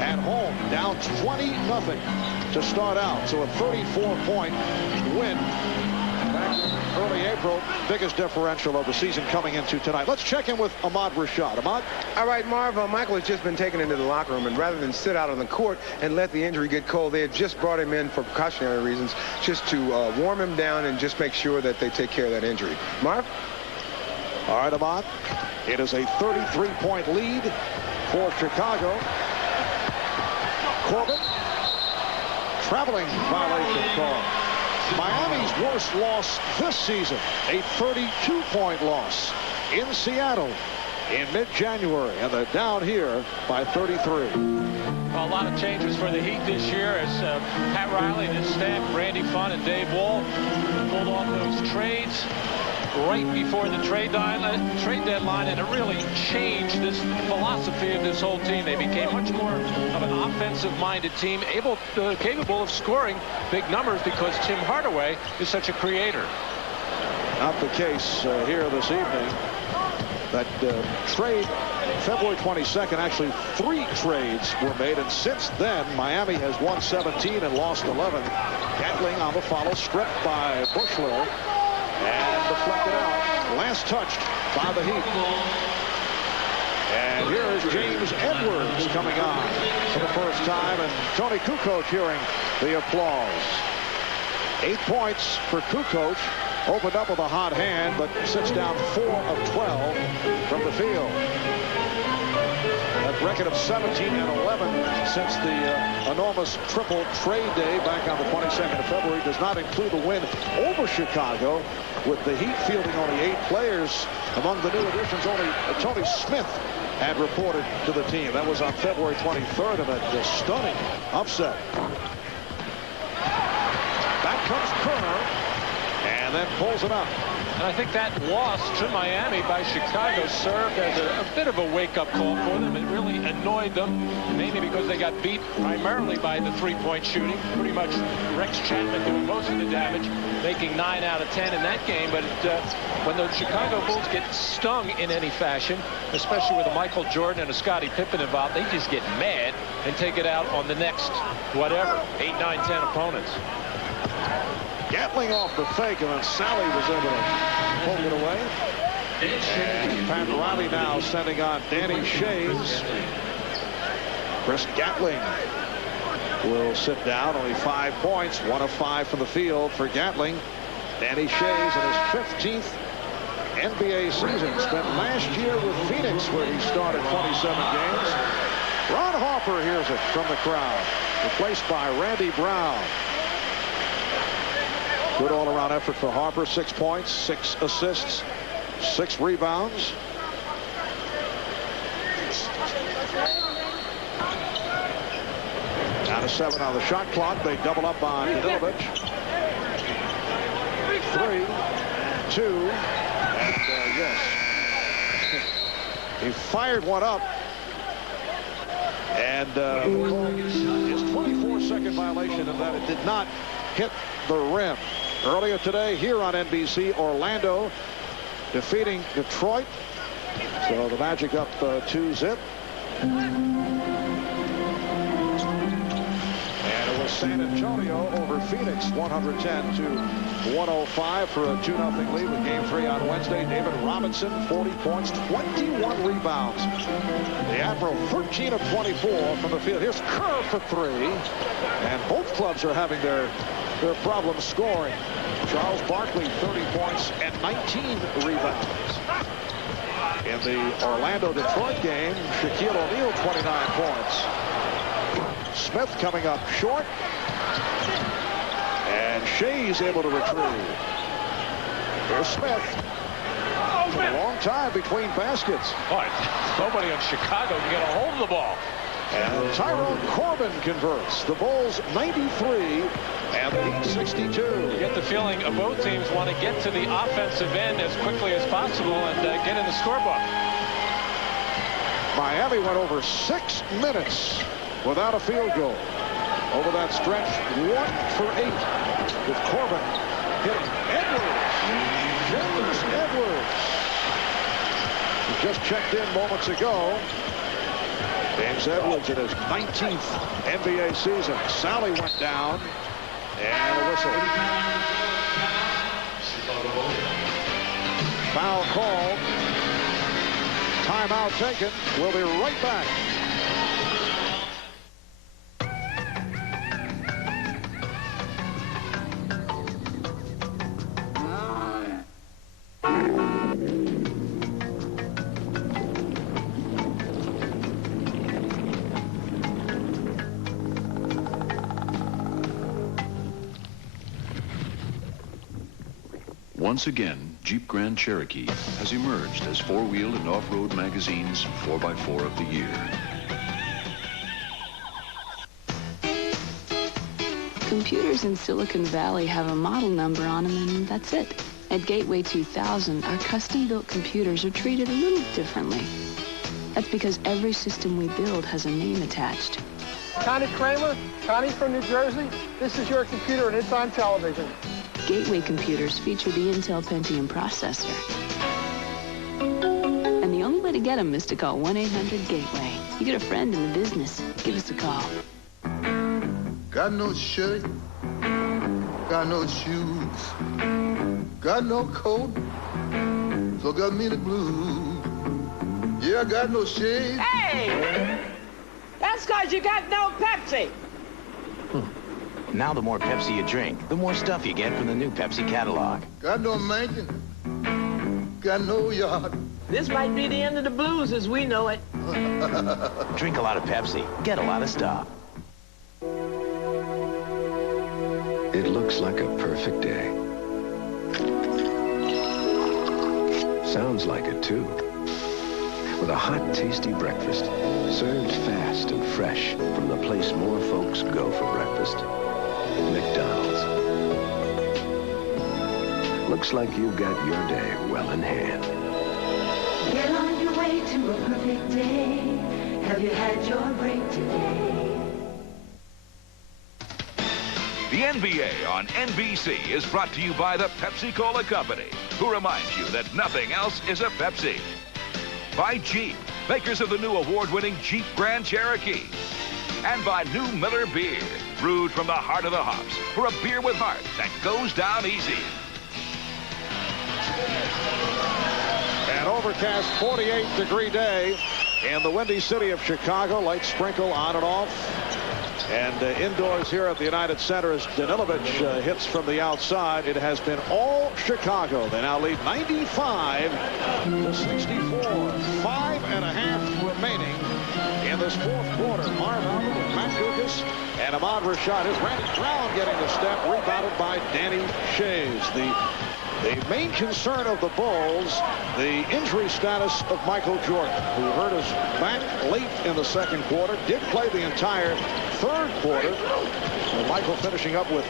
at home, down 20-0 to start out. So a 34-point win back early April. Biggest differential of the season coming into tonight. Let's check in with Ahmad Rashad. Ahmad? All right, Marv, Michael has just been taken into the locker room, and rather than sit out on the court and let the injury get cold, they had just brought him in for precautionary reasons, just to warm him down and just make sure that they take care of that injury. Marv? All right, Ahmad. It is a 33-point lead for Chicago. Corbin, traveling violation call. Miami's worst loss this season, a 32-point loss in Seattle in mid-January, and they're down here by 33. Well, a lot of changes for the Heat this year as Pat Riley and his staff, Randy Funn and Dave Wall, pulled off those trades right before the trade deadline, and it really changed this philosophy of this whole team. They became much more of an offensive-minded team, capable of scoring big numbers because Tim Hardaway is such a creator. Not the case here this evening. That trade, February 22nd, actually 3 trades were made, and since then, Miami has won 17 and lost 11. Gatling on the follow, stripped by Bushler, and deflected out. Last touched by the Heat. And here is James Edwards coming on for the first time, and Tony Kukoc hearing the applause. 8 points for Kukoc. Opened up with a hot hand, but sits down 4 of 12 from the field. That record of 17-11 since the enormous triple trade day back on the 22nd of February. Does not include the win over Chicago, with the Heat fielding only 8 players. Among the new additions, only Tony Smith had reported to the team. That was on February 23rd in a stunning upset. Back comes Kerr, and then pulls it up. And I think that loss to Miami by Chicago served as a bit of a wake-up call for them. It really annoyed them, mainly because they got beat primarily by the three-point shooting. Pretty much Rex Chapman doing most of the damage, making 9 out of 10 in that game. But when the Chicago Bulls get stung in any fashion, especially with a Michael Jordan and a Scottie Pippen involved, they just get mad and take it out on the next, whatever, 8, 9, 10 opponents. Gatling off the fake, and then Sally was able to pull it away. Pat Riley now sending on Danny Shays. Chris Gatling will sit down. Only 5 points, 1 of 5 from the field for Gatling. Danny Shays in his 15th NBA season. Spent last year with Phoenix, where he started 27 games. Ron Harper hears it from the crowd. Replaced by Randy Brown. Good all-around effort for Harper. 6 points, 6 assists, 6 rebounds. Down to 7 on the shot clock. They double up on Danilovic. 3, 2, and yes. He fired one up. And his 24-second violation of that, it did not hit the rim. Earlier today here on NBC, Orlando defeating Detroit. So the Magic up 2-zip. And it was San Antonio over Phoenix, 110-105 for a 2-0 lead with Game 3 on Wednesday. David Robinson, 40 points, 21 rebounds. The Admiral, 13 of 24 from the field. Here's Kerr for 3. And both clubs are having their problem scoring. Charles Barkley, 30 points and 19 rebounds. In the Orlando-Detroit game, Shaquille O'Neal, 29 points. Smith coming up short. And Shea's able to retrieve. Here's Smith. A long time between baskets. Boy, nobody in Chicago can get a hold of the ball. And Tyrone Corbin converts. The Bulls 93 and the Heat 62. You get the feeling both teams want to get to the offensive end as quickly as possible and get in the scorebook. Miami went over 6 minutes without a field goal. Over that stretch, 1 for 8 with Corbin hitting Edwards. James Edwards. He just checked in moments ago. James Edwards in his 19th NBA season. Sally went down. And a whistle. Foul called. Timeout taken. We'll be right back. Once again, Jeep Grand Cherokee has emerged as four-wheel and off-road magazine's 4x4 of the year. Computers in Silicon Valley have a model number on them, and that's it. At Gateway 2000, our custom-built computers are treated a little differently. That's because every system we build has a name attached. Connie Kramer, Connie from New Jersey. This is your computer, and it's on television. Gateway computers feature the Intel Pentium processor. And the only way to get them is to call 1-800-GATEWAY. You get a friend in the business, give us a call. Got no shirt, got no shoes, got no coat, so got me the blues. Yeah, I got no shades. Hey! That's because you got no Pepsi. Now the more Pepsi you drink, the more stuff you get from the new Pepsi catalog. Got no mansion, got no yacht. This might be the end of the blues as we know it. Drink a lot of Pepsi, get a lot of stuff. It looks like a perfect day. Sounds like it, too. With a hot, tasty breakfast, served fast and fresh from the place more folks go for breakfast, McDonald's. Looks like you've got your day well in hand. Get on your way to a perfect day. Have you had your break today? The NBA on NBC is brought to you by the Pepsi-Cola Company, who reminds you that nothing else is a Pepsi. By Jeep, makers of the new award-winning Jeep Grand Cherokee. And by New Miller Beer, brewed from the heart of the hops for a beer with heart that goes down easy. An overcast 48-degree day in the windy city of Chicago. Light sprinkle on and off. And indoors here at the United Center as Danilovic hits from the outside. It has been all Chicago. They now lead 95 to 64. 5.5 remaining in this fourth quarter. Marv Albert, Matt Dukas, and Ahmad Rashad. Is Randy Brown getting the step, rebounded by Danny Shays. The main concern of the Bulls, the injury status of Michael Jordan, who hurt his back late in the second quarter, did play the entire third quarter. And Michael finishing up with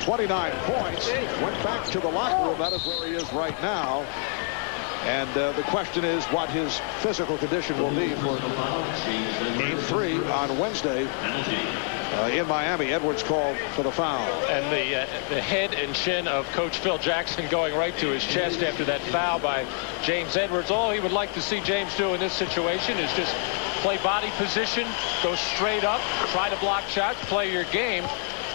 29 points, went back to the locker room. That is where he is right now. And the question is what his physical condition will be for Game 3 on Wednesday. In Miami. Edwards called for the foul. And the head and chin of Coach Phil Jackson going right to his chest after that foul by James Edwards. All he would like to see James do in this situation is just play body position, go straight up, try to block shots, play your game.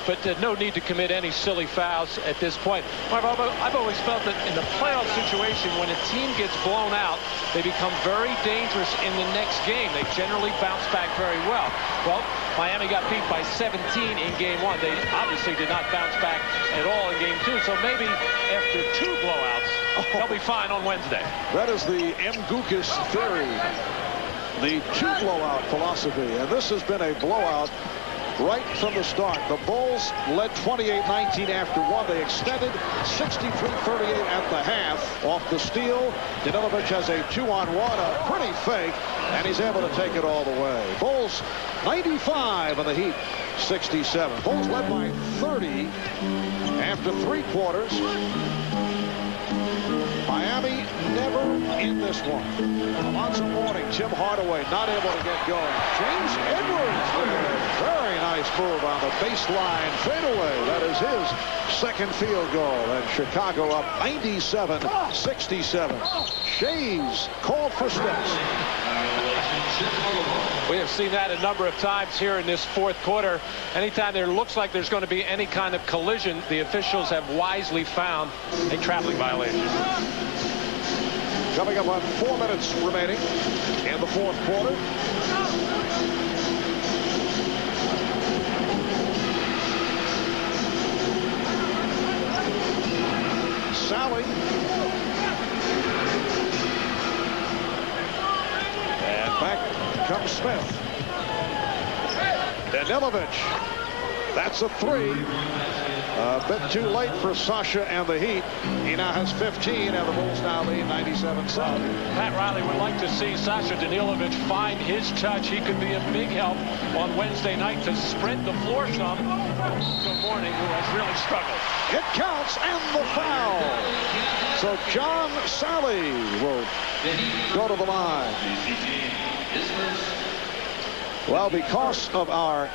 But no need to commit any silly fouls at this point. I've always felt that in the playoff situation, when a team gets blown out, they become very dangerous in the next game. They generally bounce back very well. Well, Miami got beat by 17 in Game 1. They obviously did not bounce back at all in Game 2. So maybe after 2 blowouts, they'll be fine on Wednesday. That is the M. Gukas theory, the 2 blowout philosophy. And this has been a blowout right from the start. The Bulls led 28-19 after 1. They extended 63-38 at the half. Off the steal, Danilovic has a 2-on-1, a pretty fake, and he's able to take it all the way. Bulls 95 and the Heat 67. Bulls led by 30 after 3 quarters. Miami never in this one. Alonzo Mourning, Tim Hardaway not able to get going. James Edwards there. Very nice move on the baseline fadeaway. That is his second field goal. And Chicago up 97-67. Shays called for steps. We have seen that a number of times here in this fourth quarter. Anytime there looks like there's going to be any kind of collision, the officials have wisely found a traveling violation. Coming up on 4 minutes remaining in the fourth quarter. Sally. And back comes Smith. Danilovic. That's a 3. A bit too late for Sasha and the Heat. He now has 15, and the Bulls now lead 97-7. Pat Riley would like to see Sasha Danilovic find his touch. He could be a big help on Wednesday night to spread the floor some. So Mourning, who has really struggled. It counts, and the foul. So John Sally will go to the line. Well, because of our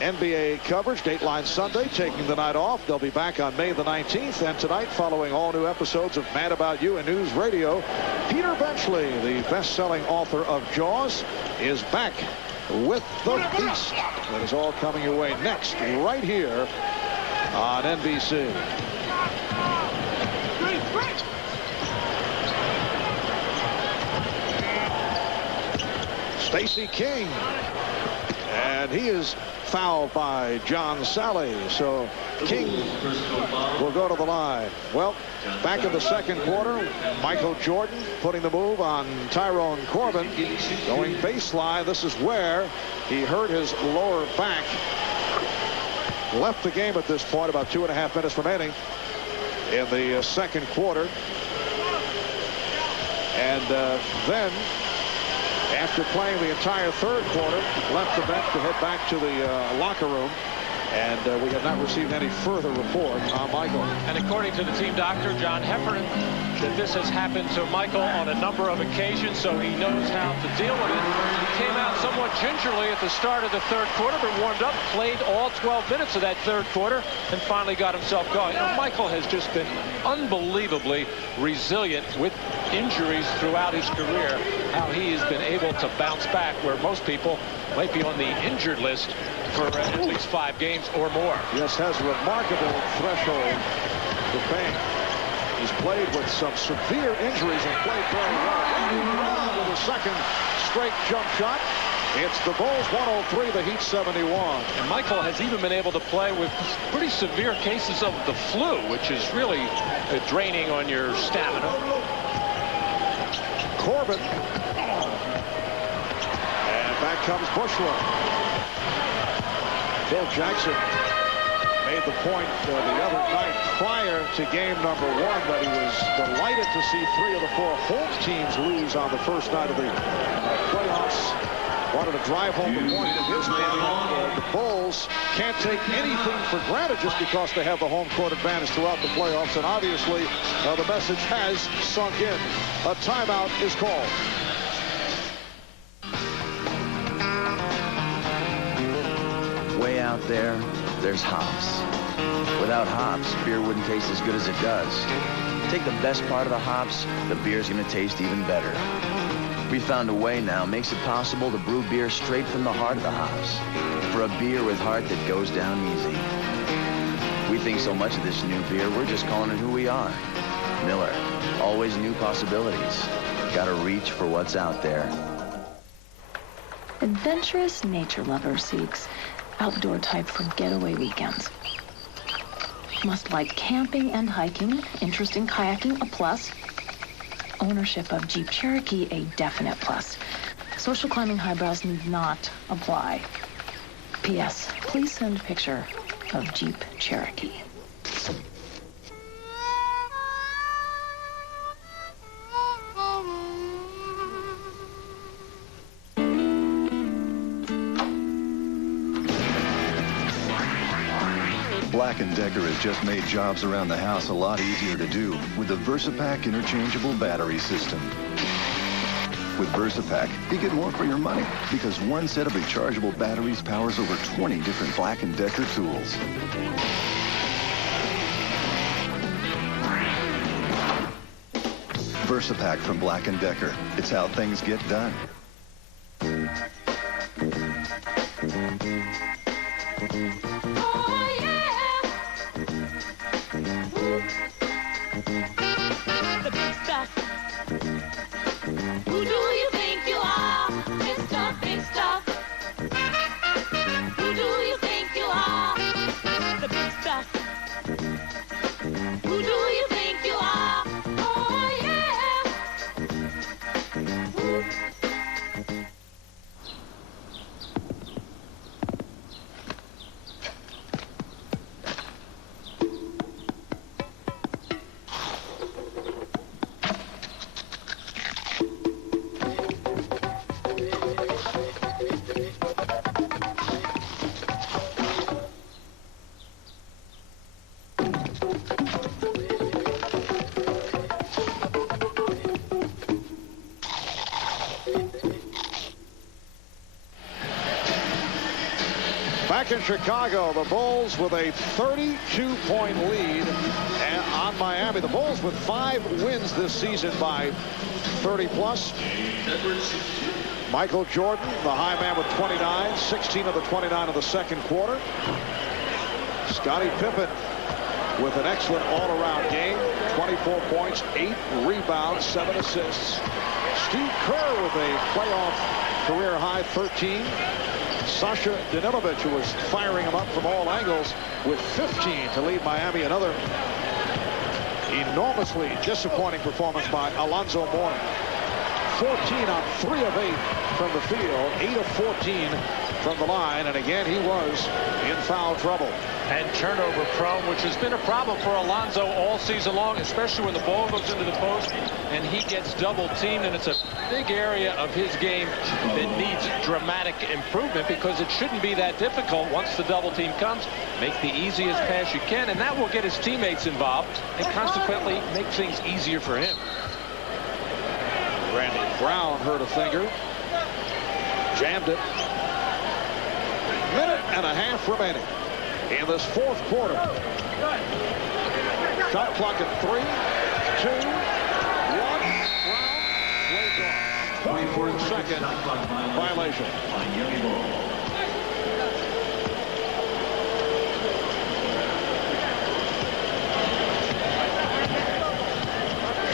NBA coverage, Dateline Sunday taking the night off. They'll be back on May the 19th. And tonight, following all new episodes of Mad About You and News Radio, Peter Benchley, the best-selling author of Jaws, is back with The Beast. That is all coming your way next, right here on NBC. Stacey King. And he is fouled by John Sally. So King will go to the line. Well, back in the second quarter, Michael Jordan putting the move on Tyrone Corbin. Going baseline. This is where he hurt his lower back. Left the game at this point, about 2.5 minutes remaining in the second quarter. And then, after playing the entire third quarter, left the bench to head back to the locker room. And we have not received any further report on Michael. And according to the team doctor, John Heffernan, that this has happened to Michael on a number of occasions, so he knows how to deal with it. He came out somewhat gingerly at the start of the third quarter, but warmed up, played all 12 minutes of that third quarter, and finally got himself going. You know, Michael has just been unbelievably resilient with injuries throughout his career, how he has been able to bounce back where most people might be on the injured list for at least 5 games or more. Yes, has a remarkable threshold for pain. He's played with some severe injuries and played very well. With a second straight jump shot. It's the Bulls 103, the Heat 71. And Michael has even been able to play with pretty severe cases of the flu, which is really draining on your stamina. Corbin. And back comes Bushler. Phil Jackson made the point the other night prior to game number 1 that he was delighted to see 3 of the 4 home teams lose on the first night of the playoffs. Wanted to drive home the point in his game. The Bulls can't take anything for granted just because they have the home court advantage throughout the playoffs. And obviously, the message has sunk in. A timeout is called. Way out there, there's hops. Without hops, beer wouldn't taste as good as it does. Take the best part of the hops, the beer's gonna taste even better. We found a way now, makes it possible to brew beer straight from the heart of the hops. For a beer with heart that goes down easy. We think so much of this new beer, we're just calling it who we are. Miller, always new possibilities. Gotta reach for what's out there. Adventurous nature lover seeks outdoor type for getaway weekends. Must like camping and hiking, interest in kayaking, a plus. Ownership of Jeep Cherokee, a definite plus. Social climbing highbrows need not apply. P.S. Please send picture of Jeep Cherokee. Black & Decker has just made jobs around the house a lot easier to do with the VersaPack interchangeable battery system. With VersaPack, you get more for your money because one set of rechargeable batteries powers over 20 different Black & Decker tools. VersaPack from Black & Decker. It's how things get done. The big stuff. Who do you think you are, Mr. Big Stuff? Who do you think you are? The big stuff. Who do you think you are? Oh, yeah. Back in Chicago, the Bulls with a 32-point lead on Miami. The Bulls with 5 wins this season by 30-plus. Michael Jordan, the high man with 29, 16 of the 29 of the second quarter. Scottie Pippen with an excellent all-around game, 24 points, 8 rebounds, 7 assists. Steve Kerr with a playoff career high 13. Sasha Danilovic, who was firing him up from all angles, with 15 to lead Miami. Another enormously disappointing performance by Alonzo Mourning. 14 on 3 of 8 from the field, 8 of 14 from the line, and again he was in foul trouble. And turnover prone, which has been a problem for Alonzo all season long, especially when the ball goes into the post and he gets double teamed, and it's a big area of his game that needs dramatic improvement, because it shouldn't be that difficult. Once the double team comes, make the easiest pass you can, and that will get his teammates involved and consequently make things easier for him. Randy Brown hurt a finger, jammed it. Minute and a half remaining in this fourth quarter. Shot clock at 3, 2, 1. Brown, 24-second violation.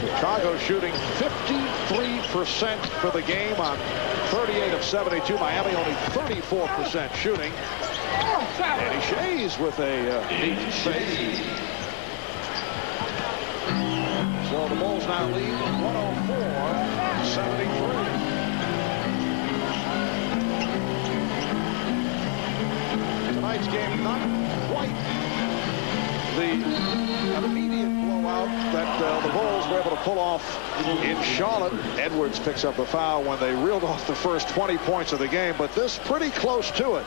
Chicago shooting 53% for the game on 38 of 72. Miami only 34% shooting. Danny Shays with a neat save. So the Bulls now lead 104-73. Tonight's game not quite the immediate blowout that the Bulls were able to pull off in Charlotte. Edwards picks up the foul when they reeled off the first 20 points of the game, but this pretty close to it.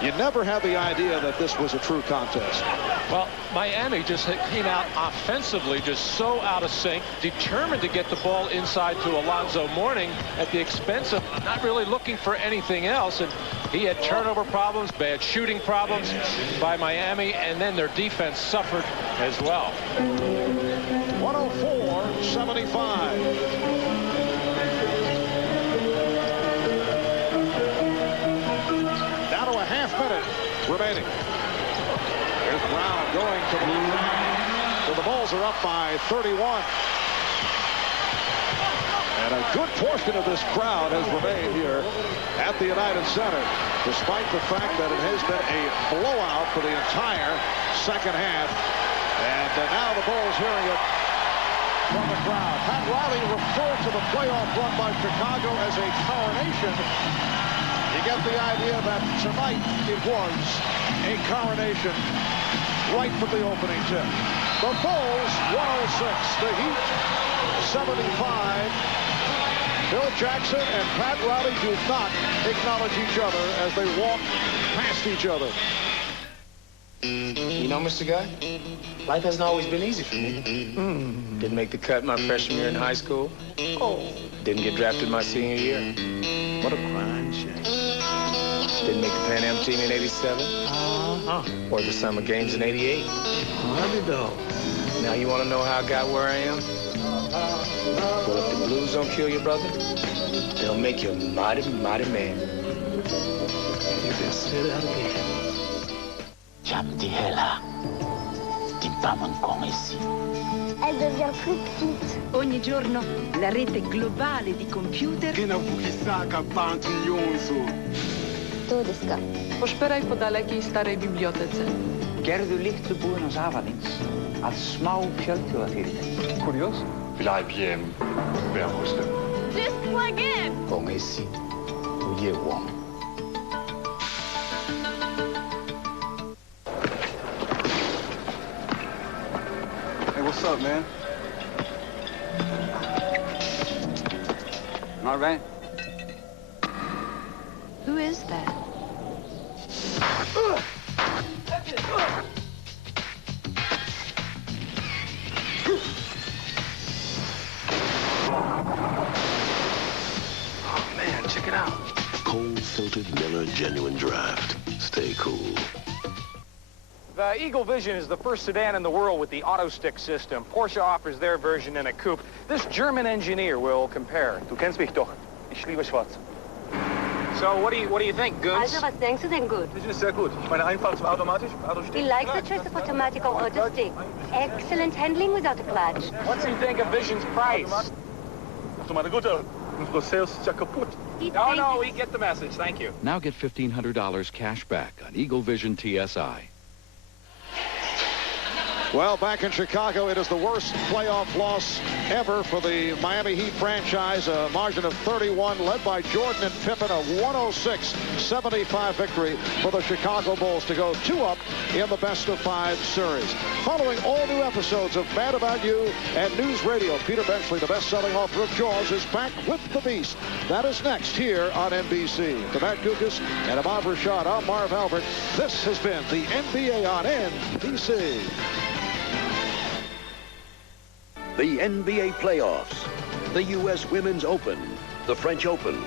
You never had the idea that this was a true contest. Well, Miami just came out offensively just so out of sync, determined to get the ball inside to Alonzo Mourning at the expense of not really looking for anything else. And he had turnover problems, bad shooting problems by Miami, and then their defense suffered as well. 104-75. Remaining. Here's Brown going to the line. So the Bulls are up by 31. And a good portion of this crowd has remained here at the United Center, despite the fact that it has been a blowout for the entire second half. And now the Bulls hearing it from the crowd. Pat Riley referred to the playoff run by Chicago as a coronation. You get the idea that tonight it was a coronation right from the opening tip. The Bulls 106, the Heat 75. Phil Jackson and Pat Riley do not acknowledge each other as they walk past each other. You know, Mr. Guy, life hasn't always been easy for me. Didn't make the cut my freshman year in high school. Didn't get drafted my senior year. What a crying shame. Didn't make the Pan Am team in '87. Or the Summer Games in '88. Now you want to know how I got where I am? Well, if the blues don't kill you, brother, they'll make you a mighty, mighty man. You can say that again. Elle devient plus petite. Ogni giorno la rete globale di computer. To desu ka? Poszperaj po dalekiej starej bibliotece. Gerðu litlu búðina Safalins að smá fjölþjóðafyrirtæki. Curious? Vil IBM være hos dem? Just plug in. Kom esi, og ég won. Hey, what's up, man? All right. Who is that? Oh, man, check it out. Cold-filtered Miller Genuine Draft. Stay cool. The Eagle Vision is the first sedan in the world with the auto stick system. Porsche offers their version in a coupe. This German engineer will compare. Du kennst mich doch. Ich liebe schwarz. So, what do you think, Goons? Also, was denkst du denn, Good? Vision ist sehr gut. Ich meine, einfach zum automatisch. He likes the choice of automatic or auto stick. Excellent handling without a clutch. What's he think of Vision's price? Automatic auto. No, we get the message. Thank you. Now get $1,500 cash back on Eagle Vision TSI. Well, back in Chicago, it is the worst playoff loss ever for the Miami Heat franchise. A margin of 31, led by Jordan and Pippen. A 106-75 victory for the Chicago Bulls to go 2-up in the best-of-5 series. Following all new episodes of Mad About You and News Radio, Peter Benchley, the best-selling author of Jaws, is back with the Beast. That is next here on NBC. To Matt Dukas and Ahmad Rashad, I'm Marv Albert. This has been the NBA on NBC. The NBA playoffs, the U.S. Women's Open, the French Open,